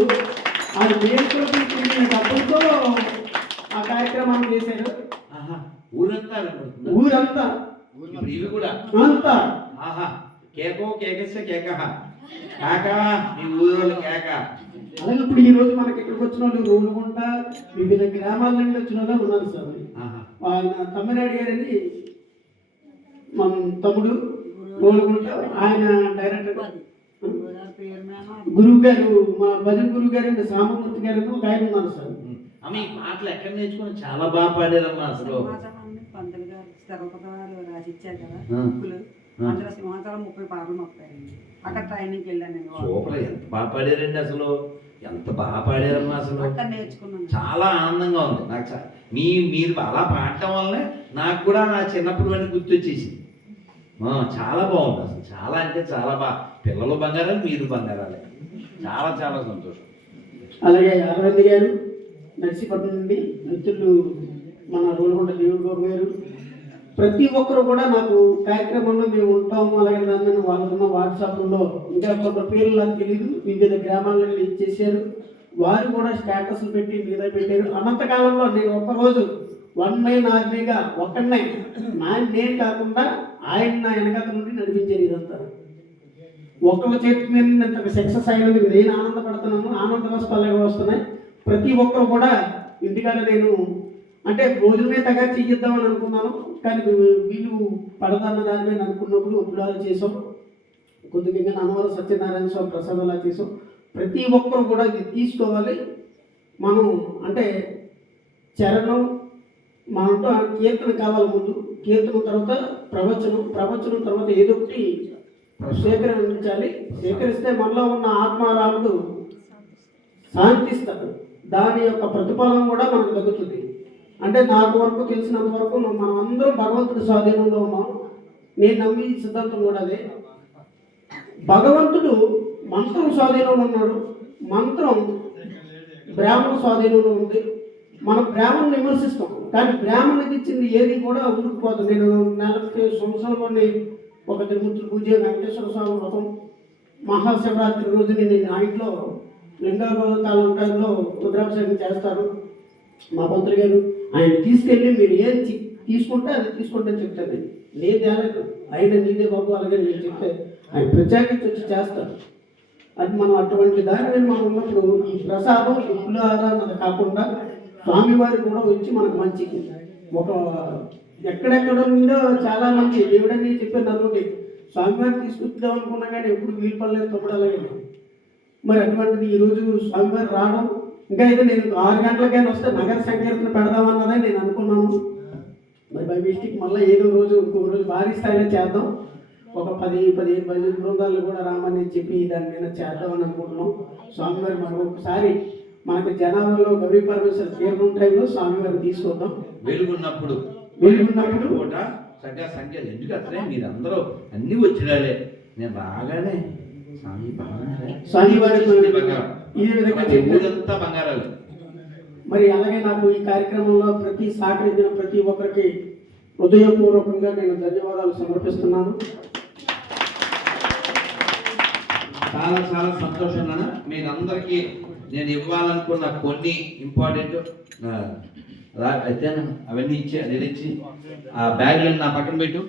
ఆ వేడుకలకి డబ్బులతో ఆ కార్యక్రమాన్ని చేశారు. ఊరంతా ఇవి కూడా అంతా కేకో కేకస్య కేక కాక మీ ఊరు కేక. అలాగే ఇప్పుడు ఈ రోజు మనకి ఇక్కడికి వచ్చిన వాళ్ళు రోలుగుంట వివిధ గ్రామాల నుండి వచ్చిన వాళ్ళు ఉన్నారు సార్. ఆయన తమ్మినాయుడు గారని మన తమ్ముడు రోలుగుంట, ఆయన డైరెక్టర్ గురువు గారు మా భజన గురువు గారు సామమూర్తి గారు ఒక ఆయన ఉన్నారు సార్. అమ్మ ఈ పాటలు ఎక్కడ నేర్చుకుని చాలా బాగా పాడారమ్మా అసలు. పంతులు గారు స్థలపతాలు రాసిచ్చారు కదా బుక్కులు, అందులో సింహాచలం 30 పాటలు మొక్కారండి. అక్కడ ట్రైనింగ్కి వెళ్ళాను నేను. సూపర్, ఎంత బాగా పాడారండి అసలు, ఎంత బాగా పాడారమ్మా అసలు. అక్కడ నేర్చుకున్నాను. చాలా ఆనందంగా ఉంది నాకు. మీరు అలా పాడటం వల్లనే నాకు కూడా నా చిన్నప్పుడు అని గుర్తొచ్చేసింది. చాలా బాగుంది అసలు, చాలా అంటే చాలా బాగా. పిల్లలు బంగారాలు, మీరు బంగారాలే. చాలా చాలా సంతోషం. అలాగే అరవింద్ గారు నర్సీపట్నం నుండి, మిత్రులు మన రోలుగుంట దేవుడు గౌరవ గారు, ప్రతి ఒక్కరు కూడా నాకు కార్యక్రమంలో మేము ఉంటాము. అలాగే నన్ను వాళ్ళకున్న వాట్సాప్లో ఇంకా కొంత పేర్లు నాకు తెలియదు, వివిధ గ్రామాల నుండి ఇచ్చేసారు. వారు కూడా స్టేటస్లు పెట్టి మీద పెట్టారు. అనంతకాలంలో నేను ఒక్కరోజు 1 మైల్ ఆర్మీగా ఒక్కడనే నేను కాకుండా ఆయన నా వెనకాల నుండి నడిపించారు. ఇదంతా ఒక్కళ్ళ చేతి మీద ఇంత సక్సెస్ అయినందుకు నేను ఆనందపడుతున్నాను. ఆనంద వస్తాలే వస్తున్నాయి. ప్రతి ఒక్కరు కూడా ఇంటికాడ నేను అంటే రోజులనే తగ్గ చేయిద్దామని అనుకున్నాను, కానీ వీళ్ళు పడదన్న దాని మీద అనుకున్నప్పుడు ఉపలాలు చేసాం. కొద్దిగా అన్నవరం సత్యనారాయణ స్వామి ప్రసాదాలు చేసాం. ప్రతి ఒక్కరు కూడా ఇది తీసుకోవాలి. మనం అంటే చరణం మనతో కీర్తన కావాలి. ముందు కీర్తన తర్వాత ప్రవచనం తర్వాత ఏదో ఒకటి సేకరించాలి. సేకరిస్తే మనలో ఉన్న ఆత్మారాముడు శాంతిస్తాడు. దాని యొక్క ప్రతిఫలం కూడా మనకు దక్కుతుంది. అంటే నాకు వరకు తెలిసినంత వరకు మనం అందరం భగవంతుడి స్వాధీనంలో ఉన్నాం. నేను నమ్మి సిద్ధాంతం కూడా అదే. భగవంతుడు మంత్రం స్వాధీనంలో ఉన్నాడు, మంత్రం బ్రాహ్మణ స్వాధీనంలో ఉంది. మనం బ్రాహ్మణుని విమర్శిస్తాం, కానీ బ్రాహ్మణునికి ఇచ్చింది ఏది కూడా ఉరుకుపోదు. నేను నెలకి సంవత్సరంలోని ఒక త్రిమూర్తుల పూజ, వెంకటేశ్వర స్వామి వ్రతం, మహాశివరాత్రి రోజుని నేను ఆ ఇంట్లో లింగావతాల టైంలో రుద్రాభిషేకం చేస్తారు. మా పంతులు గారు ఆయన తీసుకెళ్ళి మీరు ఏం తీసుకుంటే అది తీసుకుంటే చెప్తాను. నీదే అలాగే ఆయన నీదే బాబు అలాగే నేను చెప్తే ఆయన ప్రత్యేకించి వచ్చి చేస్తారు. అది మనం అటువంటి దాని మనం ఉన్నప్పుడు ఈ ప్రసాదం ఇప్పుడు ఆరాధన కాకుండా స్వామివారి కూడా వచ్చి మనకు మంచి ఒక ఎక్కడెక్కడ నుండో చాలా మంది దేవుడని చెప్పే నలుగురి స్వామివారిని తీసుకొద్దాం అనుకున్నా కానీ ఎప్పుడు వీలు పడలేదు. తమ్ముడు అలాగే మరి అటువంటిది ఈరోజు స్వామివారు రావడం, ఇంకా అయితే నేను 6 గంటలకైనా వస్తే నగర సంకీర్తన పెడదామన్నదే నేను అనుకున్నాను. మరి బై మిస్టేక్ మళ్ళీ ఏదో రోజు ఇంకొక రోజు భారీ స్థాయిలో చేద్దాం. ఒక 10-15 బృందాలు కూడా రామని చెప్పి దాని మీద చేద్దామని అనుకుంటున్నాం. స్వామివారి మరొకసారి మనకు జనాభాలో గౌరీ పరమేశ్వర తీర్థం టైంలో స్వామివారిని తీసుకొద్దాం. వెలుగున్నప్పుడు కూడా చక్కగా సంఖ్యలు ఎందుకు అసలే మీరందరూ అన్నీ వచ్చినాలే. నేను రాగానే స్వామివారి ఈ విధంగా ఊరంతా బంగారాలు. మరి అలాగే నాకు ఈ కార్యక్రమంలో సహకరించిన ప్రతి ఒక్కరికి హృదయపూర్వకంగా నేను ధన్యవాదాలు సమర్పిస్తున్నాను. చాలా చాలా సంతోషంగా మీరందరికీ నేను ఇవ్వాలనుకున్న కొన్ని ఇంపార్టెంట్ అయితే అవన్నీ ఇచ్చి ఆ బ్యాగ్లను నా పక్కన పెట్టు.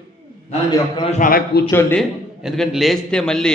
మీరు ఒక్క నిమిషం అలా కూర్చోండి, ఎందుకంటే లేస్తే మళ్ళీ